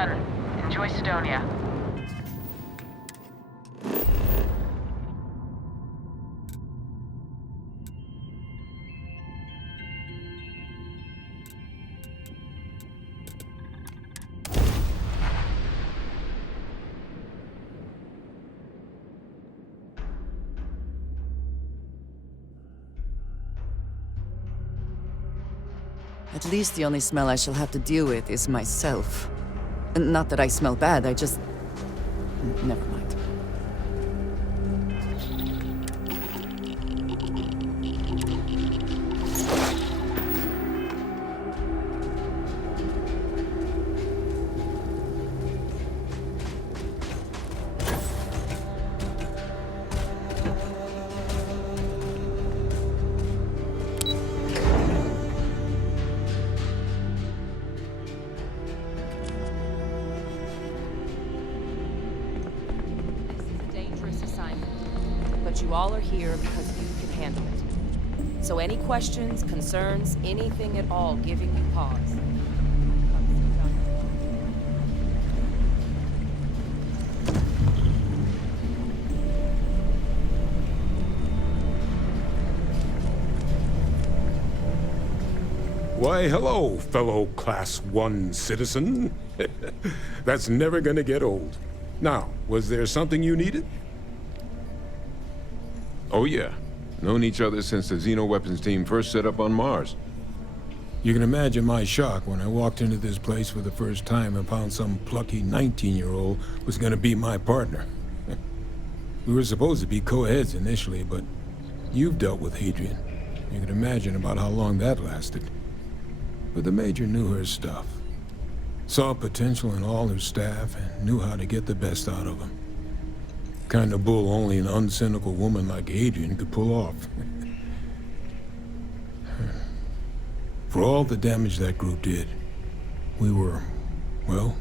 done. Enjoy Sidonia. At least the only smell I shall have to deal with is myself. Not that I smell bad, I just... Never mind. But you all are here because you can handle it. So any questions, concerns, anything at all giving you pause. Why, hello, fellow Class 1 citizen. That's never gonna get old. Now, was there something you needed? Oh yeah. Known each other since the Xenoweapons team first set up on Mars. You can imagine my shock when I walked into this place for the first time and found some plucky 19-year-old was gonna be my partner. We were supposed to be co-heads initially, but you've dealt with Hadrian. You can imagine about how long that lasted. But the Major knew her stuff. Saw potential in all her staff and knew how to get the best out of them. Kind of bull only an uncynical woman like Adrian could pull off. For all the damage that group did, we were, well,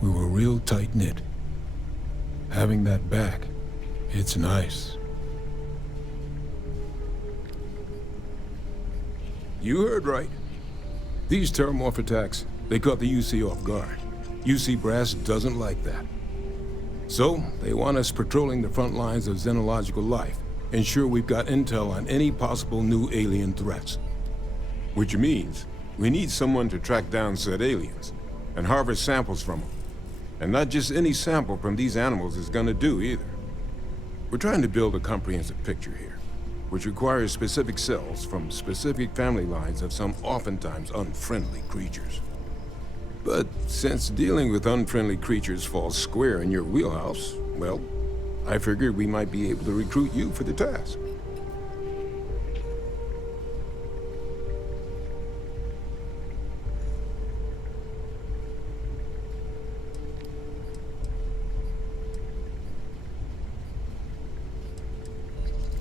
we were real tight-knit. Having that back, it's nice. You heard right. These terramorph attacks, they caught the UC off guard. UC Brass doesn't like that. So, they want us patrolling the front lines of xenological life, ensure we've got intel on any possible new alien threats. Which means we need someone to track down said aliens and harvest samples from them. And not just any sample from these animals is gonna do either. We're trying to build a comprehensive picture here, which requires specific cells from specific family lines of some oftentimes unfriendly creatures. But since dealing with unfriendly creatures falls square in your wheelhouse, well, I figured we might be able to recruit you for the task.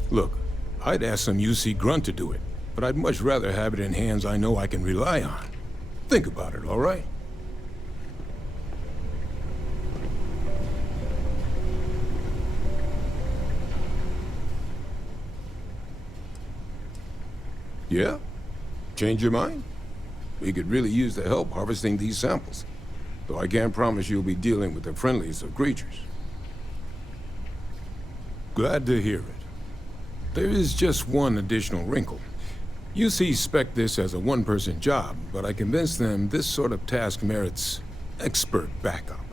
Look, I'd ask some UC grunt to do it, but I'd much rather have it in hands I know I can rely on. Think about it, all right? Yeah? Change your mind? We could really use the help harvesting these samples. Though I can't promise you'll be dealing with the friendliest of creatures. Glad to hear it. There is just one additional wrinkle. UC spec this as a one-person job, but I convinced them this sort of task merits expert backup.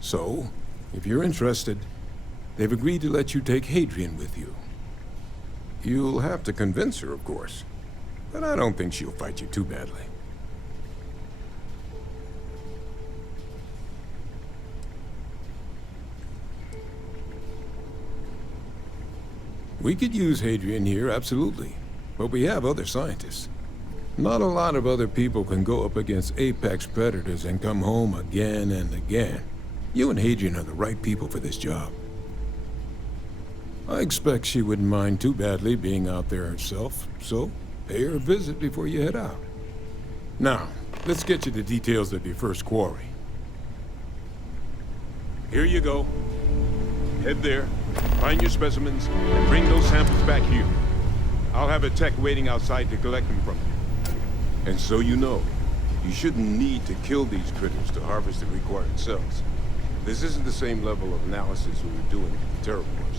So, if you're interested, they've agreed to let you take Hadrian with you. You'll have to convince her, of course. But I don't think she'll fight you too badly. We could use Hadrian here, absolutely. But we have other scientists. Not a lot of other people can go up against apex predators and come home again and again. You and Hadrian are the right people for this job. I expect she wouldn't mind too badly being out there herself, so pay her a visit before you head out. Now, let's get you the details of your first quarry. Here you go. Head there, find your specimens, and bring those samples back here. I'll have a tech waiting outside to collect them from you. And so you know, You shouldn't need to kill these critters to harvest the required cells. This isn't the same level of analysis we were doing with the terraforms.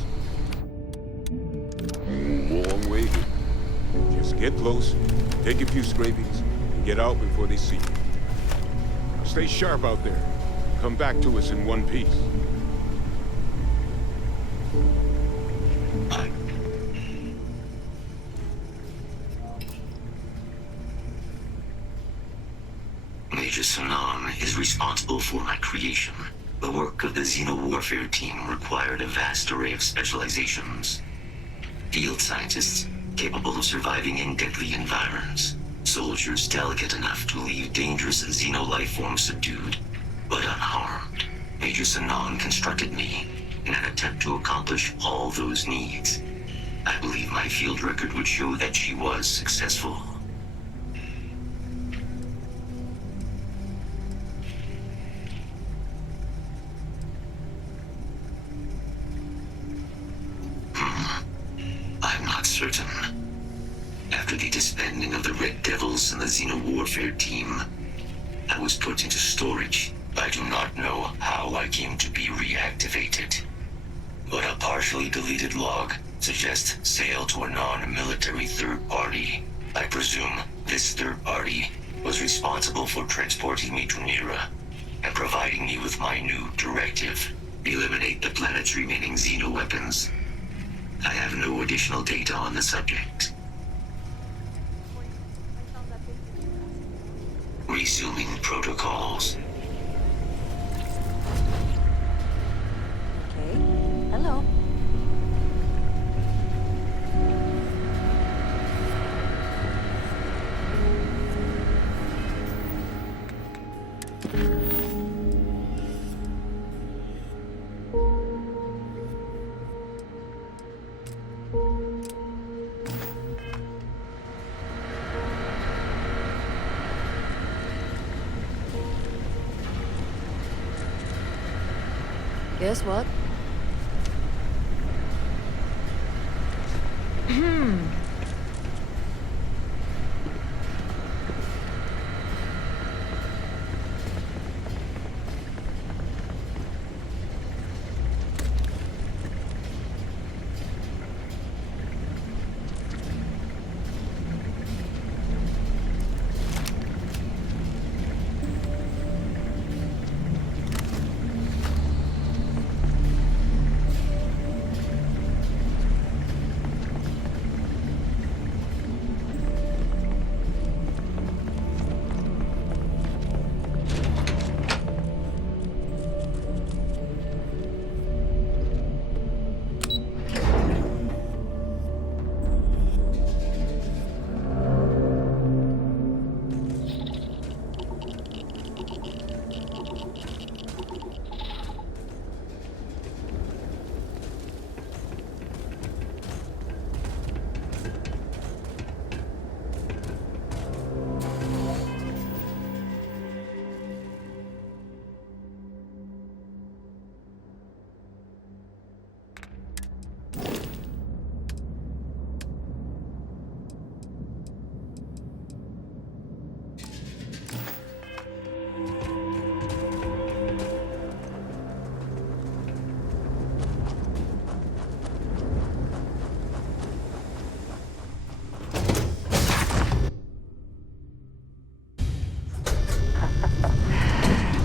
Long way here. Just get close, take a few scrapings, and get out before they see you. Stay sharp out there. Come back to us in one piece. Major Sanan is responsible for my creation. The work of the Xeno-warfare team required a vast array of specializations. Field scientists capable of surviving in deadly environs. Soldiers delicate enough to leave dangerous Xeno-life forms subdued, but unharmed. Major Sanan constructed me in an attempt to accomplish all those needs. I believe my field record would show that she was successful. I'm not certain. After the disbanding of the Red Devils and the Xeno-warfare team, I was put into storage. I do not know how I came to be reactivated. But a partially deleted log suggests sale to a non-military third party. I presume this third party was responsible for transporting me to Nira and providing me with my new directive. Eliminate the planet's remaining Xeno-weapons. I have no additional data on the subject. Resuming protocols. Okay. Hello. Guess what?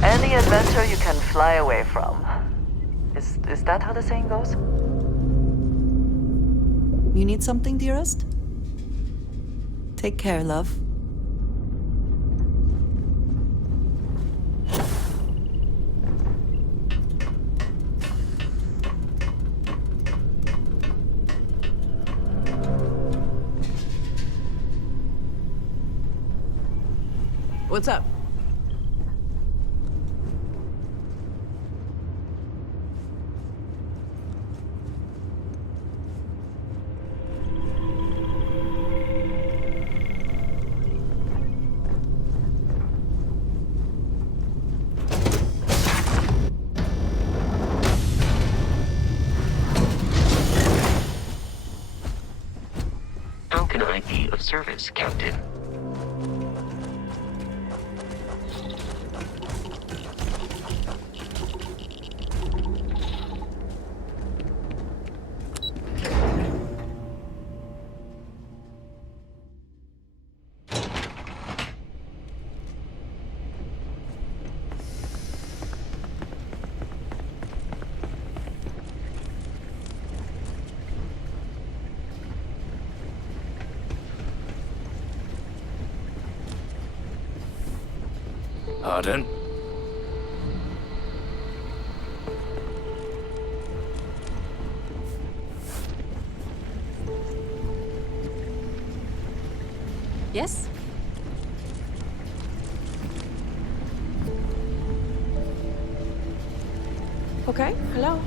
Any adventure you can fly away from. Is that how the saying goes? You need something, dearest? Take care, love. What's up? How can I be of service, Captain? Arden? Yes? Okay, hello.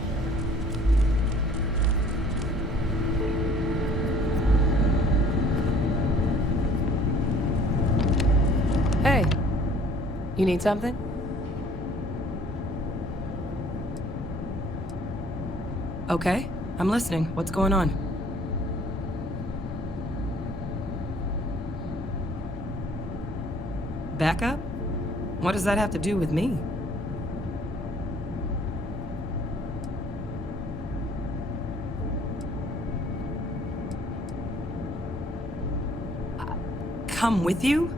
Hey, you need something? Okay, I'm listening. What's going on? Backup? What does that have to do with me? Come with you?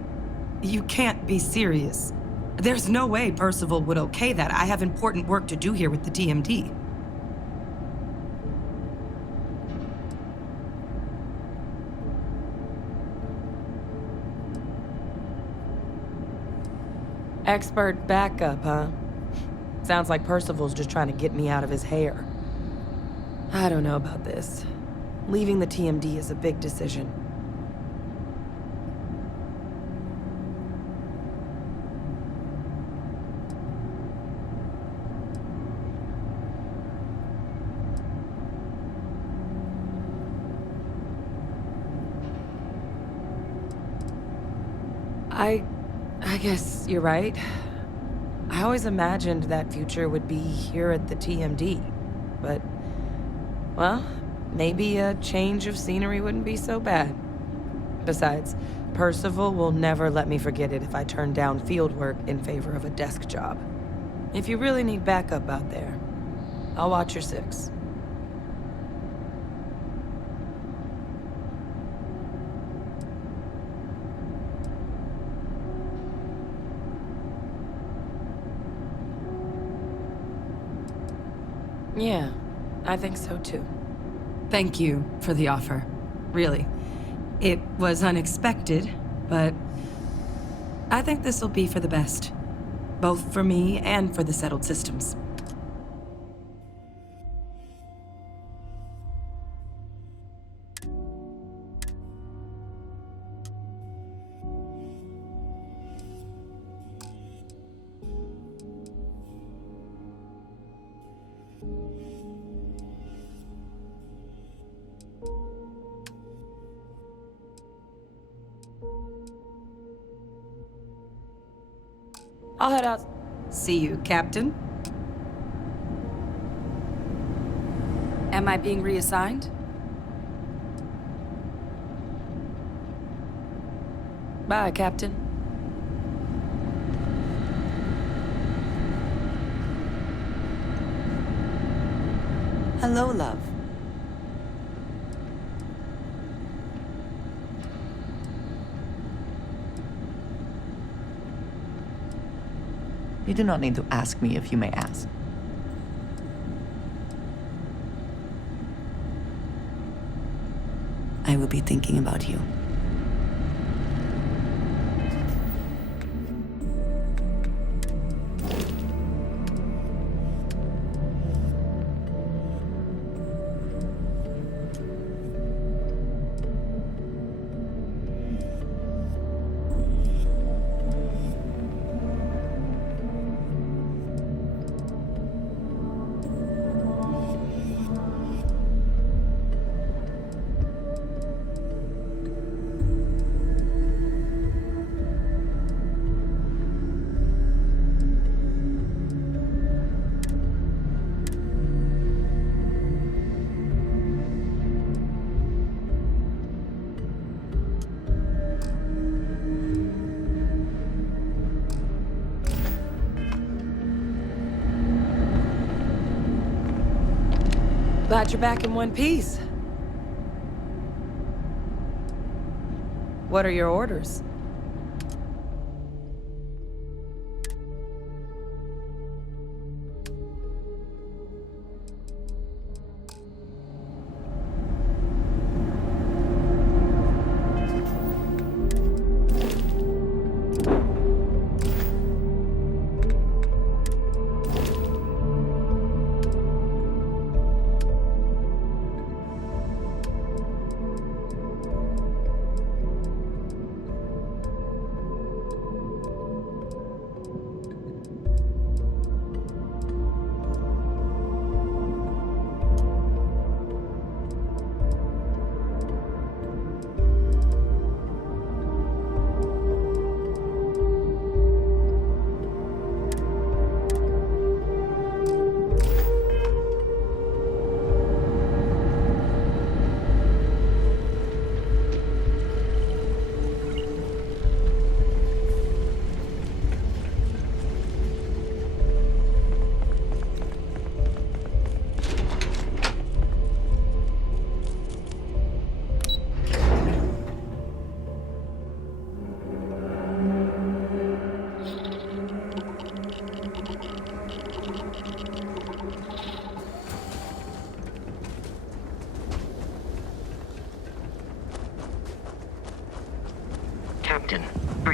You can't be serious. There's no way Percival would okay that. I have important work to do here with the TMD. Expert backup, huh? Sounds like Percival's just trying to get me out of his hair. I don't know about this. Leaving the TMD is a big decision. I guess you're right. I always imagined that future would be here at the TMD, but, well, maybe a change of scenery wouldn't be so bad. Besides, Percival will never let me forget it if I turn down field work in favor of a desk job. If you really need backup out there, I'll watch your six. Yeah, I think so too. Thank you for the offer. Really. It was unexpected, but I think this will be for the best. Both for me and for the settled systems. I'll head out. See you, Captain. Am I being reassigned? Bye, Captain. Hello, love. You do not need to ask me if you may ask. I will be thinking about you. Glad you're back in one piece. What are your orders?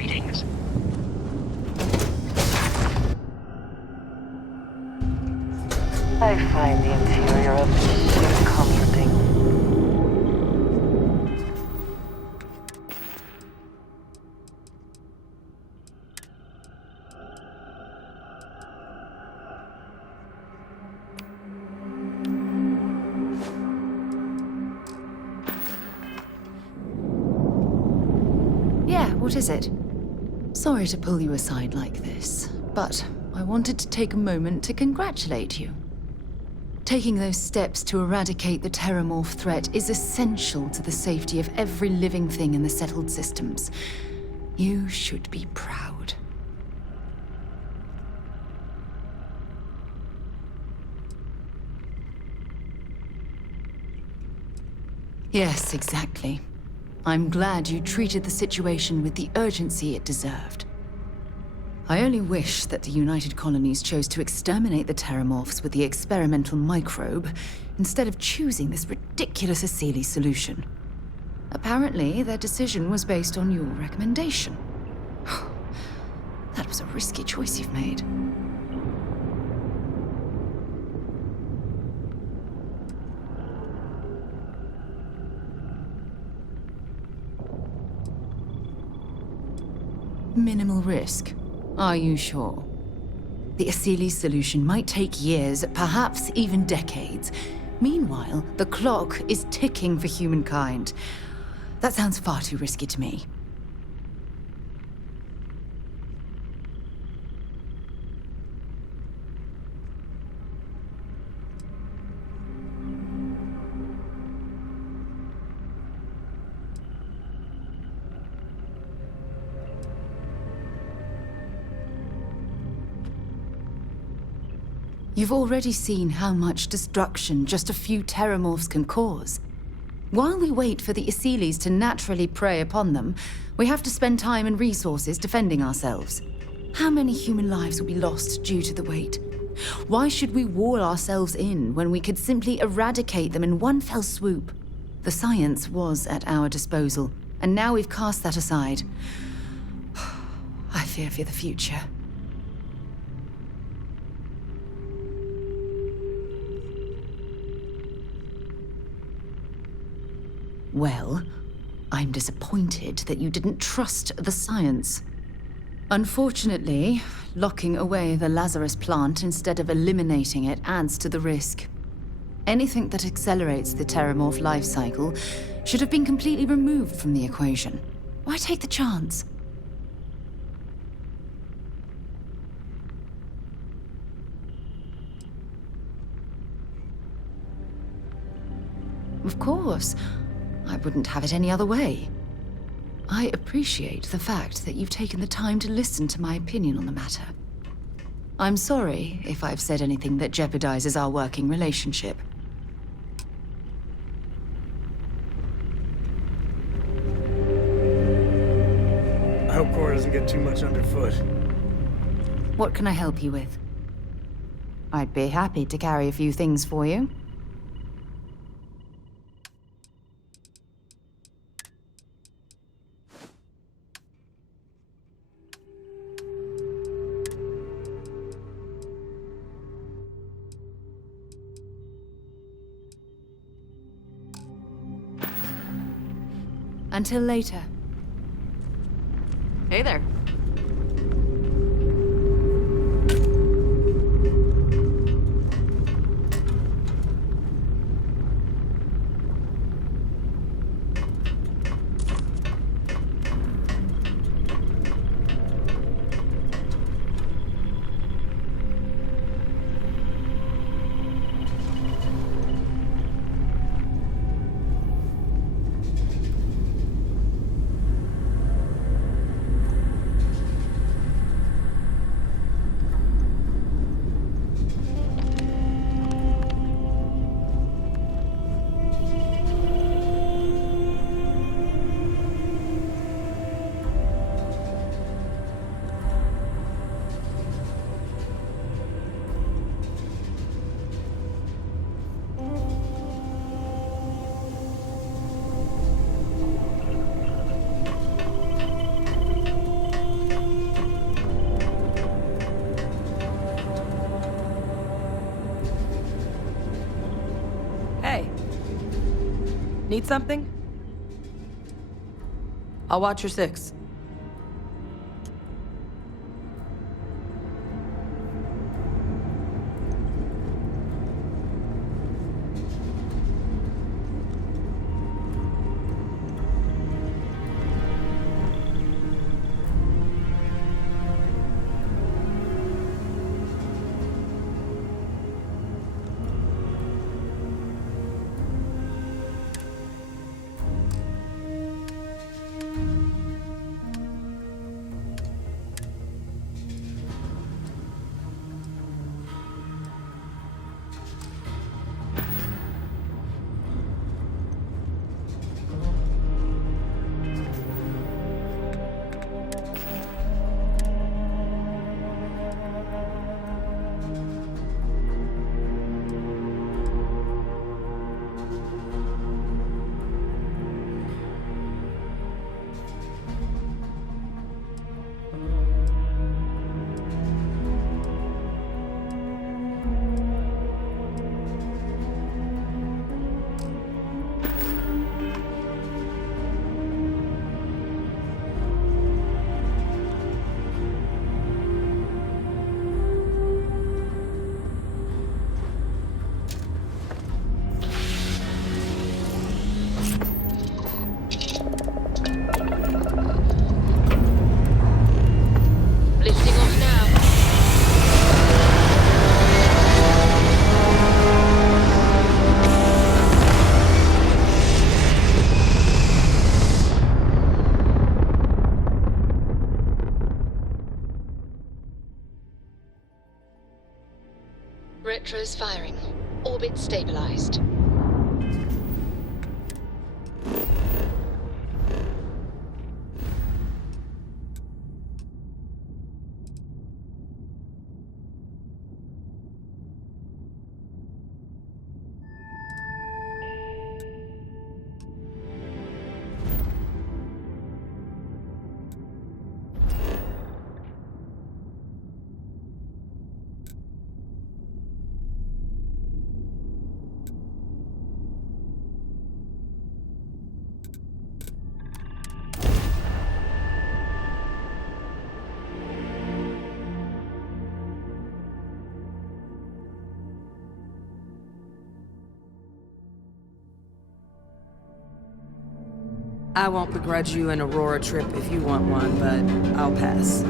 Greetings. I find the interior of this ship comforting. Yeah, what is it? Sorry to pull you aside like this, but I wanted to take a moment to congratulate you. Taking those steps to eradicate the Terramorph threat is essential to the safety of every living thing in the settled systems. You should be proud. Yes, exactly. I'm glad you treated the situation with the urgency it deserved. I only wish that the United Colonies chose to exterminate the Terramorphs with the experimental microbe, instead of choosing this ridiculous Asili solution. Apparently, their decision was based on your recommendation. That was a risky choice you've made. Minimal risk. Are you sure? The Asili solution might take years, perhaps even decades. Meanwhile, the clock is ticking for humankind. That sounds far too risky to me. You've already seen how much destruction just a few Terramorphs can cause. While we wait for the Asilis to naturally prey upon them, we have to spend time and resources defending ourselves. How many human lives will be lost due to the wait? Why should we wall ourselves in when we could simply eradicate them in one fell swoop? The science was at our disposal, and now we've cast that aside. I fear for the future. Well, I'm disappointed that you didn't trust the science. Unfortunately, locking away the Lazarus plant instead of eliminating it adds to the risk. Anything that accelerates the Terramorph life cycle should have been completely removed from the equation. Why take the chance? Of course. I wouldn't have it any other way. I appreciate the fact that you've taken the time to listen to my opinion on the matter. I'm sorry if I've said anything that jeopardizes our working relationship. I hope Cora doesn't get too much underfoot. What can I help you with? I'd be happy to carry a few things for you. Until later. Hey there. Need something? I'll watch your 6. Lifting off now. Retro's firing. Orbit stabilized. I won't begrudge you an Aurora trip if you want one, but I'll pass.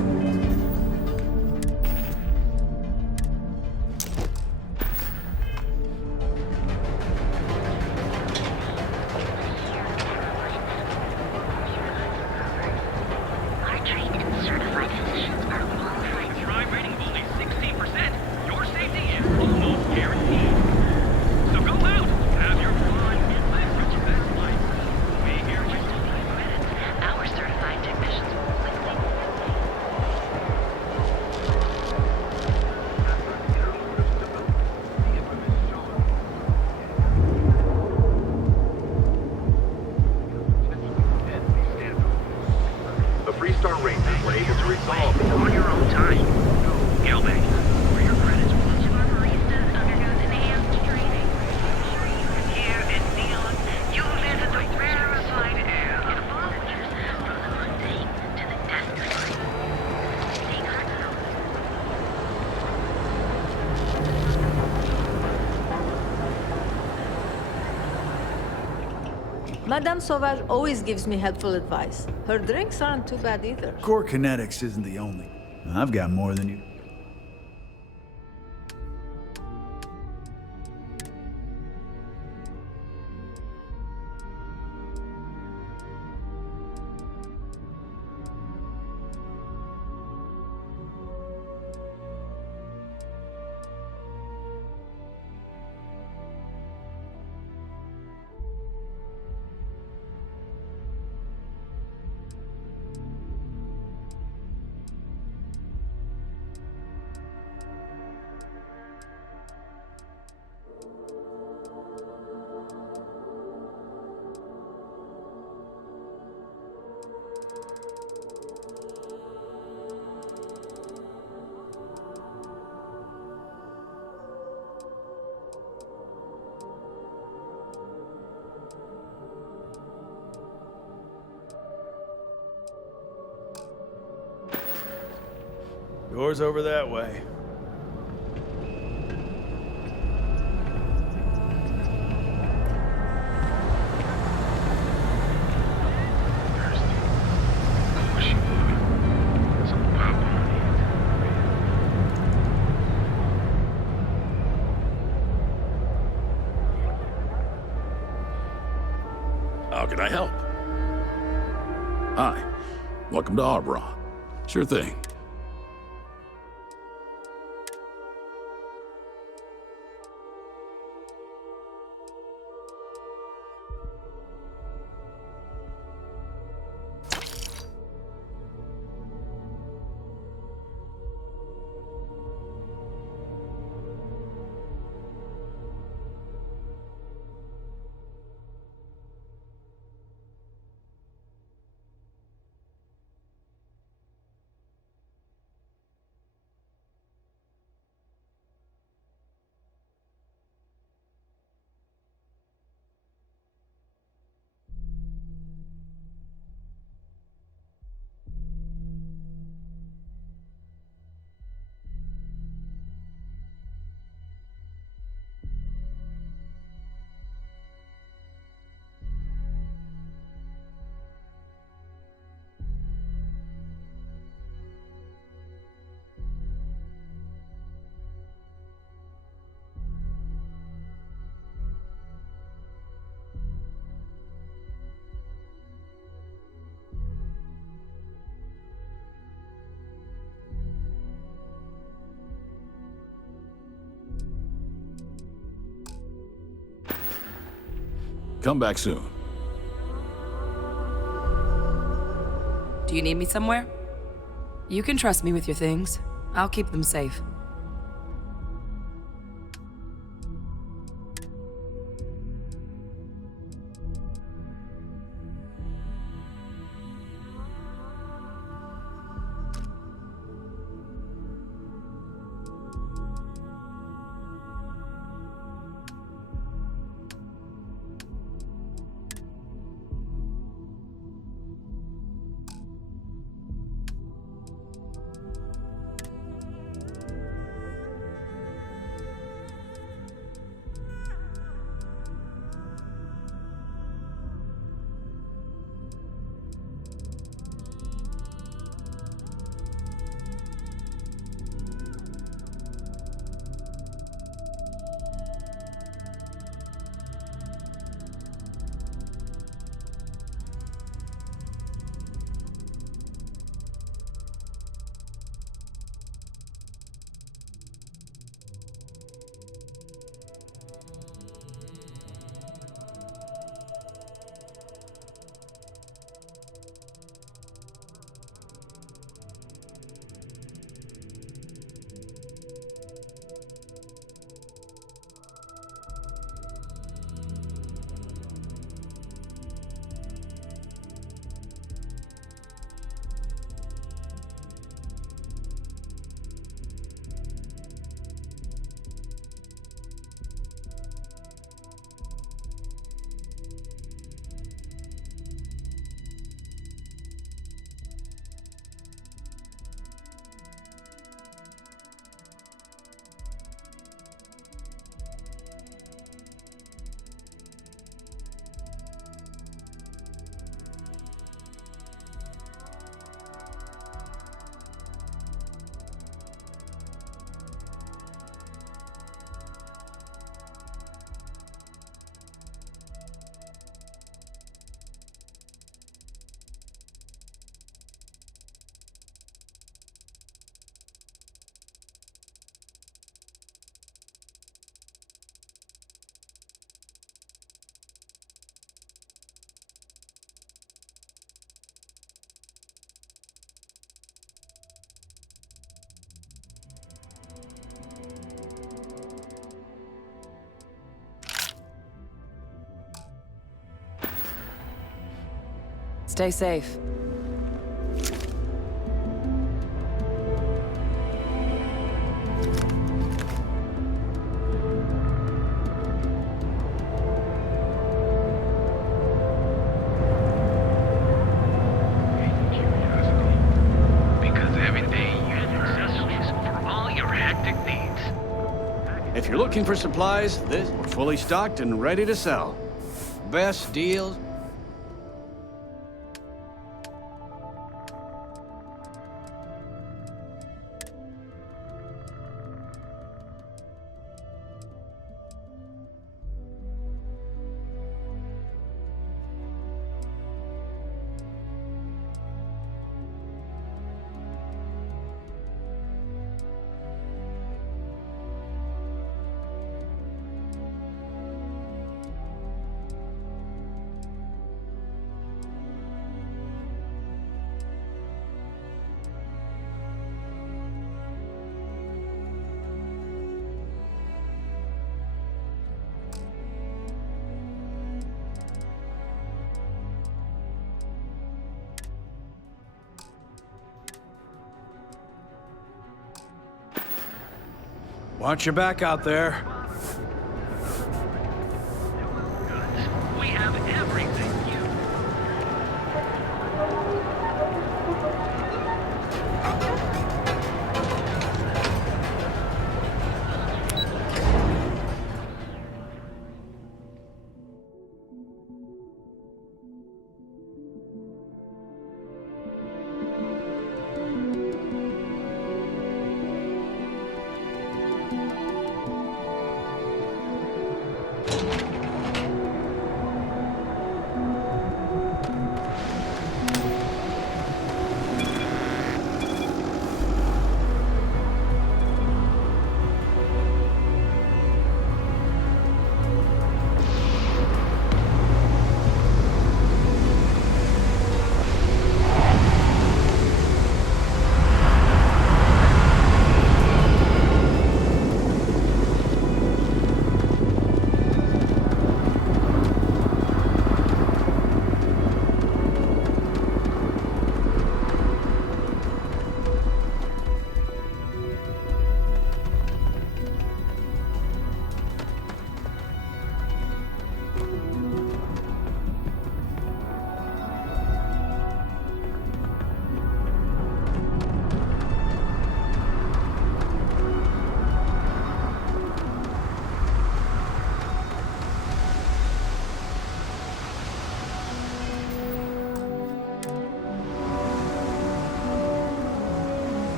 Madame Sauvage always gives me helpful advice. Her drinks aren't too bad either. Core kinetics isn't the only. I've got more than you. Door's over that way. How can I help? Hi. Welcome to Arbor. Sure thing. Come back soon. Do you need me somewhere? You can trust me with your things. I'll keep them safe. Stay safe. Because everything your ancestors If you're looking for supplies, we're fully stocked and ready to sell. Best deals. Watch your back out there. We have everything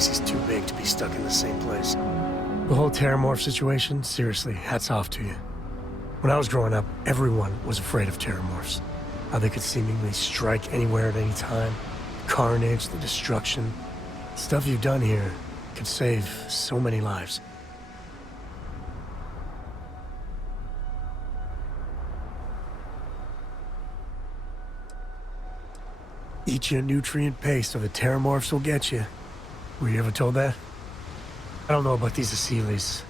galaxy's too big to be stuck in the same place. The whole Terramorph situation, seriously, hats off to you. When I was growing up, everyone was afraid of Terramorphs. How they could seemingly strike anywhere at any time. Carnage, the destruction. Stuff you've done here could save so many lives. Eat your nutrient paste or the Terramorphs will get you. Were you ever told that? I don't know about these Asylees.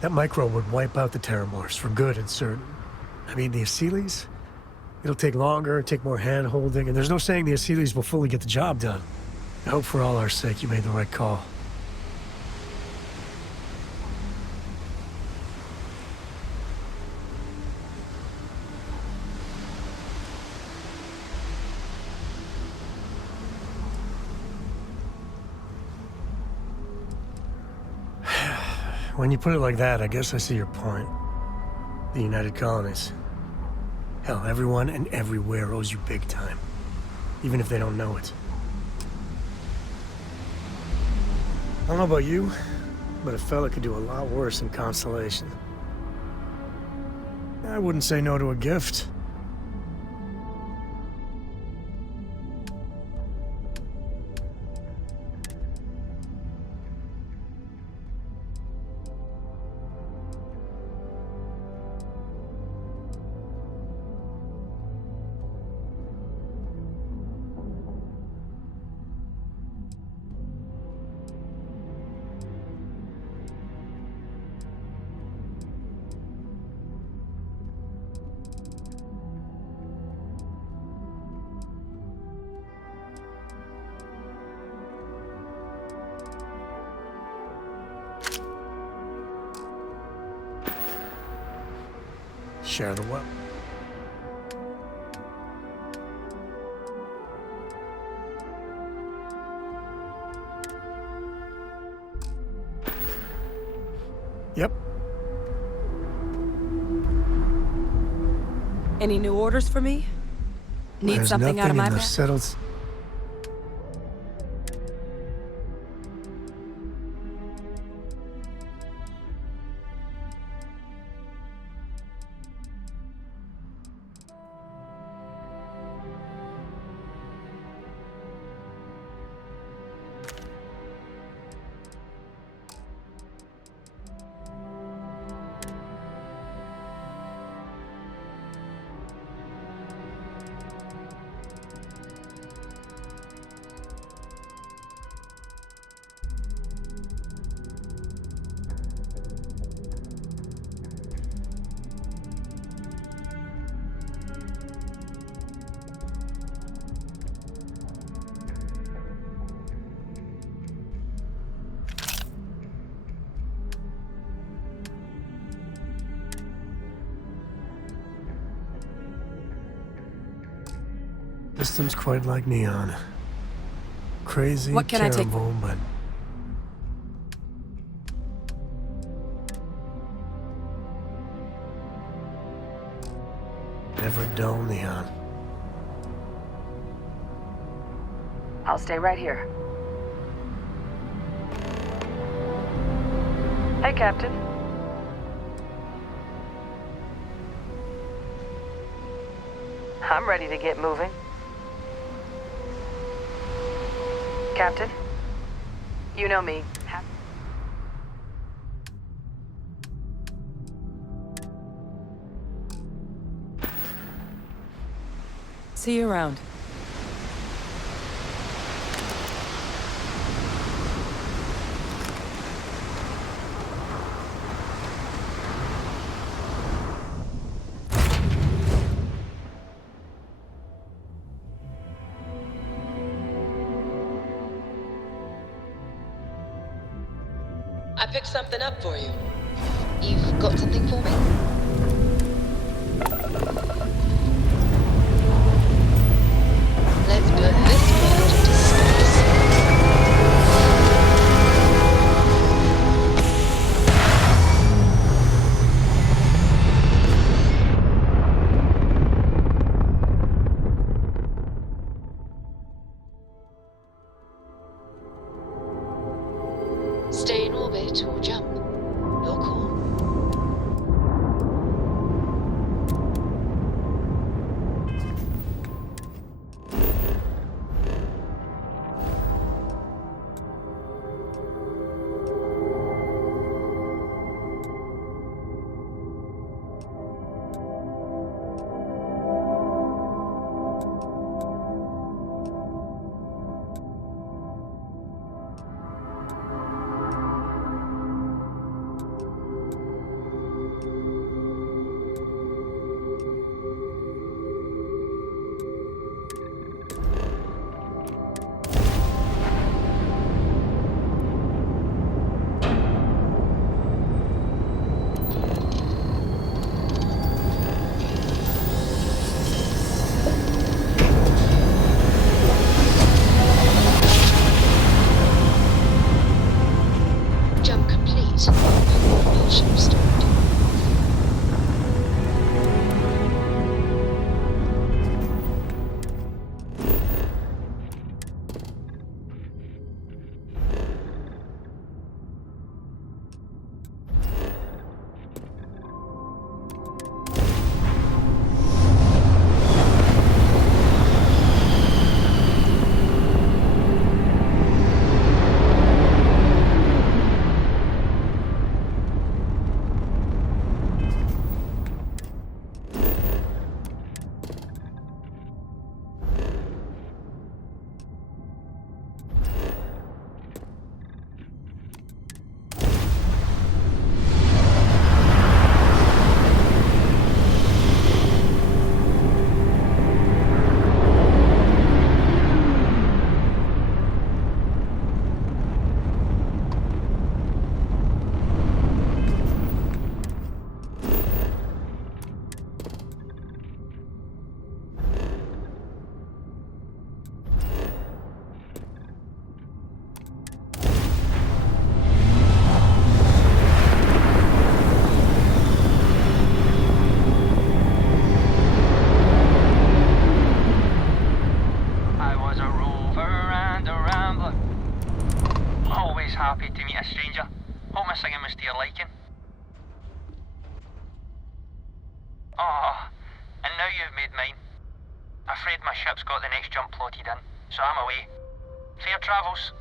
That microbe would wipe out the Terramorphs for good and certain. I mean, the Asylees? It'll take longer, take more hand-holding, and there's no saying the Asylees will fully get the job done. I hope for all our sake you made the right call. When you put it like that, I guess I see your point. The United Colonies. Hell, everyone and everywhere owes you big time. Even if they don't know it. I don't know about you, but a fella could do a lot worse in Constellation. I wouldn't say no to a gift. Share the wealth. Yep. Any new orders for me? Need There's something out of nothing my in the bag? settled... System's quite like Neon. Crazy, What can I take? terrible, but... never dull, Neon. I'll stay right here. Hey, Captain. I'm ready to get moving. Captain? You know me. See you around. I picked something up for you. You've got something for me? Let's put this world into space. Stay in orbit or jump. Your call. happy to meet a stranger. Hope my singing was to your liking. Oh, and now you've made mine. Afraid my ship's got the next jump plotted in, so I'm away. Fair travels.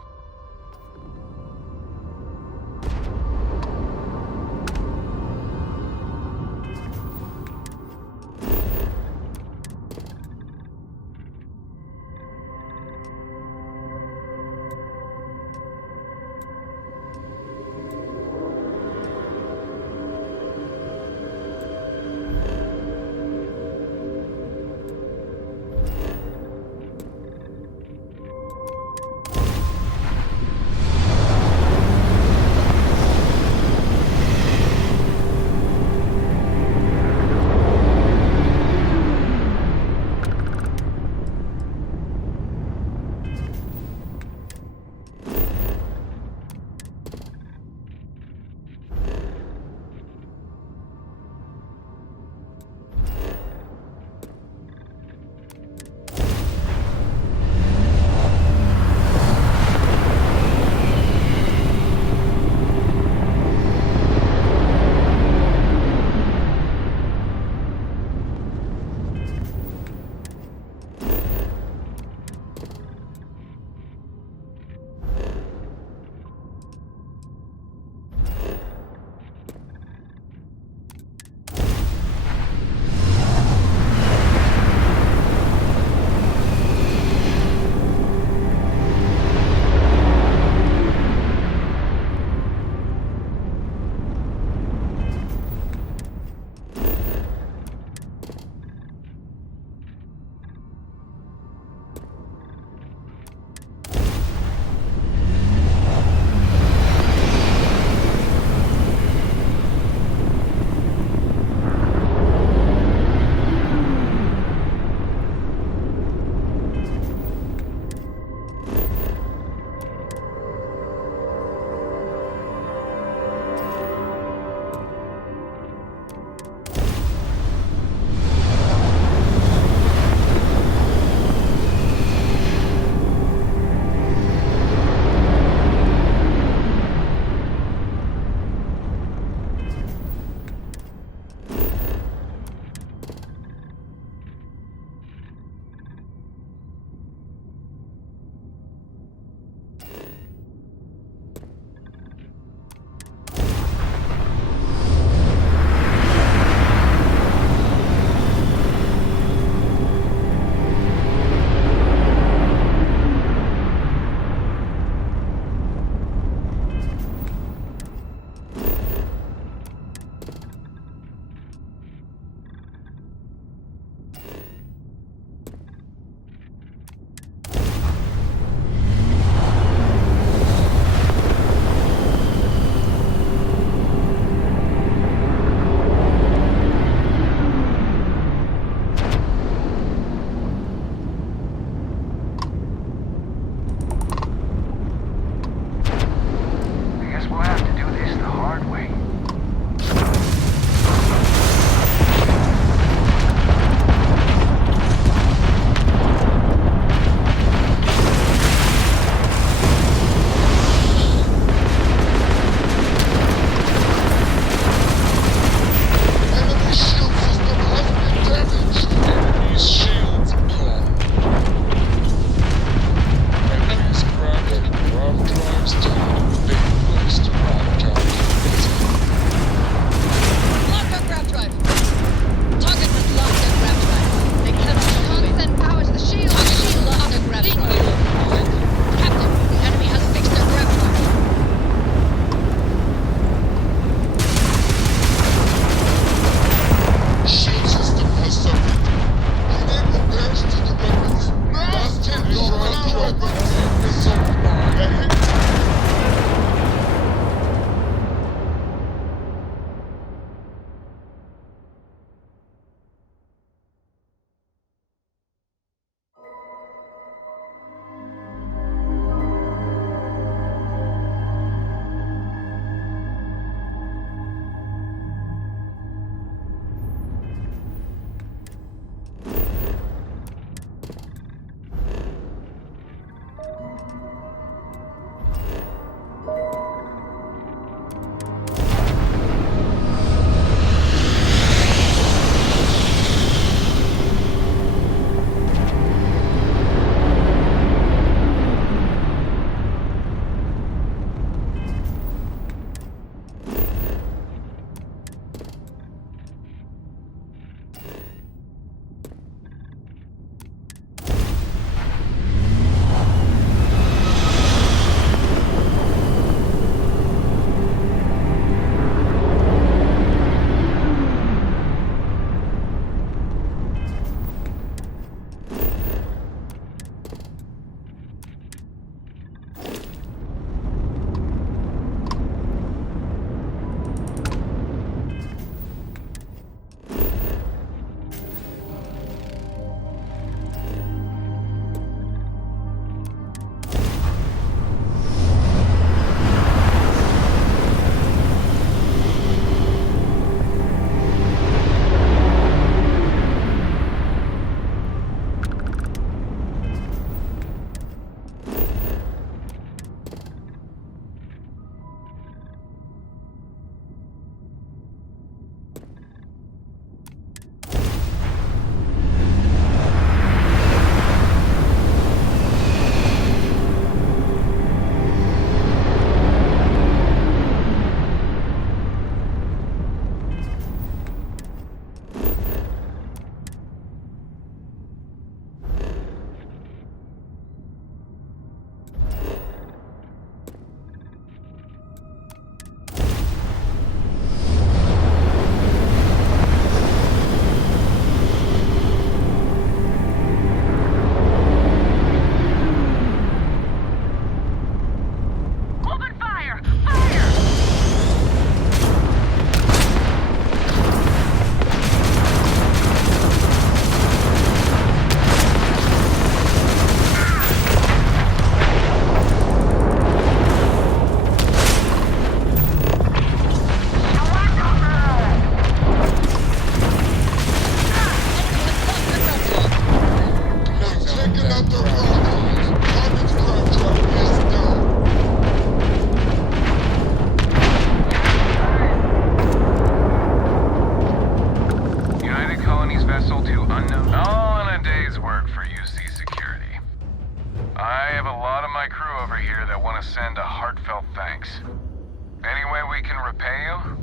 way we can repay you?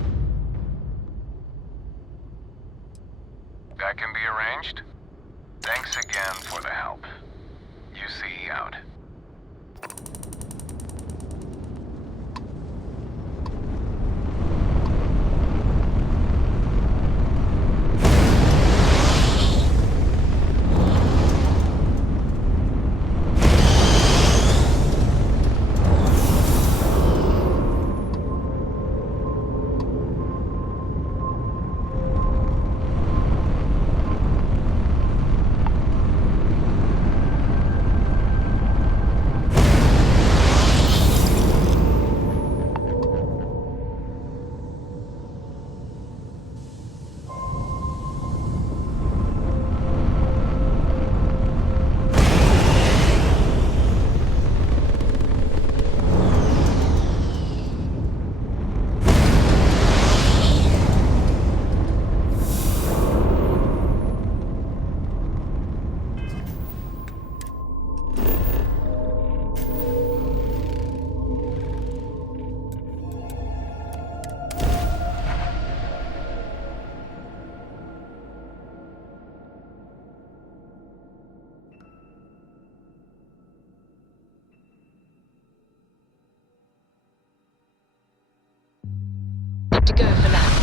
That can be arranged. Thanks again for the help. UC out. To go for now.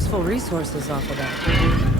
useful resources off of that.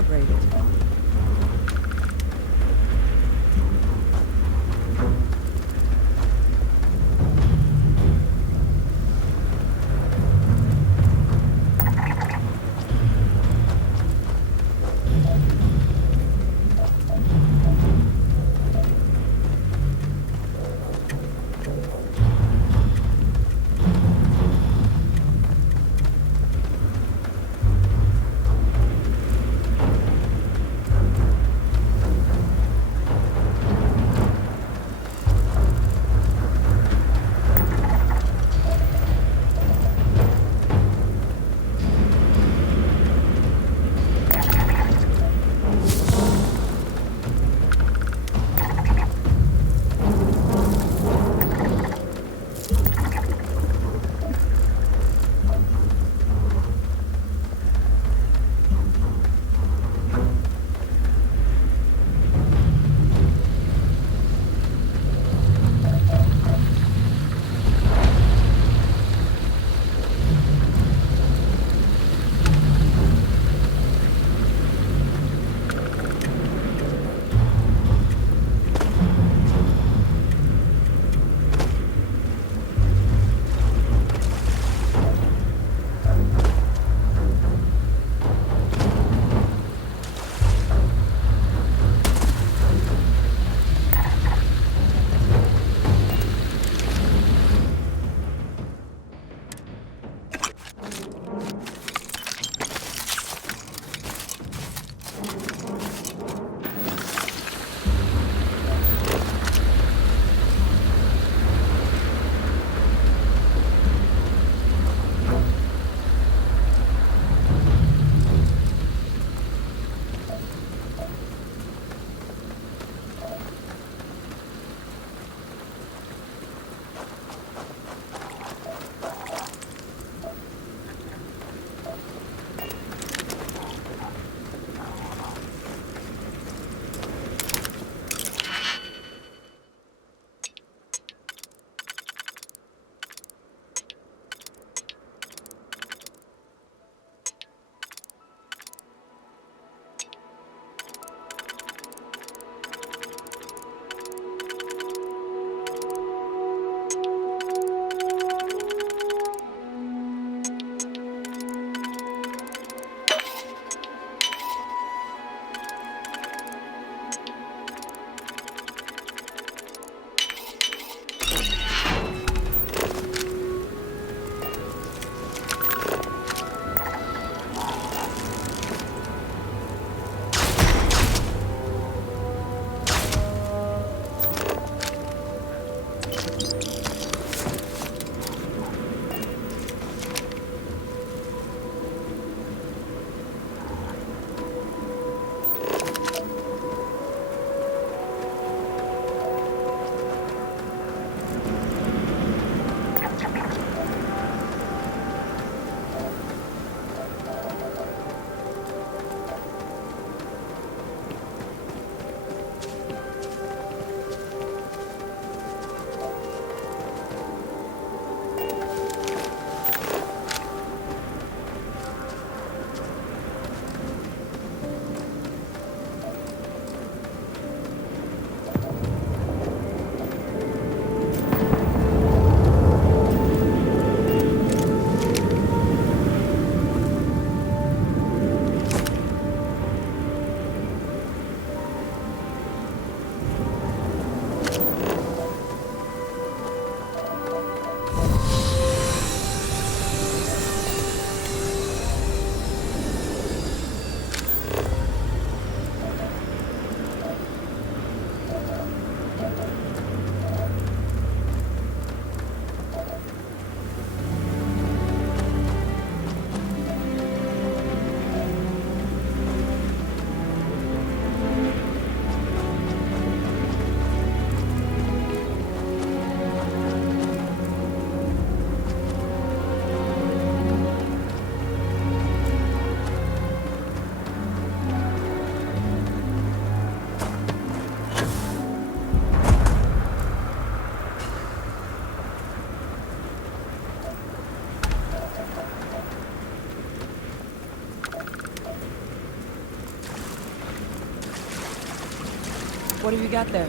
celebrate it. What have you got there?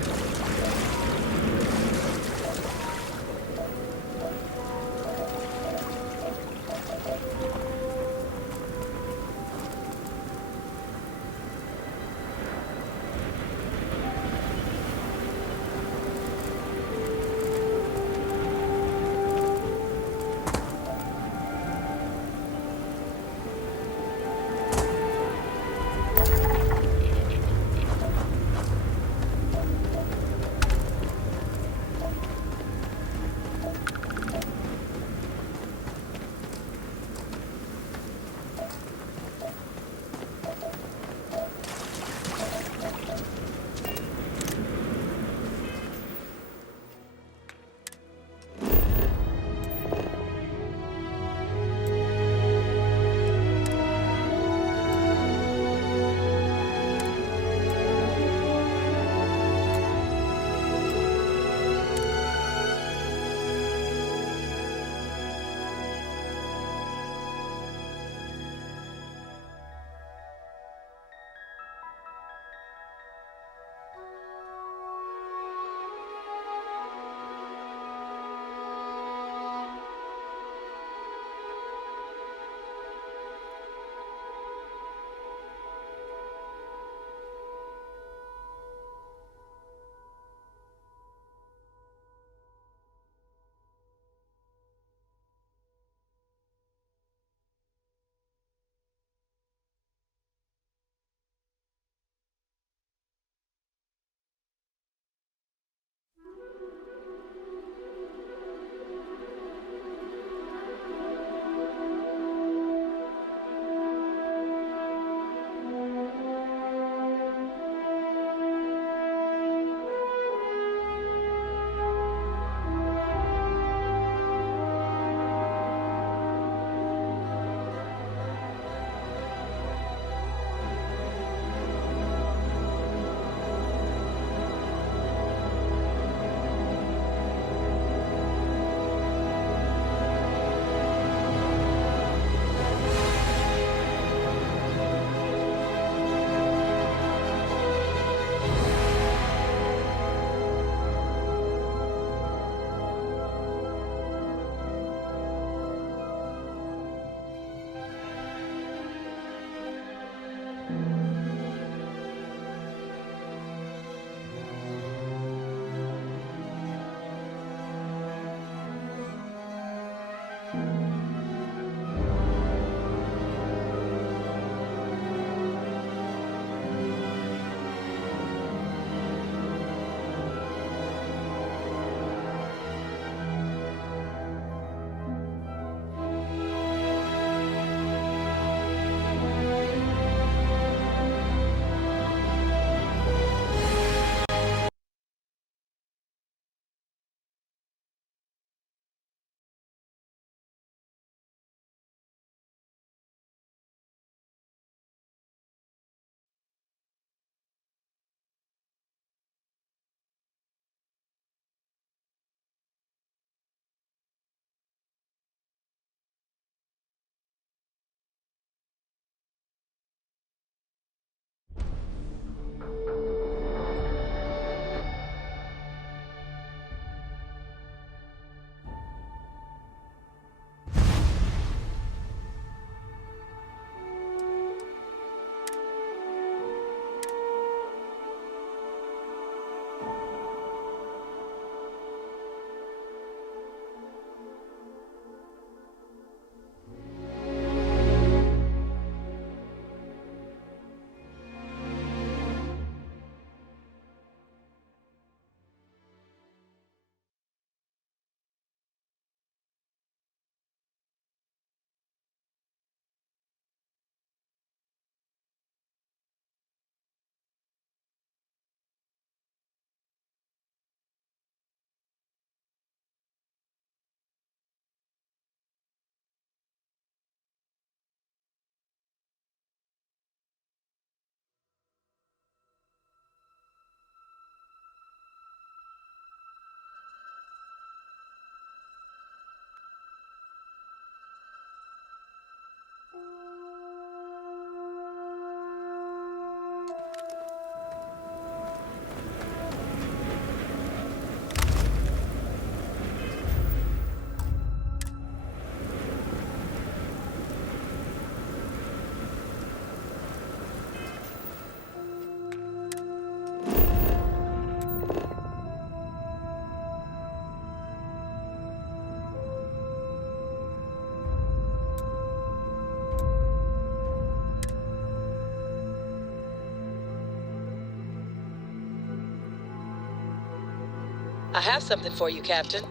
I have something for you, Captain.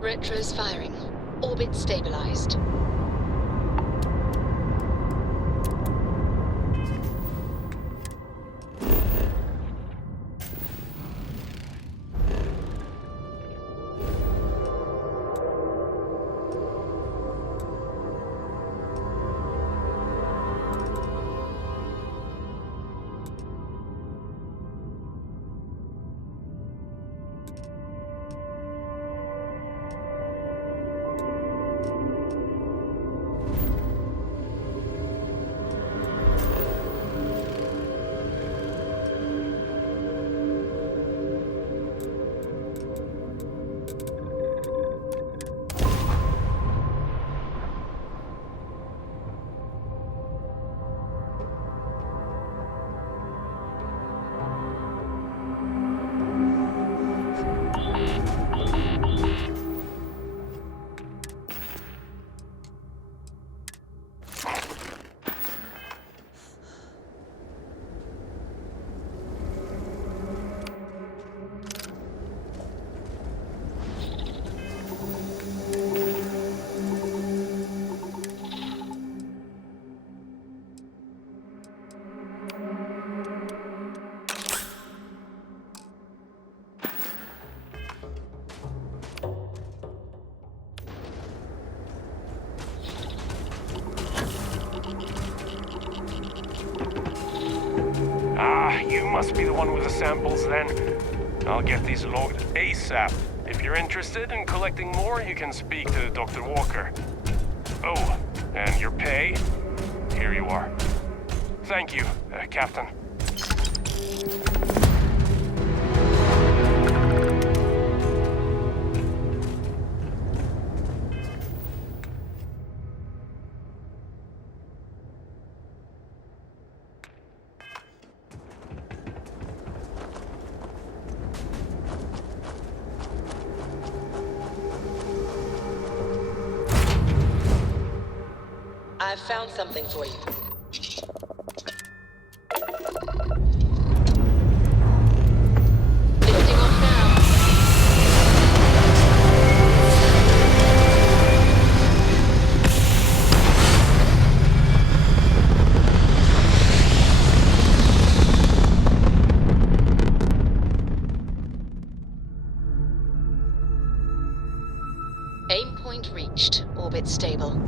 Retros firing. Orbit stabilized. You must be the one with the samples then. I'll get these logged ASAP. If you're interested in collecting more, you can speak to Dr. Walker. Oh, and your pay? Here you are. Thank you, Captain. I've found something for you. Lifting off now. Aim point reached. Orbit stable.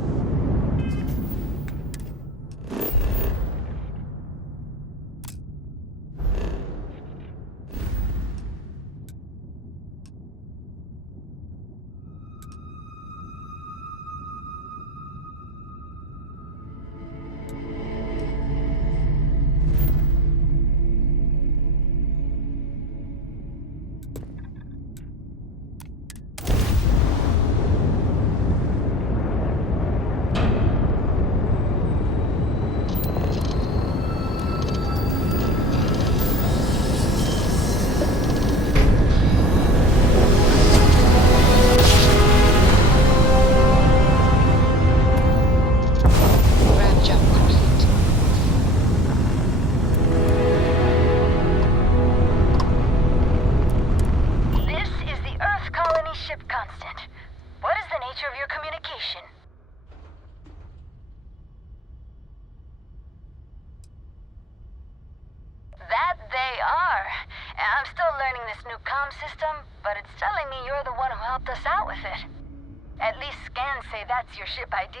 Your ship ID.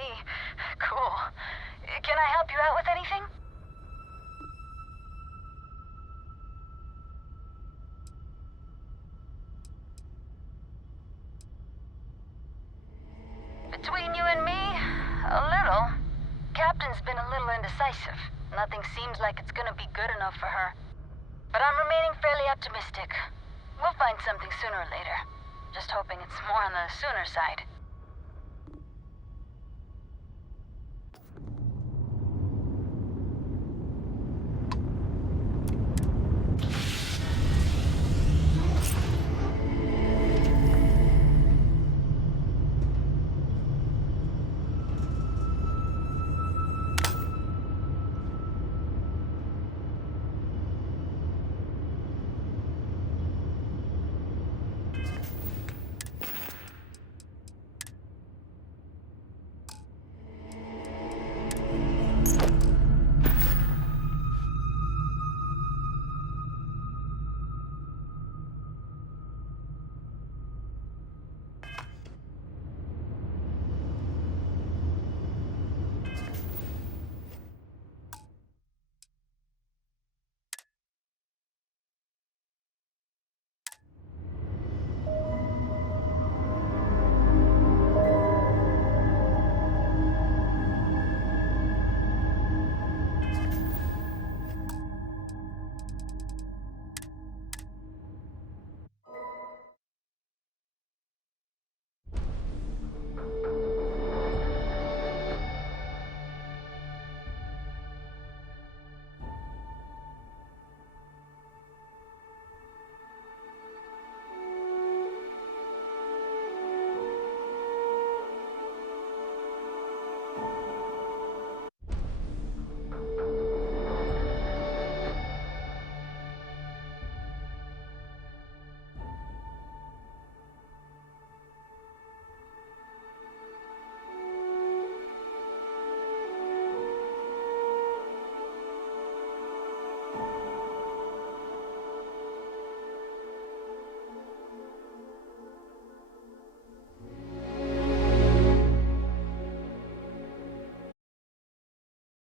Cool. Can I help you out with anything? Between you and me, a little. Captain's been a little indecisive. Nothing seems like it's gonna be good enough for her. But I'm remaining fairly optimistic. We'll find something sooner or later. Just hoping it's more on the sooner side.